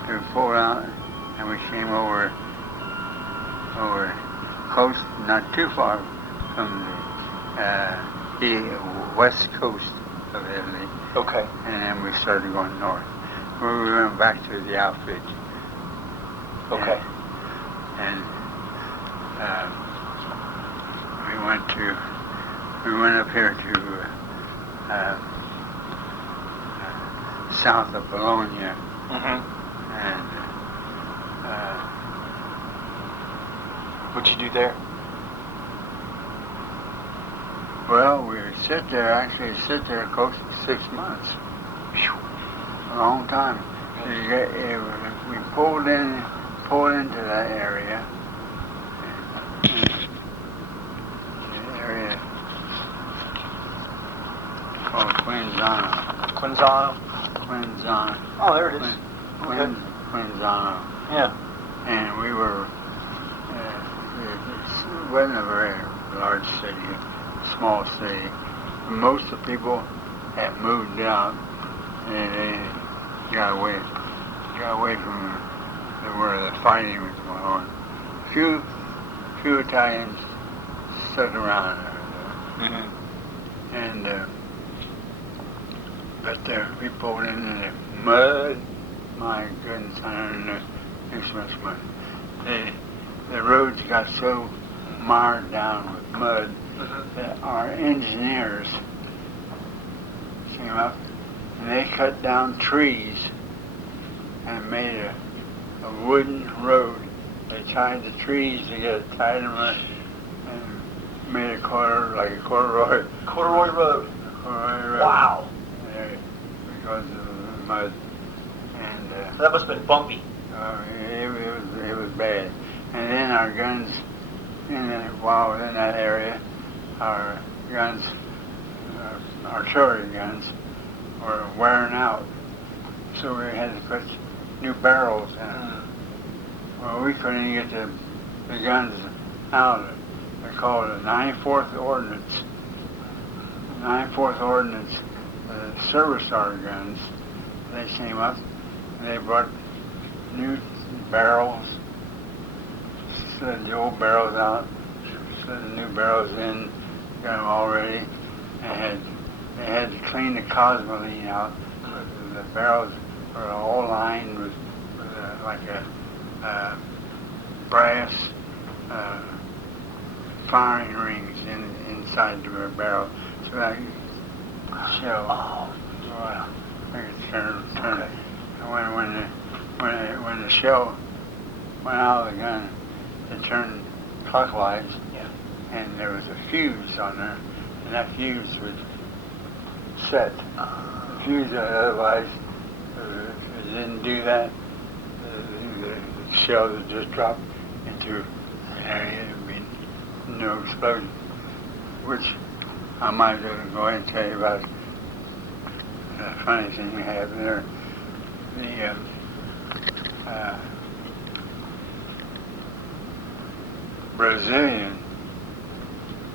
We pulled out and we came over coast, not too far from the west coast of Italy. Okay. And then we started going north. We went back to the outfit. Okay. And we went up here to south of Bologna. And what'd you do there? well, we sit there close to 6 months. A long time. We pulled into that area. The area called Quinzano. Oh, there it is. Quinzano. Yeah. And we were, it wasn't a very large city, a small city. Most of the people had moved out and they got away from where the fighting was going on. Few Italians stuck around there. And but we pulled into the mud. My goodness, I don't know. There's so much mud. The roads got so mired down with mud that our engineers came up and they cut down trees and made a wooden road. They tied the trees together, tied them up, and made a corduroy. Corduroy Road. Wow. Because of the mud. And That must have been bumpy. it was bad. And then our guns, while in that area, our guns, artillery guns, were wearing out. So we had to put new barrels in them. Well, we couldn't even get the guns out. They called it the 94th Ordnance. The 94th Ordnance, the service our guns, they came up and they brought new barrels slid the old barrels out, slid the new barrels in, got them all ready. They had to clean the cosmoline out. The barrels were all lined with like a brass firing rings inside the barrel, so that shell turn. And when the shell went out of the gun, it turned clockwise, and there was a fuse on there, and that fuse would set. The fuse, otherwise, if it didn't do that, the shell would just drop into an area. There would be no explosion, which I might as well go ahead and tell you about the funny thing we have there. The Brazilian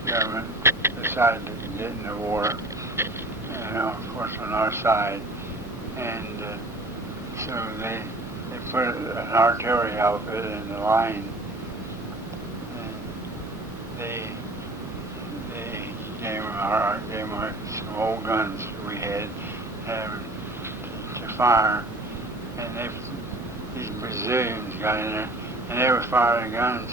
government decided to get in the war, of course on our side, and so they put an artillery outfit in the line, and they gave them some old guns we had to fire, and these Brazilians got in there, and they were firing guns,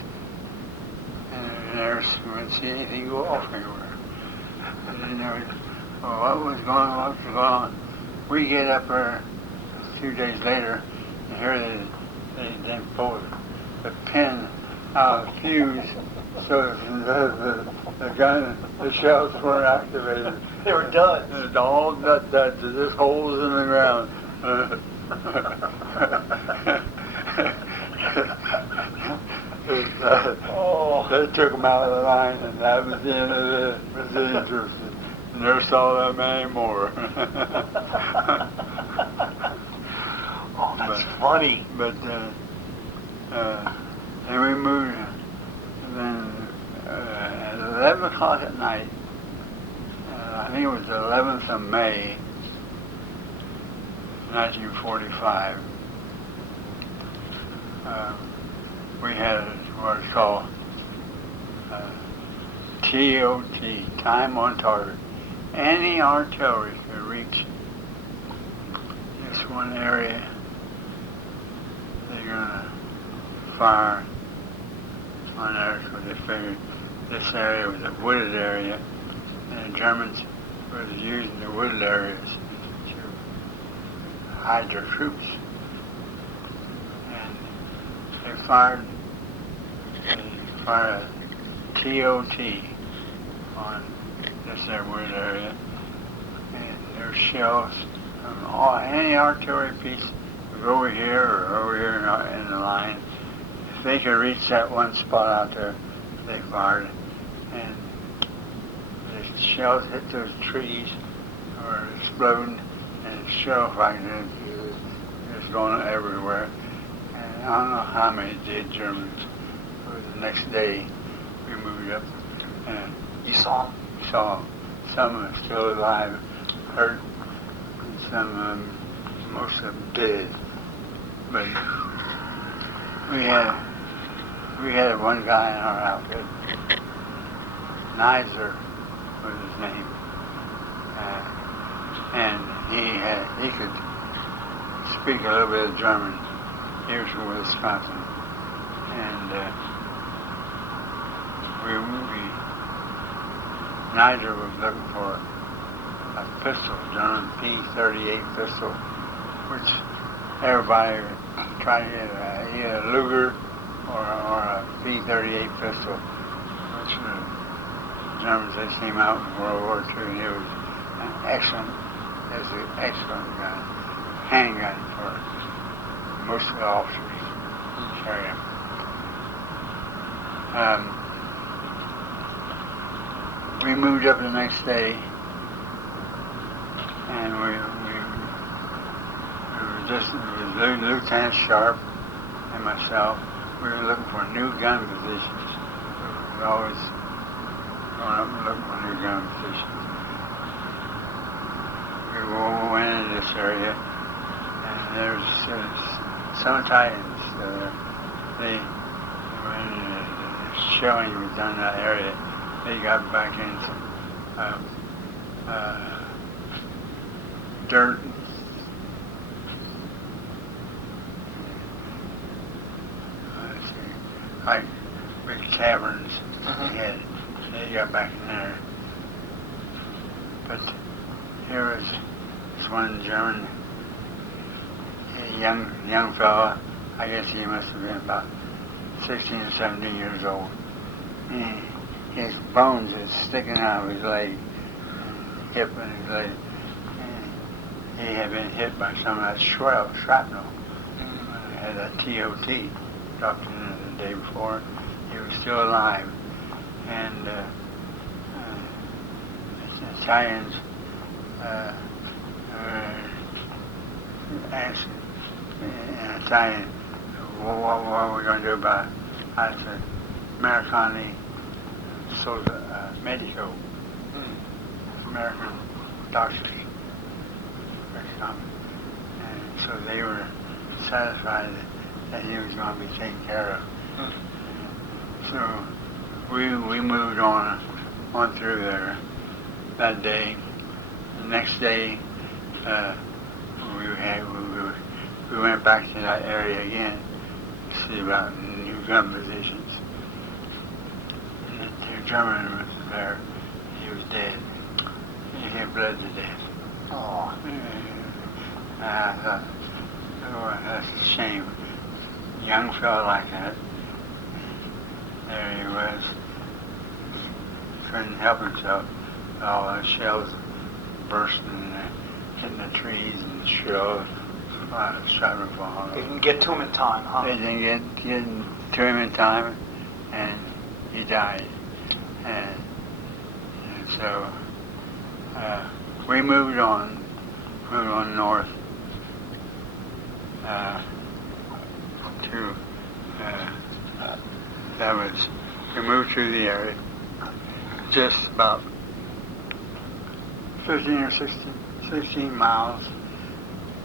and they never wouldn't see anything go off anywhere. And they never, well, what was going on? We get up there a few days later, and here they then pulled the pin out of the fuse, so the gun, the shells weren't activated. They were duds. It's all duds, just holes in the ground. They took them out of the line, and that was the end of the Brazilian troops. Never saw them anymore. Oh, that's funny. But then we moved. Then at 11 o'clock at night, I think it was the 11th of May, 1945. We had what's called TOT, time on target. Any artillery could reach this one area. They're gonna fire on there, so they figured this area was a wooded area, and the Germans were using the wooded areas to hide their troops. And they fired a TOT on this there wooded area, and their shells, any artillery piece was over here or over here in the line. If they could reach that one spot out there, they fired, and the shells hit those trees or exploding, and shell fragments just going everywhere. And I don't know how many dead Germans. The next day, we moved up, and You saw them? saw some of them still alive, hurt, and some of them, most of them dead. But we had one guy in our outfit, Nizer was his name, and he could speak a little bit of German. He was from Wisconsin, and Niger was looking for a pistol, German P-38 pistol, which everybody tried to get either a Luger or a P-38 pistol, which the Germans, they came out in World War II, and it was an excellent gun, handgun for most of the officers to carry them. We moved up the next day, and it was Lieutenant Sharp and myself. We were looking for new gun positions. We were always going up and looking for new gun positions. We went into this area, and there's some Italians. when the shelling was done in that area, they got back in some dirt. Let's see, like big caverns they got back in there. But here was this one German, a young fella. I guess he must have been about 16 or 17 years old. His bones is sticking out of his leg, hip and his leg. And he had been hit by some of that shrapnel. He had a TOT, dropped in the day before. He was still alive. And the Italians asked in Italian, what are we going to do about it? I said, Americani Medico. American doctors. Very common. And so they were satisfied that he was going to be taken care of. So we moved on through there that day. The next day, we went back to that area again to see about new gun positions. And the German was there. He was dead. He had bled to death. Oh. And I thought, oh, that's a shame. Young fellow like that. There he was. Couldn't help himself. All the shells bursting and hitting the trees and the shells. Starting to fall. They didn't get to him in time, huh? They didn't get to him in time, and he died. And so we moved on north to we moved through the area just about 15 or 16 miles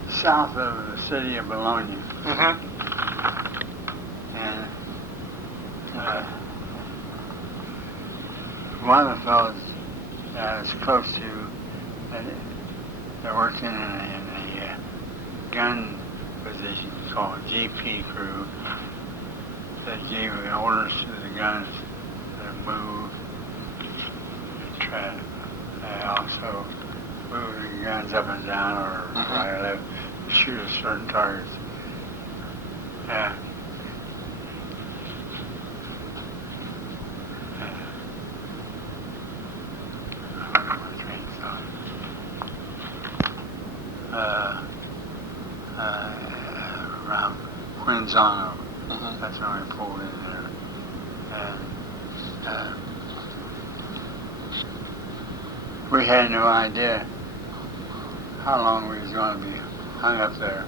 south of the city of Bologna. And one of the fellows that I was close to, that worked in a gun position called GP crew, that gave the orders to the guns to move, also move the guns up and down or right or left, shoot at certain targets. Around Quinzano, that's when we pulled in there. And we had no idea how long we was going to be hung up there.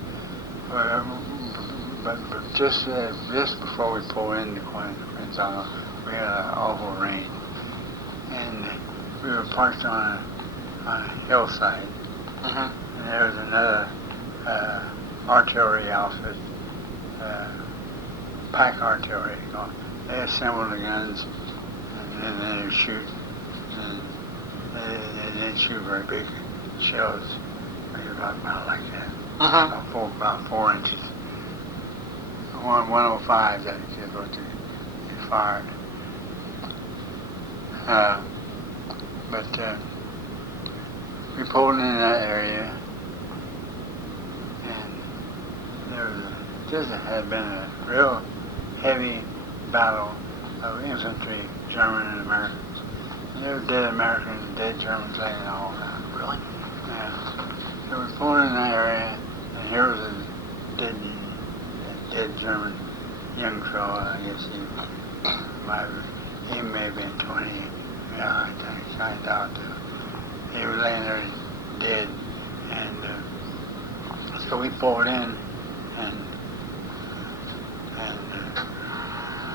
But just before we pulled into Quinzano, we had an awful rain. And we were parked on a hillside. And there was another artillery outfit, pack artillery. They assembled the guns and then they would shoot. And they didn't shoot very big shells. Maybe about like that. About 4 inches. 105 that is what they fired. But we pulled in that area, and there had been a real heavy battle of infantry, German and Americans. There were dead Americans, dead Germans laying all around. Really? Yeah. So we pulled in that area, and here was a dead German young fellow. I guess he may have been 20. Yeah, I doubt that. He was laying there dead, and so we pulled in, and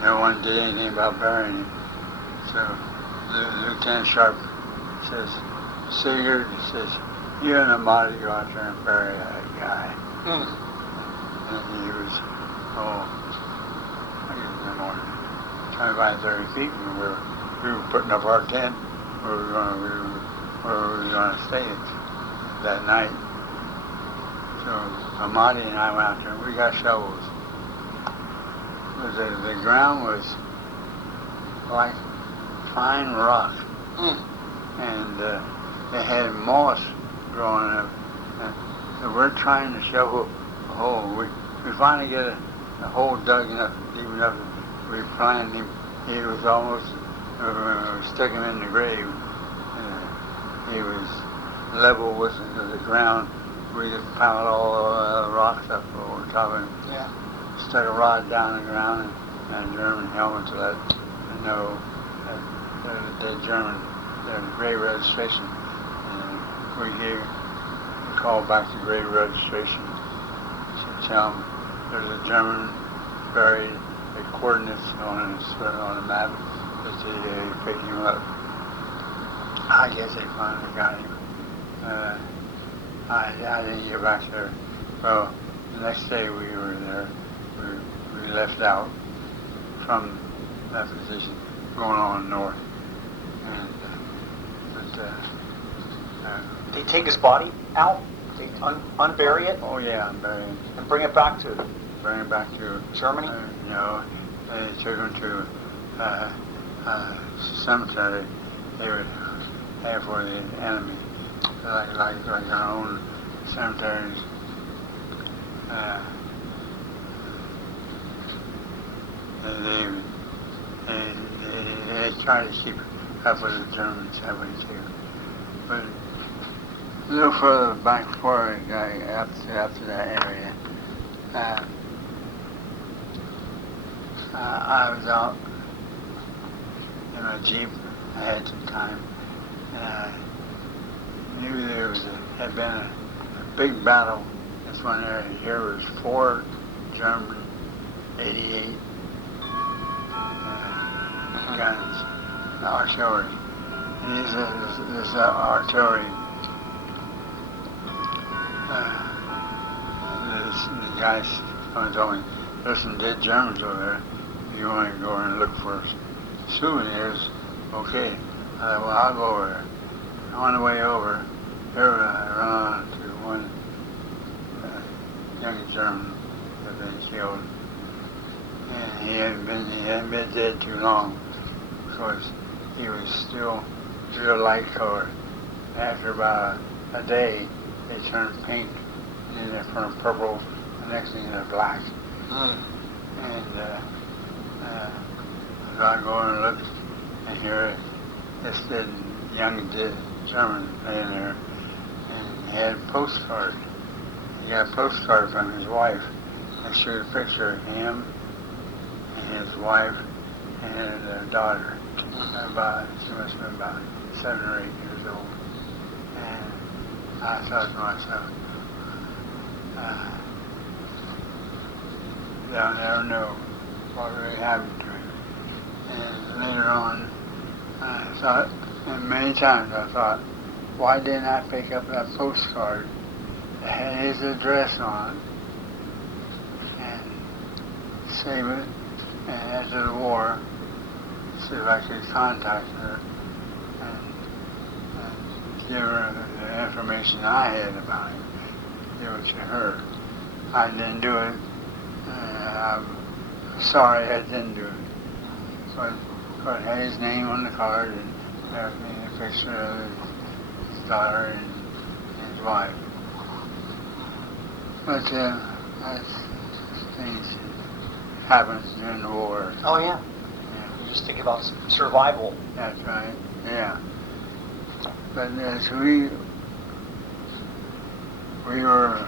no one did anything about burying him. So Lieutenant Sharp says, Siegert, says, you and the body go out there and bury that guy. And he was, I guess no more than 25, 30 feet, and we were putting up our tent where we were going to stay that night. So Amadi and I went out there. We got shovels. The ground was like fine rock, and it had moss growing up. And we're trying to shovel a hole. We finally get a hole dug enough, deep enough. We planted him. He was almost stuck him in the grave. He was level with the ground. We just piled all the rocks up over top of him. Yeah. Stuck a rod down the ground and a German helmet to let them know the German, the grave registration. And we called back to grave registration to tell them there's a German buried, the coordinates on the map that they picked him up. I guess they finally got him. I didn't get back there. Well, the next day we were there. We left out from that position, going on north. And, They take his body out, they unbury it, oh yeah, unbury him. and bring it back to Bring him back to Germany? No, they took him to cemetery. They would have for the enemy, like our own cemeteries. They try to keep up with the Germans heavily too. But a little further back before I got after that area, I was out in my Jeep. I had some time, and I knew there had been a big battle. This one area here was 4 German 88 guns, artillery. And this artillery, the guys told me, listen, dead Germans over there. If you want to go and look for souvenirs, okay. I thought, well, I'll go over there. On the way over, there I run into one young German that they killed. And he hadn't been dead too long, because he was still real light colored. After about a day, they turned pink, and then they turned purple, the next thing they're black. And so I go and look, and here this dead young German laying there, and he had a postcard. He got a postcard from his wife, and showed a picture of him and his wife and their daughter. She must have been about 7 or 8 years old. And I thought to myself, they'll never know what really happened to him. And later on, I thought, and many times I thought, why didn't I pick up that postcard that had his address on it and save it, and after the war, see if I could contact her and give her the information I had about him, give it to her. I didn't do it. I'm sorry I didn't do it. But I had his name on the card and left me a picture of his daughter and his wife. But that's things that happens during the war. Oh yeah. You just think about survival. That's right, yeah. But as we were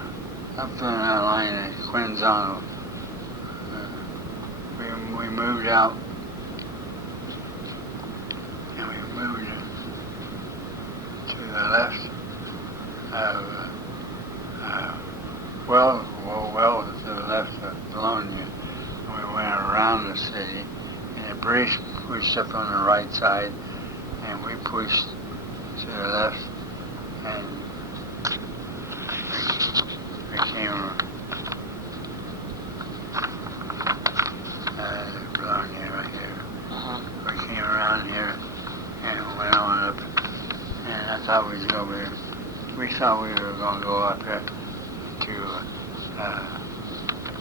up in that line at Quinzano, we moved out, and we moved to the left of, well to the left of Bologna. We went around the city, and the British pushed up on the right side, and we pushed to the left, and we came Bologna right here. thought we were going to go up there to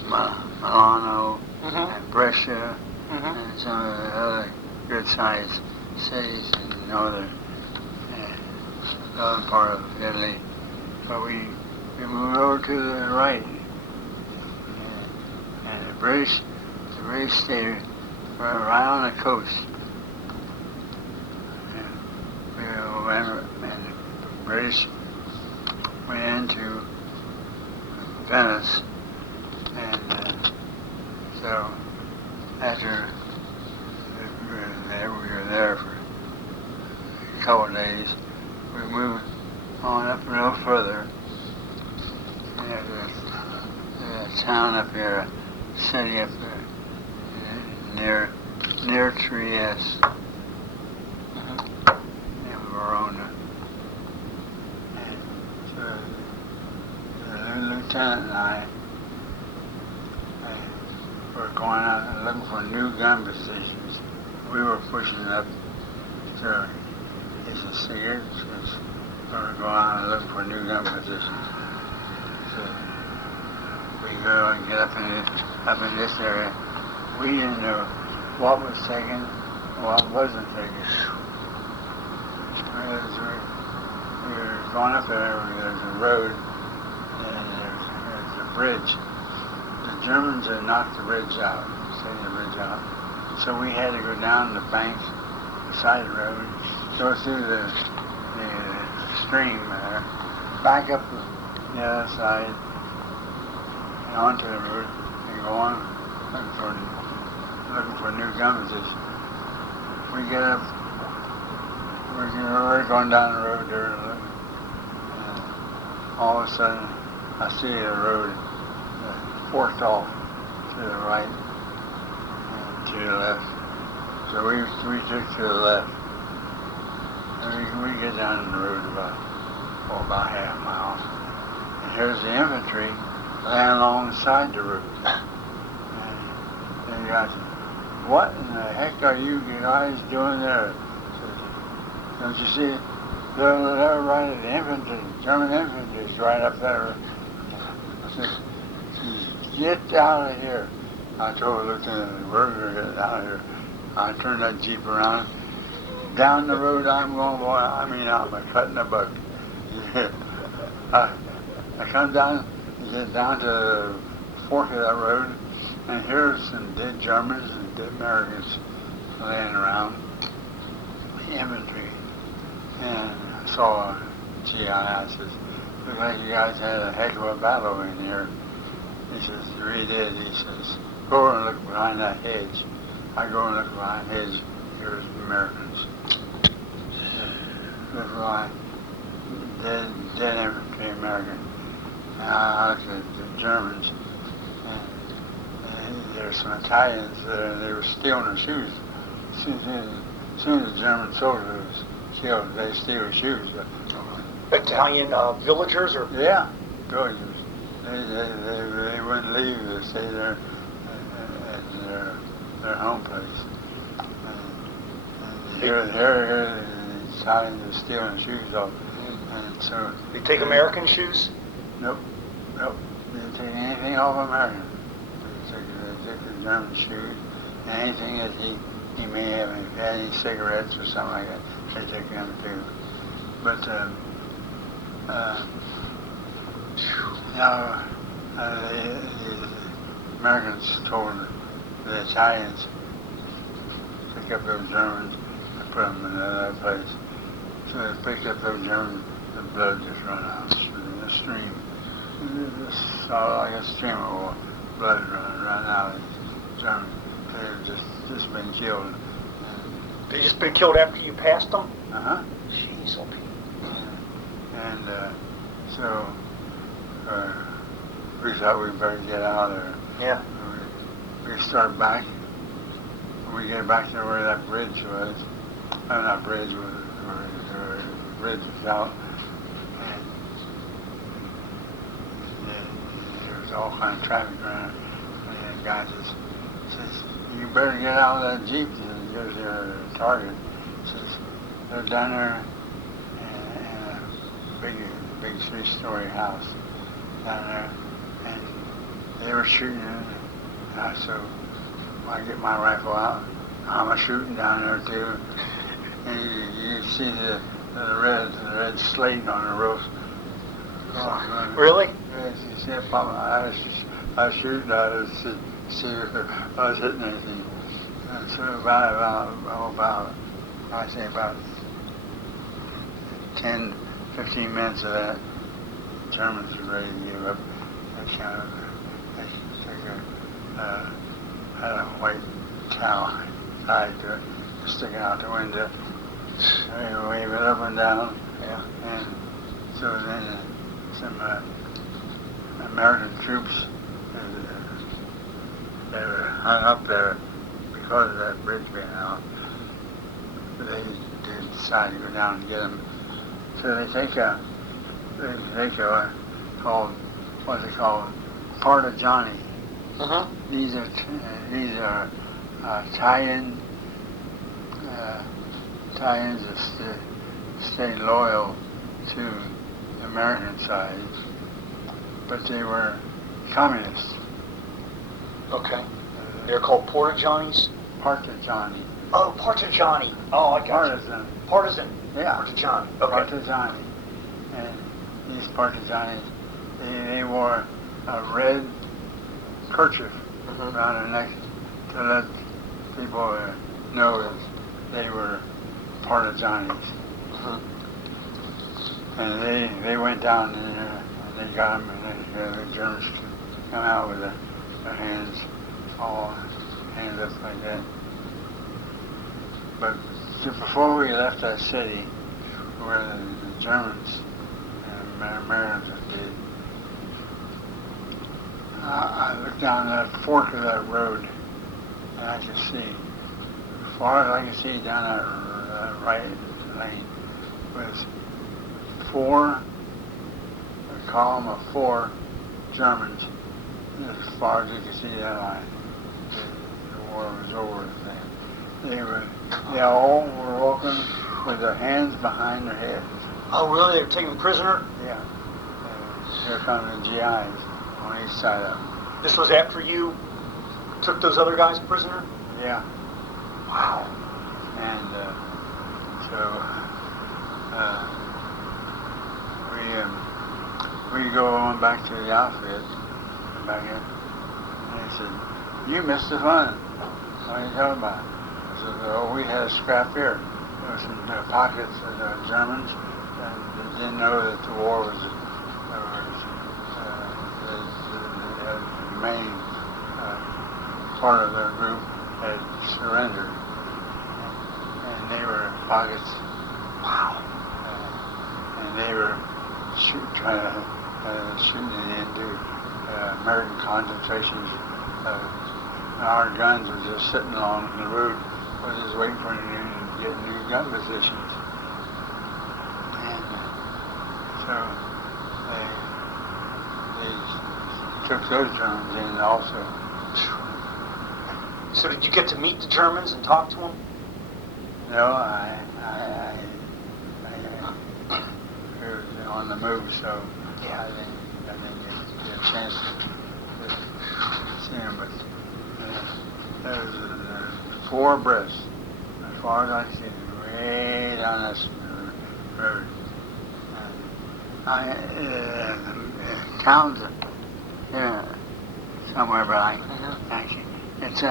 Milano and Brescia and some of the other good-sized cities in northern part of Italy. But we moved over to the right, and the British stayed right on the coast. And the British went into Venice, and so after we were there for a couple of days, we moved on up a little further. There's a town up here, a city up there, near Trieste, near Verona. And so the lieutenant and I were going out and looking for new gun positions. We were pushing up to Siegert, because we were going out and looking for new gun positions. So we go and get up in this area. We didn't know what was taken, what wasn't taken. We were going up there. There's a road and there's a bridge. The Germans had knocked the bridge out, taken the bridge out. So we had to go down the bank, beside the road, go through the stream there, back up the other side, and onto the road, and go on looking for new gun position. We get up, we're going down the road there, and all of a sudden, I see a road forked off to the right and to the left. So we took to the left. And we get down the road about half a mile. And here's the infantry laying alongside the road. And you got, what in the heck are you guys doing there? So, don't you see? They're right at the infantry. German infantry is right up there. Get out of here. I told Lieutenant, we're going to get out of here. I turned that Jeep around. Down the road I'm going, boy, I'm a cutting a buck. I come down to the fork of that road, and here's some dead Germans and dead Americans laying around, the infantry. And I saw a GI, I says, looks like you guys had a heck of a battle in here. He says, you really did. He says, go and look behind that hedge. I go and look behind the hedge. Here's the Americans. Look like dead infantry American. I looked at the Germans, and there's some Italians there, and they were stealing their shoes. As soon as the German soldier was killed, they steal their shoes. Italian villagers or? Yeah, villagers. They wouldn't leave. They stayed there at their home place. And here the Italians are stealing shoes off. And so They take American shoes? Nope. They didn't take anything off American. They took the German shoes and anything that he may have, if he had any cigarettes or something like that, they took them too. But now the Americans told the Italians to pick up those Germans and put them in another place. So they picked up those Germans, the blood just ran out in the stream. It just saw like a stream of blood run out of these Germans. They've just been killed. They just been killed after you passed them? Uh-huh. Jeez, okay. And so we thought we'd better get out of there. Yeah. We start back. We get back to where that bridge was. Not bridge, where the bridge was out. And there was all kind of traffic around. And the guy just says, you better get out of that Jeep. And gives you a target. Says, they're down there in a big big 3-story house down there, and they were shooting. So I get my rifle out. I'm shooting down there too. And you see the red slate on the roof. Oh, Really? Yes, you see it popping. I was shooting. I was see if I was hitting anything. And so about I say about 10, 15 minutes of that, the Germans were ready to give up. They had a white towel tied to it, sticking out the window. They wave it up and down. Yeah. And so then some American troops that were hung up there because of that bridge being out. They decide to go down and get them. So they take a what's it called, Part of Johnny. Uh-huh. These are tie-ins that stay loyal to the American side, but they were communists. Okay. They're called Porta-Johnnies? Partigiani. Oh, Partigiani. Oh, I got Partisan. you. Partisan. Yeah. Partigiani. Okay. Partigiani. And these Partigianis, they wore a red kerchief around their neck to let people know that they were Partigianis. And they went down there and they got them, and the Germans come out with their hands all hands up like that. But before we left that city, where the Germans and Americans did, I looked down that fork of that road, and I could see, as far as I could see down that right lane, was a column of 4 Germans, as far as you could see that line. The war was over then. They all were walking with their hands behind their heads. Oh, really? They were taking the prisoner? Yeah. Here come the GIs on each side of them. This was after you took those other guys prisoner? Yeah. Wow. And we go on back to the outfit, back in, and he said, "You missed the fun." What are you talking about? I said, "Oh, we had a scrap here. There was some pockets of the Germans, and they didn't know that the war was the main part of the group had surrendered, and they were pockets." Wow. And they were trying to shooting it into American concentrations. Our guns were just sitting along the road, was just waiting for them to get new gun positions. And so they took those Germans in also. So did you get to meet the Germans and talk to them? No, I was on the move, so yeah, I didn't get a chance to see him. But there was 4 abreast, as far as I could see, way down this road. And towns, somewhere, but actually, it's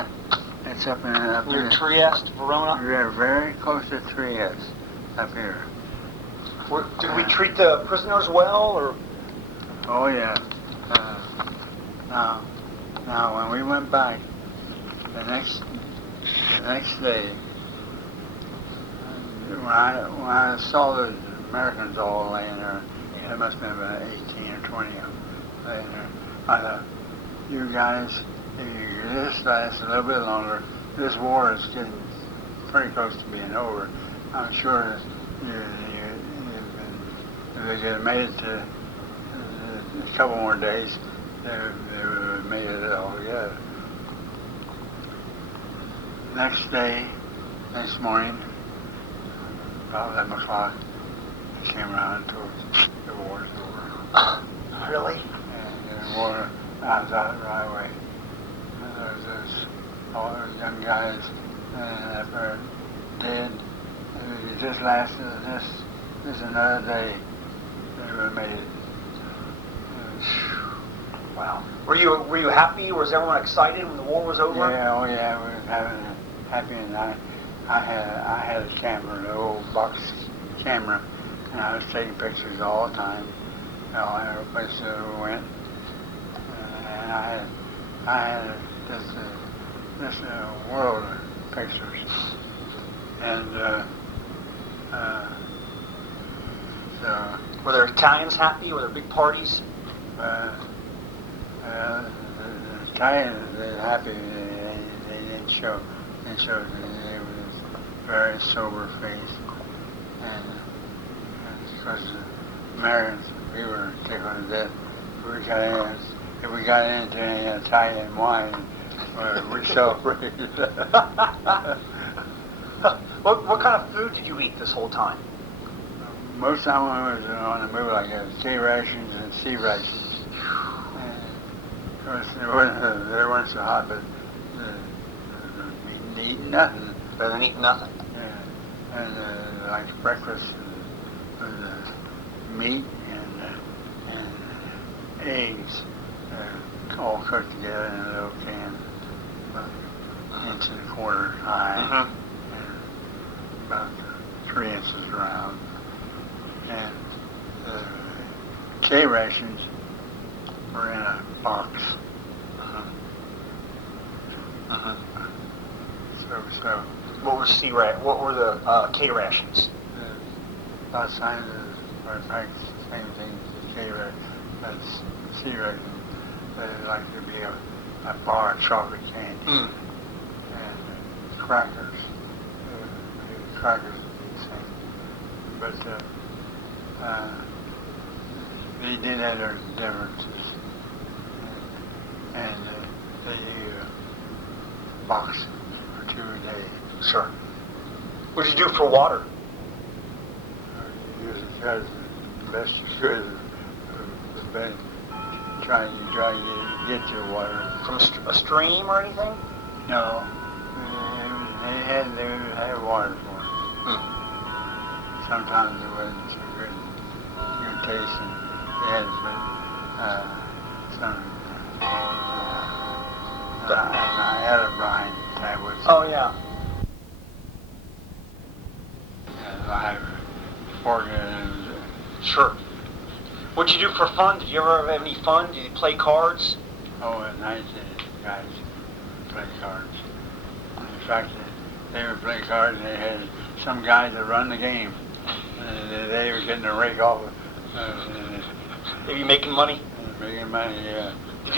up Near Trieste, Verona? We're very close to Trieste, up here. Did we treat the prisoners well, or? Oh yeah. Now when we went back the next day, when I saw the Americans all laying there, there must have been about 18 or 20 of them laying there. I thought, you guys, if you just last a little bit longer, this war is getting pretty close to being over. I'm sure if they could have made it to a couple more days, they would have made it all together. Next morning, about 11 o'clock, came around until the war was over. Really? And the war, I was out right away. There's all those young guys that were dead. It just lasted just another day. They were made it. Wow. Were you happy? Was everyone excited when the war was over? Yeah, oh yeah, we were having happy, and I had a camera, an old box camera, and I was taking pictures all the time, every place that we went, and I had just a world of pictures, and so. Were there Italians happy? Were there big parties? The Italians were happy. They didn't show. They was very sober face, and because the Americans, we were tickled to death. If we got into any Italian wine, we celebrated. What kind of food did you eat this whole time? Most of the time I was on the move, like K rations and C rations. And of course, they weren't so hot, but eating nothing. Better than eating nothing. Yeah. And like breakfast was meat and eggs, all cooked together in a little can, about an inch and a quarter high, and about 3 inches round. And K rations were in a box. So What were the K rations? about signs were in fact the same thing as K ration, that's C ration. They like to be a bar of chocolate candy and crackers. Crackers would be the same, but. They did have their differences, and they ate a box or 2 a day. Sure. What did you do for water? You use it as best you could, try to get your water. From a stream or anything? No, they had water for us. Sometimes it wasn't so good taste, and they had some I had a brine tablets. Oh yeah. I have organs. Sure. What'd you do for fun? Did you ever have any fun? Did you play cards? Oh, at night the guys play cards. In fact, they would play cards, and they had some guys that run the game. They were getting a rake off. They be making money? Making money, yeah. Did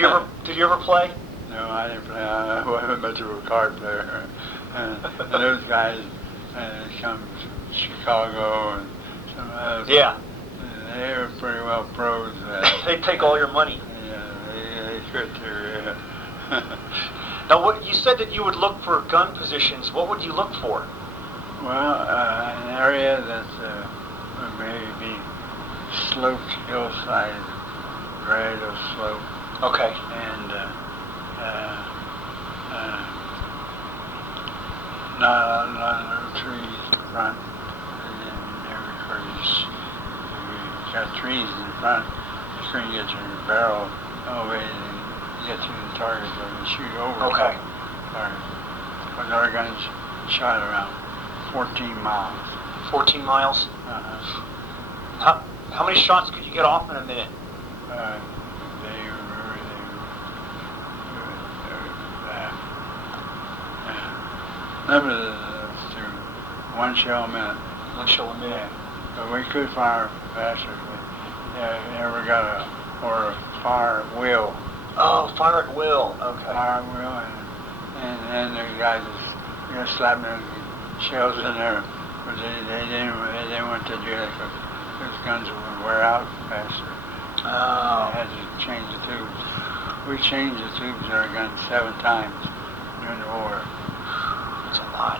you ever play? No, I didn't play. I wasn't much of a card player. And those guys come from Chicago and some others. Yeah. They were pretty well pros. They take all your money. Yeah, they could too. Yeah. Now, what you said that you would look for gun positions. What would you look for? Well, an area that's maybe sloped hillside, gradual slope. Okay. And not a lot of trees in front. And then where you got trees in front, you couldn't get your barrel elevated and get to the target and shoot over. Okay. Target. But our guns shot around 14 miles. 14 miles? How many shots could you get off in a minute? Limited to 1 shell a minute. 1 shell a minute. Yeah. But we could fire faster. We never got or fire at will. Oh, fire at will. Okay. Fire at will, and then the guys just slapping those shells in there, but they didn't want to do that because those guns would wear out faster. Oh. They had to change the tubes. We changed the tubes in our guns 7 times during the war. That's a lot.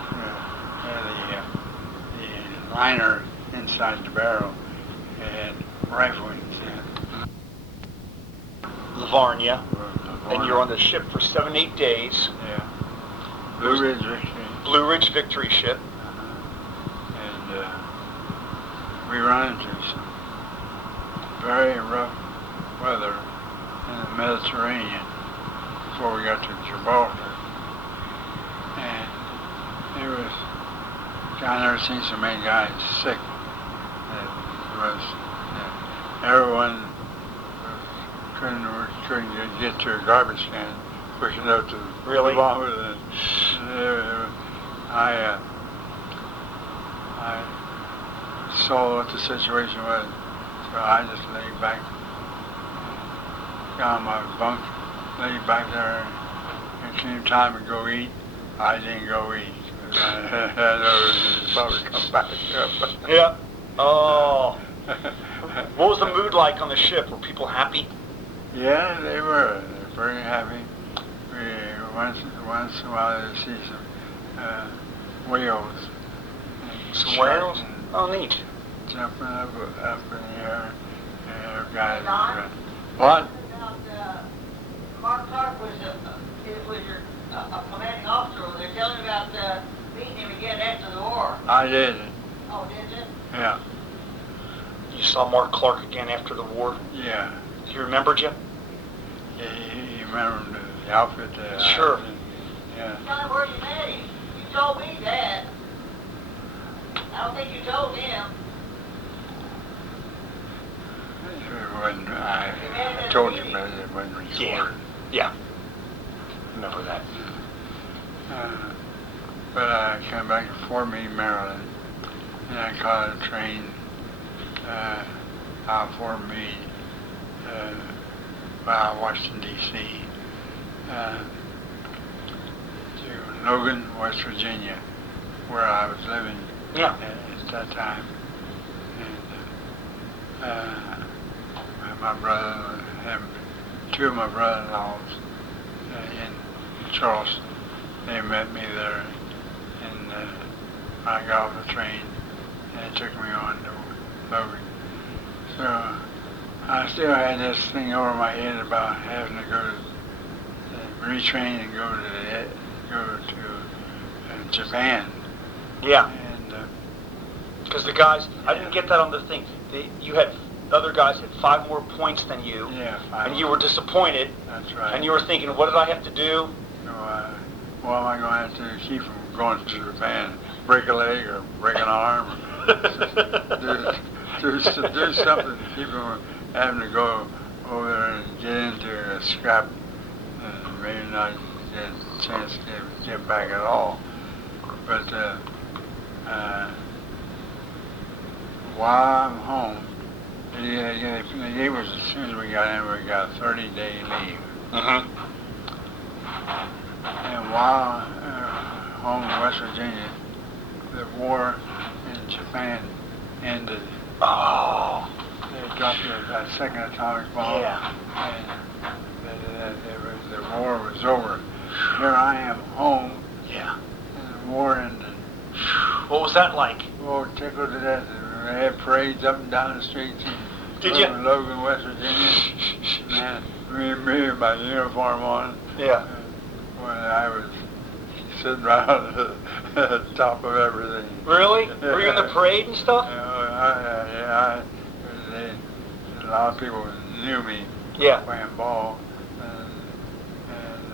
Yeah, the liner inside the barrel and rifling. Livarnia. And you're on the ship for 7, 8 days. Yeah. Blue Ridge Victory. Blue Ridge Victory ship. And we run into some very rough weather in the Mediterranean before we got to Gibraltar. And it was, I never seen so many guys sick. It was, everyone couldn't get to a garbage can quick enough to Really? vomit. And I saw what the situation was, so I just laid back, got on my bunk, laid back there, and it came time to go eat. I didn't go eat. I know it'd probably come back up. Yeah. Oh. What was the mood like on the ship? Were people happy? Yeah, they were. They were very happy. Once in a while they see some whales. Some whales? Oh, neat. Jumping up in the air. Guys. What? Mark Clark was your commanding officer. They're telling me about meeting him again after the war. I did. Oh, did you? Yeah. You saw Mark Clark again after the war? Yeah. He remembered you? He remembered the outfit that Sure. Yeah. Tell him where you met him. You told me that. I don't think you told him. I told you, but it wasn't recorded. Yeah. Remember that. But I came back to Fort Meade, Maryland, and I caught a train out of Fort Meade, by Washington, D.C., to Logan, West Virginia, where I was living Yeah. at that time. And my brother, two of my brother-in-laws in Charleston, they met me there, and I got off the train, and they took me on to Logan. So I still had this thing over my head about having to go to retrain and go to Japan. Yeah. And Because the guys, I didn't get that on the thing. You had, other guys had 5 more points than you. yeah, And you were disappointed. That's right. And you were thinking, what did I have to do? So, what am I going to have to keep from going to Japan? Break a leg or break an arm? do something to keep them having to go over there and get into a scrap and maybe not get a chance to get back at all. But while I'm home, they gave us, as soon as we got in, we got a 30-day leave. Uh-huh. And while home in West Virginia, the war in Japan ended. Oh. They dropped that second atomic bomb, Yeah. and the war was over. Here I am home, Yeah. and the war ended. What was that like? Oh, tickled to death. They had parades up and down the streets in Did you? Logan, West Virginia. Man, me with my uniform on. Yeah. When I was sitting right on the top of everything. Really? Were you in the parade and stuff? A lot of people knew me Yeah. playing ball, and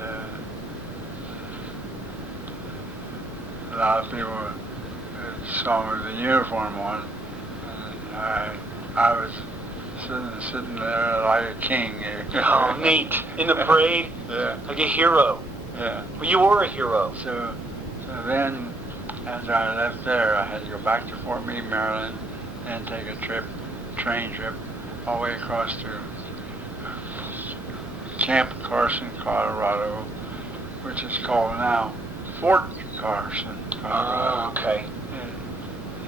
a lot of people saw me with the uniform on, and I was sitting there like a king. Oh, neat. In the parade? Yeah. Like a hero. Yeah. Well, you were a hero. So then, after I left there, I had to go back to Fort Meade, Maryland, and take a train trip, all the way across to Camp Carson, Colorado, which is called now Fort Carson, Colorado. Oh, okay.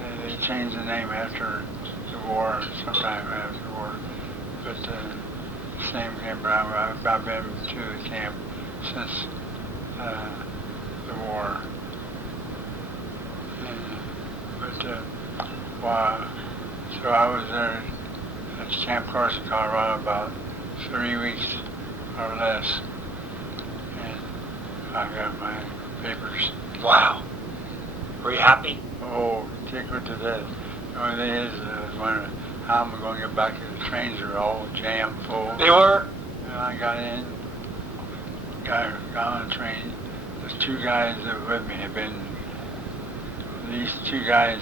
And they changed the name after the war, sometime after the war. But same camp, I've been to the camp since the war. But so I was there Camp Carson, Colorado, about 3 weeks or less, and I got my papers. Wow. Were you happy? Oh, tickled to death. The only thing is, I was wondering how am I going to get back to the trains are all jammed full. They were? And I got in, got on the train. There's 2 guys that were with me have been, these 2 guys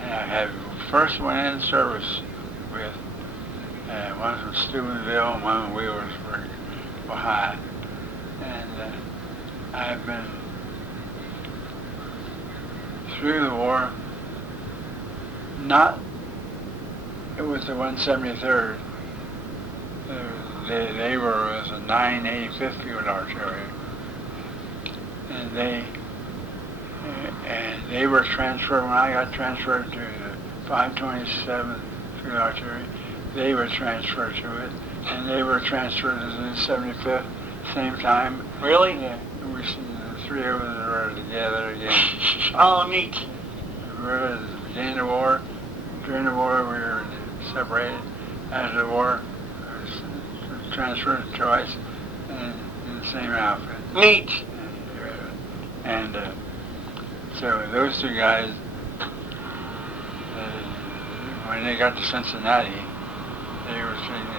I had first went in service with, one from Steubenville and one from Wheelersburg, Ohio. And I've been through the war, it was the 173rd. They were as a 985th Field Artillery. And they were transferred, when I got transferred to the 527th Field Artillery, they were transferred to it, and they were transferred to the 75th, same time. Really? Yeah, we see the 3 of us were together again. Oh, neat. We were at the beginning of the war. During the war, we were separated. After the war, I was transferred twice in the same outfit. Neat. And so those 2 guys, when they got to Cincinnati, they were trained to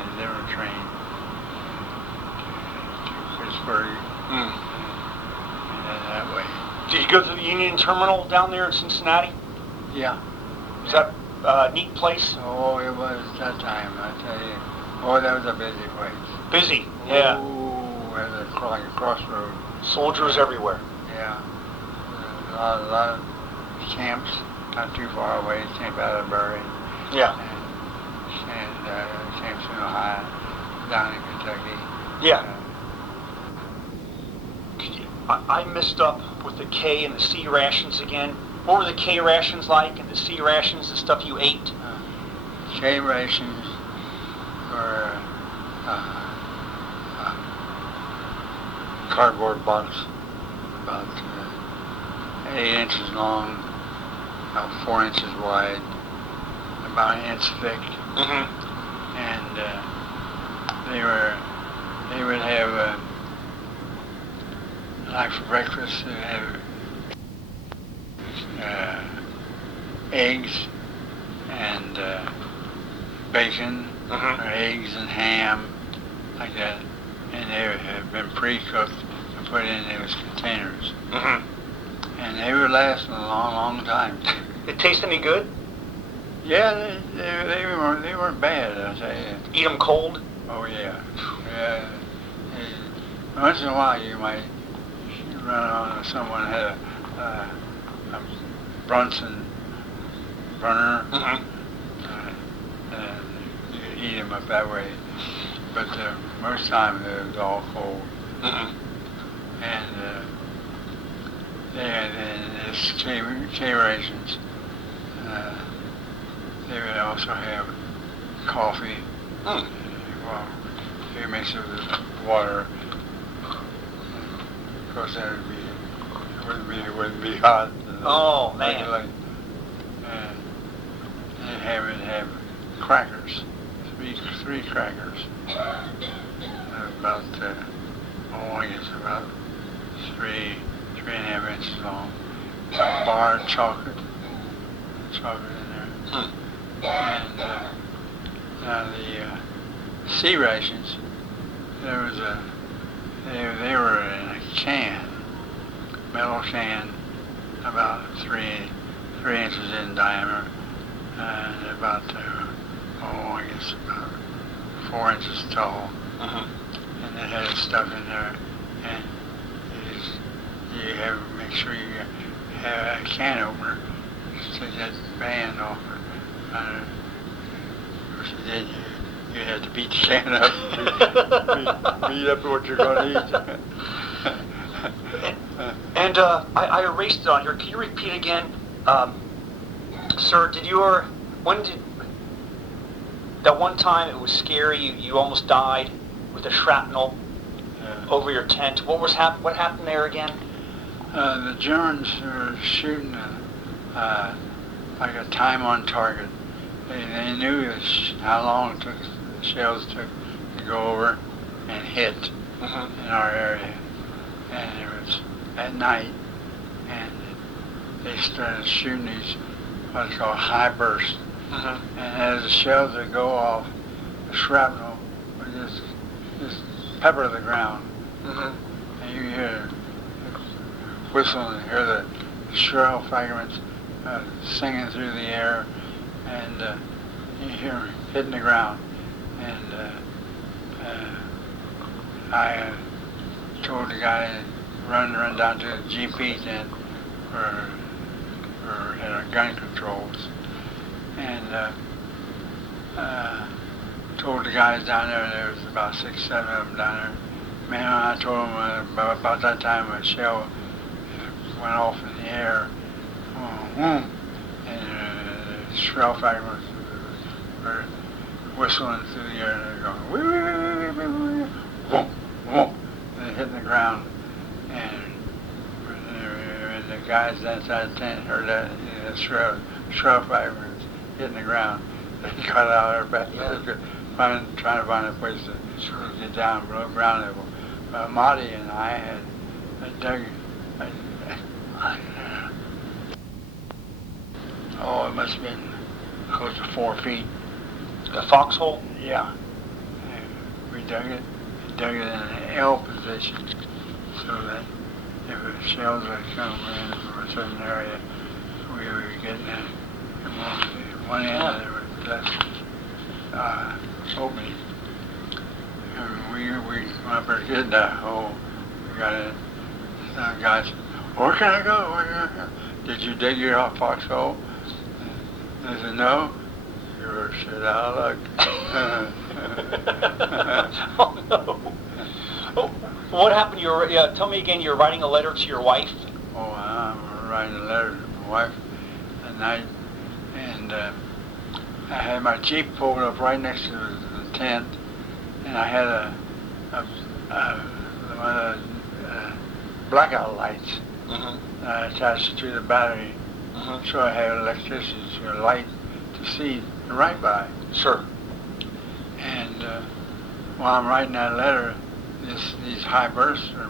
Pittsburgh and that way. Did you go to the Union Terminal down there in Cincinnati? Yeah. Is that a neat place? Oh, it was that time, I tell you. Oh, that was a busy place. Busy, yeah. Oh, it was like a crossroad. Soldiers everywhere. Yeah. A lot of camps not too far away, Camp Atterbury. Yeah. And camps in Ohio, down in Kentucky. Yeah. I messed up with the K and the C rations again. What were the K rations like and the C rations, the stuff you ate? K rations were cardboard box about 8 inches long, about 4 inches wide, about 1 inch thick. Mm-hmm. And they would have like for breakfast they have eggs and bacon, or eggs and ham, like that, and they would have been pre-cooked and put in those containers. And they would last a long, long time. It taste any good? Yeah, they weren't bad, I'll tell you. Eat them cold? Oh yeah. Once in a while you might run on someone who had a Brunson burner, and you could heat them up that way. But most of the time it was all cold. And they had this K rations. They would also have coffee. Well, you mix it with water. Of course, that would be, it wouldn't be hot. Oh, man. And they have crackers, three crackers. About, I guess about 3.5 inches long. Bar chocolate in there. And now the C rations, they were in a can, metal can, about 3 inches in diameter, and about, I guess about 4 inches tall. And it had stuff in there, and you have to make sure you have a can opener to take that band off. Of course, then you had to beat the can up, beat up what you're going to eat. And I erased it on here. Can you repeat again, sir? That one time it was scary? You almost died with the shrapnel over your tent. What happened there again? The Germans were shooting like a time on target, They knew how long it took, the shells took to go over and hit in our area. And it was at night, and they started shooting these what's called high bursts. And as the shells would go off, the shrapnel would just pepper the ground. And you hear the whistle and hear the shrill fragments singing through the air, and you hear them hitting the ground. And I told the guy to run down to the GP tent for our gun controls, and told the guys down there was about 6, 7 of them down there. Man, I told them about that time a shell went off in the air, and the shell fragments were whistling through the air, and they're going, whoom, whoom, and they're hitting the ground. And the guys inside the tent heard that, shell fragments hitting the ground. They got out of their bed, trying to find a place to get down below ground level. Marty and I had dug, it must have been close to 4 feet. A foxhole? Yeah. We dug it in an L position so that if the shells would come in from a certain area, we were getting one end of it was less opening. And we went up there to get that hole. We got it. Some guy said, where can I go? Did you dig your foxhole? I said, no. You were shit out of luck. Oh, no. Oh, what happened? Tell me again, you were writing a letter to your wife? Oh, I'm writing a letter to my wife at night, and I had my Jeep pulled up right next to the tent, and I had one of the blackout lights attached to the battery, so I had electricity to light to see the right by. Sure. And while I'm writing that letter, these high bursts are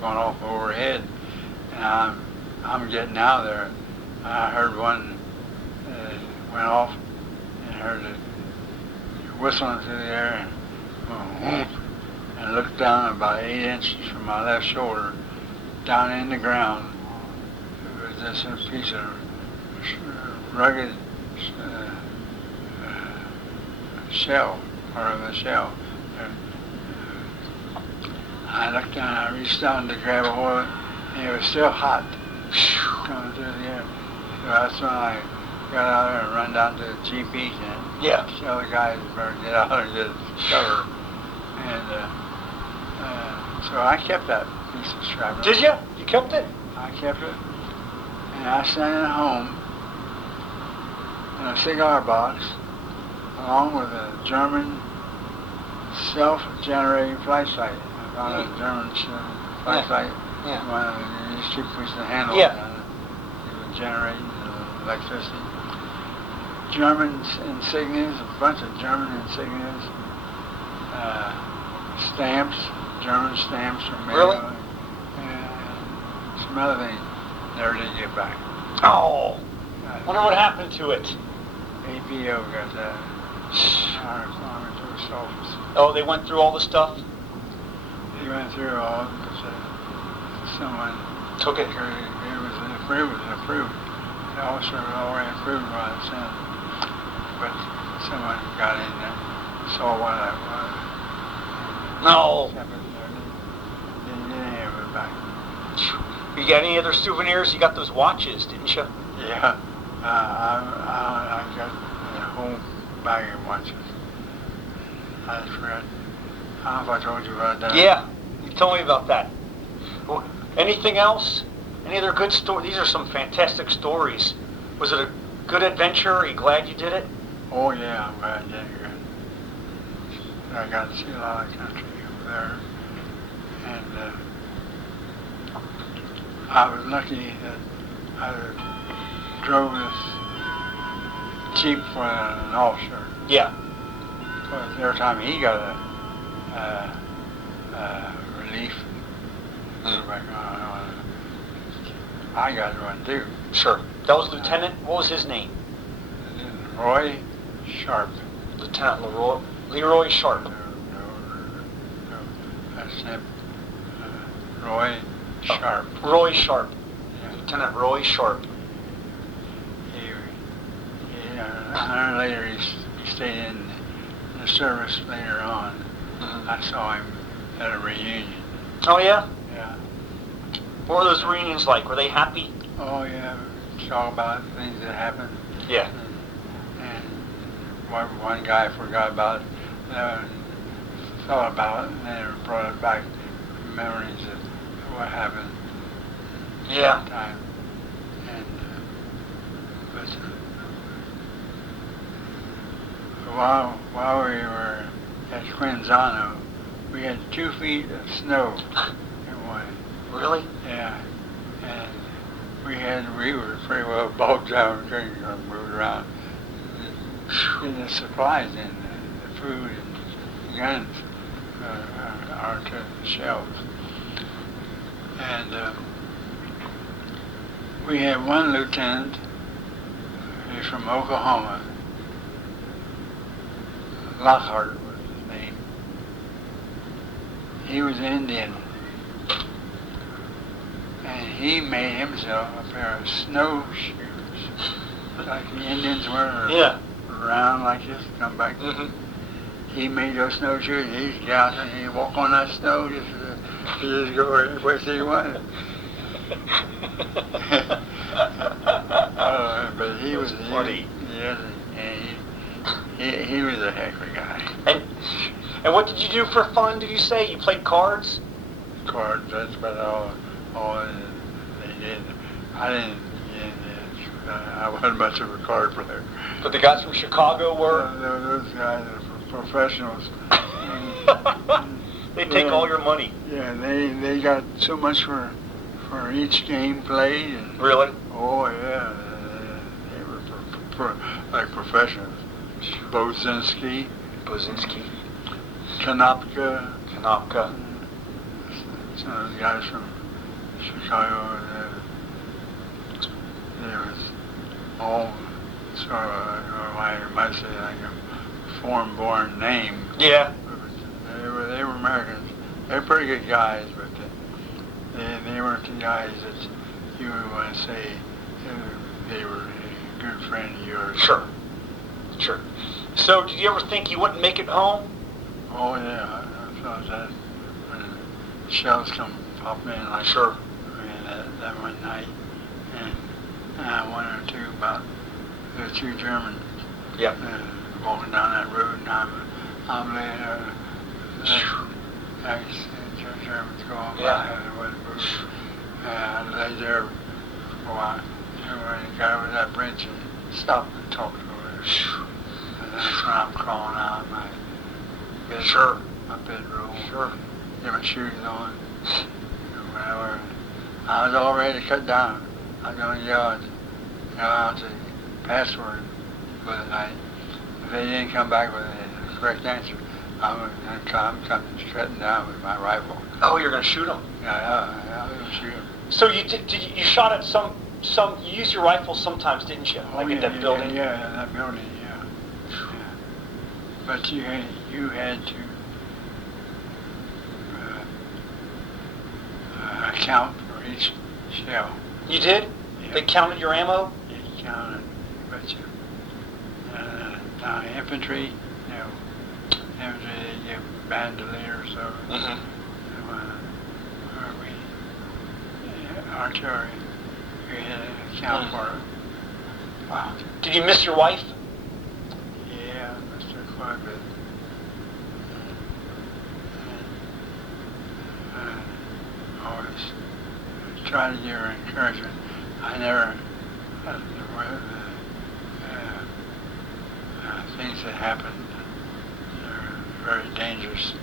going off overhead, and I'm getting out of there. I heard one went off, and heard it whistling through the air, and looked down about 8 inches from my left shoulder, down in the ground. It was just a piece of rugged shell, part of the shell. I looked down, I reached down to grab a hold of it, and it was still hot, coming through the air. So that's when I got out there and run down to the GP tent. Yeah. Tell the guys better get out there and get cover. And so I kept that piece of shrapnel. Did you? You kept it? I kept it, and I sent it home in a cigar box, along with a German self-generating flashlight. I found a German flashlight. Yeah. One of these cheap pieces of handle. Yeah. It was generating electricity. German insignias, a bunch of German insignias, stamps, German stamps from Mayo. Really? And some other things. Never did get back. Oh. Wonder what happened to it. APO got that. Army Post Office. Oh, they went through all the stuff? He went through all because someone Took it. It was approved. The officer was already approved by the Senate. But someone got in there, saw what I was. No. Didn't get any of it back. You got any other souvenirs? You got those watches, didn't you? Yeah. I got a whole bag of watches. I just forgot. I don't know if I told you about that. Yeah. You told me about that. Well, anything else? Any other good stories? These are some fantastic stories. Was it a good adventure? Are you glad you did it? Oh yeah, I'm glad I did it. I got to see a lot of country over there. And I was lucky that I drove this cheap for an officer. Yeah. But every time he got a relief, I got one too. Sure. That was Lieutenant. What was his name? Roy Sharp. Lieutenant Leroy Sharp. No. That's him. Roy Sharp. Roy Sharp. Yeah. Lieutenant Roy Sharp. Later he stayed in the service later on. Mm-hmm. I saw him at a reunion. Oh yeah. Yeah. What were those reunions like? Were they happy? Oh yeah. Talk about things that happened. Yeah. And one guy forgot about it, thought about it, and then brought it back, memories of what happened. Yeah. Time. And but while we were at Quinzano, we had 2 feet of snow in one. Really? Yeah. And we were pretty well bogged down, couldn't move around. And the supplies and the food and the guns are to the shelves. And we had one lieutenant, he's from Oklahoma. Lockhart was his name. He was Indian. And he made himself a pair of snowshoes, like the Indians wear. Yeah. Around like this, come back. Mm-hmm. He made those snowshoes. He'd get out and he'd walk on that snow just go where he wanted. But he was funny. He was a heck of a guy. And what did you do for fun? Did you say you played cards? Cards. That's about all they did. I didn't. I wasn't much of a card player. But the guys from Chicago were? Those guys are professionals. They take all your money. Yeah, they got so much for each game played. And, really? Oh yeah, they were like professionals. Bozinski, Kanopka. Some of the guys from Chicago. There was all sort of, I might say, like a foreign-born name. Yeah. They were Americans. They were pretty good guys, but they weren't the guys that you would want to say they were a good friend of yours. Sure. So, did you ever think you wouldn't make it home? Oh yeah, I thought that when the shells come pop in like Sure. That one night, and one or two about the 2 Germans. Yeah. Walking down that road, and I'm laying there. I can see 2 Germans going by, and it wasn't moving. I lay there for a while. When he got over that bridge and stopped and talked over there. And that's when I'm crawling out of my bed. Sure. My bedroll. Sure. Get my shoes on. And whatever. I was all ready to cut down. I was going to yell out the password for the night. If they didn't come back with the correct answer, I'm cutting down with my rifle. Oh, you're going to shoot them? Yeah, I was going to shoot them. So you shot at some, you used your rifle sometimes, didn't you? Like at that building? Yeah, that building, yeah. But you had to account for each shell. You did? Yeah. They counted your ammo? They counted, but now infantry, infantry, they give bandolier, so artillery, we had to account for it. Wow. Did you miss your wife? Yeah, I missed her quite a bit. Always try to give her encouragement. I never, things that happened are very dangerous.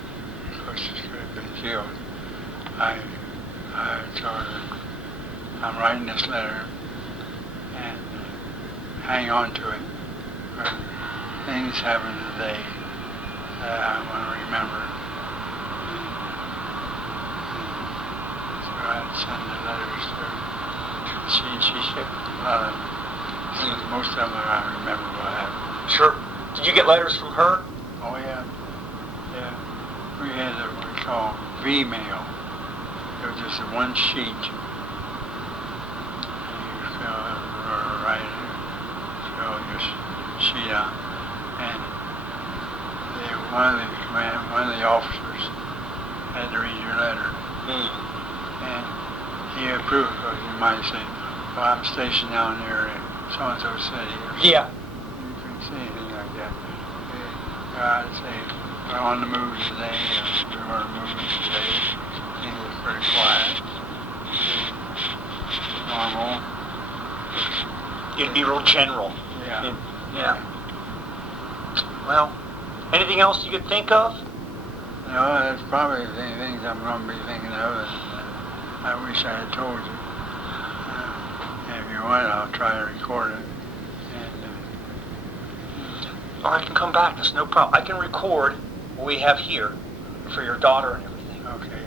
Of course, she could have been killed. I told her, I'm writing this letter and hang on to it. things happened today that I want to remember. So I'd send the letters to she shipped a lot of them. Most of them I remember what happened. Sure. Did you get letters from her? Oh yeah, yeah. We had what we call V-mail. It was just a one sheet. You fill your sheet out, and one of the officers had to read your letter, and he approved. You might say, "Well, I'm stationed down there in so-and-so city," or something. Yeah. You couldn't see anything like that. I'd say, "We're on the move today," or "We weren't moving today." He was pretty quiet. Normal. You'd be real general. Yeah. Yeah. Well, anything else you could think of? No, that's probably the things I'm going to be thinking of, and I wish I had told you. If you want, I'll try to record it. And, Or I can come back. That's no problem. I can record what we have here for your daughter and everything. okay.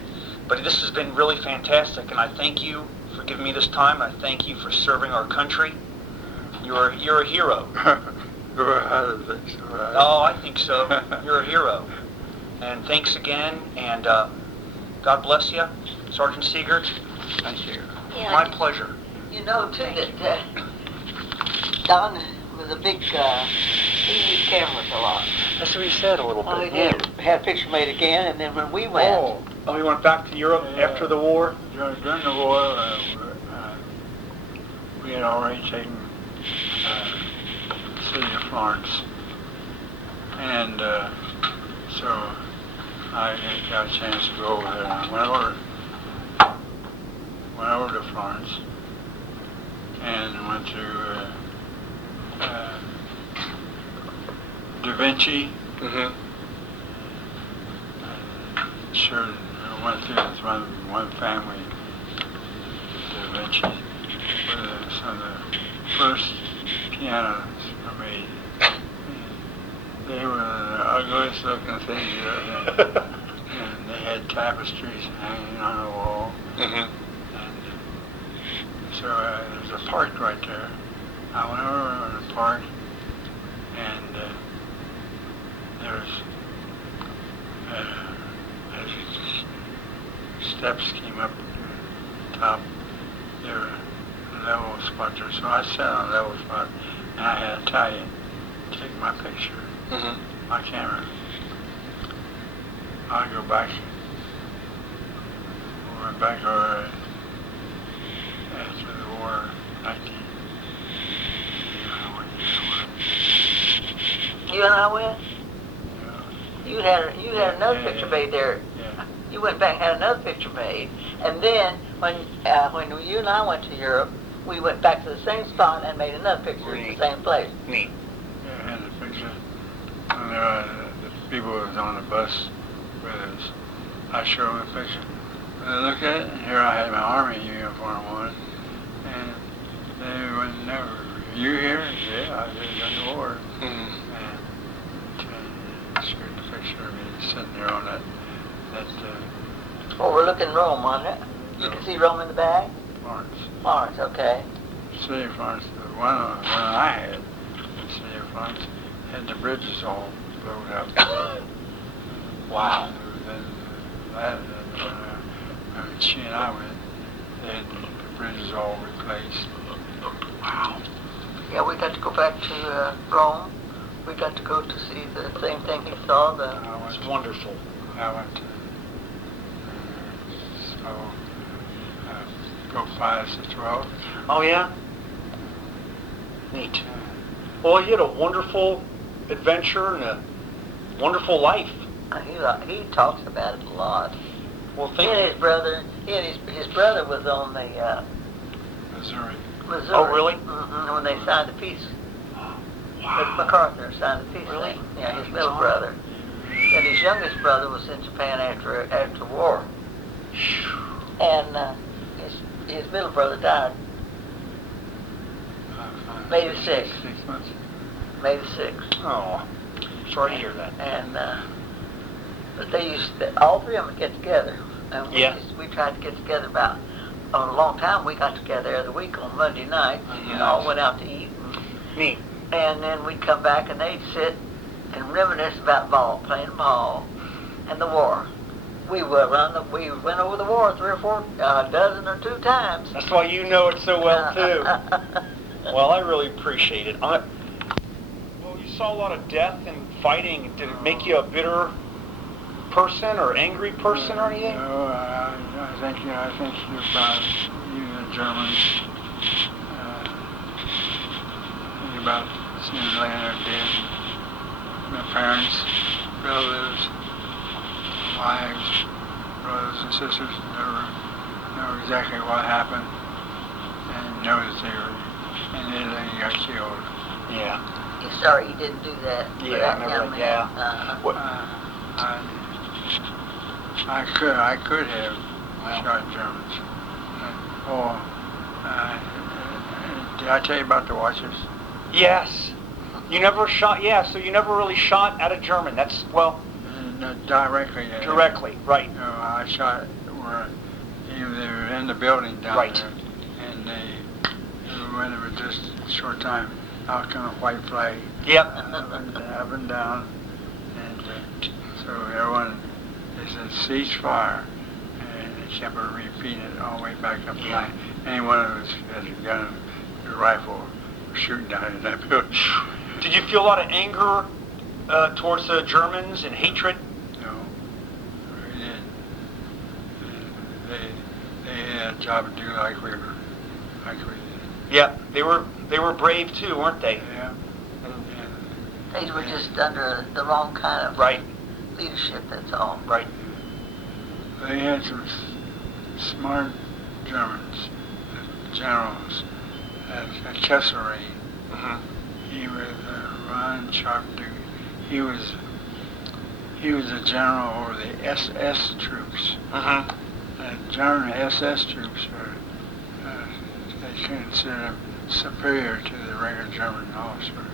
But this has been really fantastic, and I thank you for giving me this time. I thank you for serving our country. You're a hero. Oh, I think so. You're a hero. And thanks again, and God bless you, Sergeant Siegert. Thank you. Yeah. My pleasure. You know, too, that Don was a big, he used cameras a lot. That's what he said a little Well, he bit. did. Had a picture made again, and then when we went, Oh, he went back to Europe Yeah. after the war? During the war, we had already taken the city of Florence, and so I got a chance to go over there. I went over to Florence and went to Da Vinci. Mm-hmm. Sure, I went through this one family, Da Vinci, where some of the first pianos were made. They were the ugliest looking things you ever had. And they had tapestries hanging on the wall. Mm-hmm. And so there's a park right there. I went over to the park, and there's steps came up to the top. There were level spots there. So I sat on a level spot, and I had Italian take my picture, Mm-hmm. my camera. I go back. We went back over after the war, 19. you and I went, you had another Yeah, picture yeah. made there. Yeah. You went back and had another picture made, and then when you and I went to Europe, we went back to the same spot and made another picture at the same place. Neat. Yeah, I had the picture. And the people that was on the bus with us, I showed them the picture. And they look at it, and here I had my army uniform on, and they went, "Never, you here?" "Yeah, I was in the war." Mm-hmm. And showed the picture of me sitting there on that Overlooking Rome, wasn't it? You No. can see Rome in the back? Florence. Florence, okay. City of Florence, the one I had, the city of Florence, had the bridges all blown up. Wow. And when she and I went, they had the bridges all replaced. Wow. Yeah, we got to go back to Rome. We got to go to see the same thing he saw, the It's wonderful. I went to, go 5 to 12. Oh, yeah? Neat. Well, you had a wonderful adventure and a wonderful life. he talks about it a lot. Well, He thank and you. his brother, his brother was on the Missouri. Missouri. Oh, really? Mm-hmm, when they signed the peace. With Wow. MacArthur signed the peace Really? thing. Yeah, his middle brother. And his youngest brother was in Japan after war. And his middle brother died. Maybe 6. 6 months. May the 6th. Oh, sorry to hear that. And, but they used to, all three of them get together. And we tried to get together about, a long time. We got together every week on Monday night. You know, all went out to eat. Neat. And then we'd come back and they'd sit and reminisce about playing ball and the war. We went over the war 3 or 4, a dozen or 2 times. That's why you know it so well, too. Well, I really appreciate it. Well, you saw a lot of death and fighting. Did it make you a bitter person or angry person or anything? No, I think about you, the Germans. Think about seeing them laying there dead. My parents, relatives, wives, brothers and sisters never know exactly what happened and know that they got killed. Yeah. You're sorry you didn't do that. Yeah, I remember that, I could have shot Germans. Did I tell you about the watches? Yes. You never shot, so you never really shot at a German. That's, well... Directly. Directly, right. No, I shot where they were in the building down there. And when it was just a short time, out come a white flag. Yep. Up and down. And so everyone, they said, cease fire. And they kept repeating it all the way back up the line. Any one of us has a gun, a rifle, shooting down in that building. Did you feel a lot of anger towards the Germans and hatred? No, we didn't. They had a job to do like we did. Yeah, they were brave too, weren't they? Yeah. They were just under the wrong kind of leadership, that's all. Right. They had some smart Germans, generals, at Kesselring. He was Ron Sharptooth. He was a general over the SS troops. German SS troops were, they considered them superior to the regular German officers.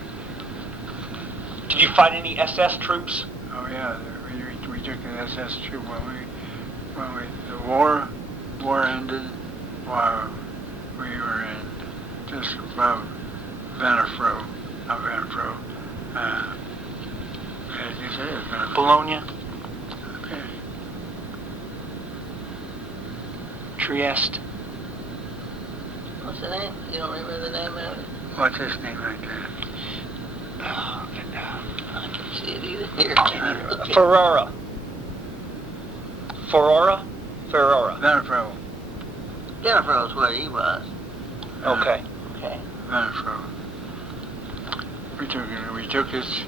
Did you fight any SS troops? Oh yeah, we took the SS troop when the war ended while we were in just above Venafro, not Venafro. As you say, it's Venafro. Bologna? Okay. Trieste? What's the name? You don't remember the name of it? What's his name right there? Oh, I can't see it either. Here. Ferrara. Ferrara? Venafro. Jennifer was where he was. Okay. Okay. Venafro. We took this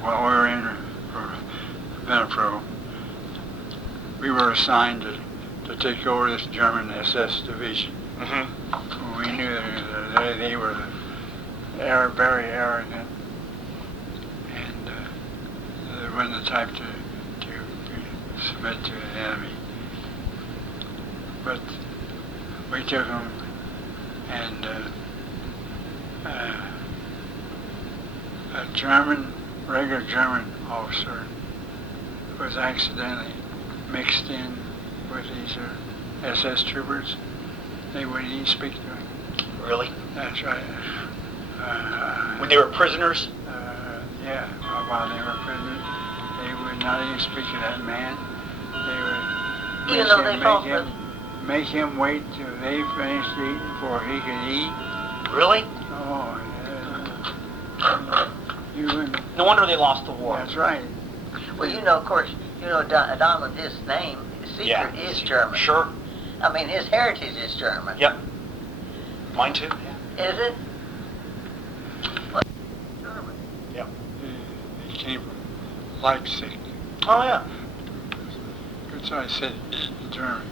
while we were in Venafro. We were assigned to take over this German SS division. We knew that they were very arrogant and they weren't the type to submit to the enemy. But we took them, and a regular German officer was accidentally mixed in with these SS troopers. They wouldn't even speak to him. Really? That's right. When they were prisoners? Yeah, while they were prisoners, they would not even speak to that man. They would make him wait till they finished eating before he could eat. Really? Oh, yeah. You wouldn't. No wonder they lost the war. That's right. Well, of course, Donald, his name, Siegert, is German. Sure. I mean, his heritage is German. Yep. Mine too. Yeah. Is it? What? German. Yep. He came from Leipzig. Oh yeah. Good size city in Germany.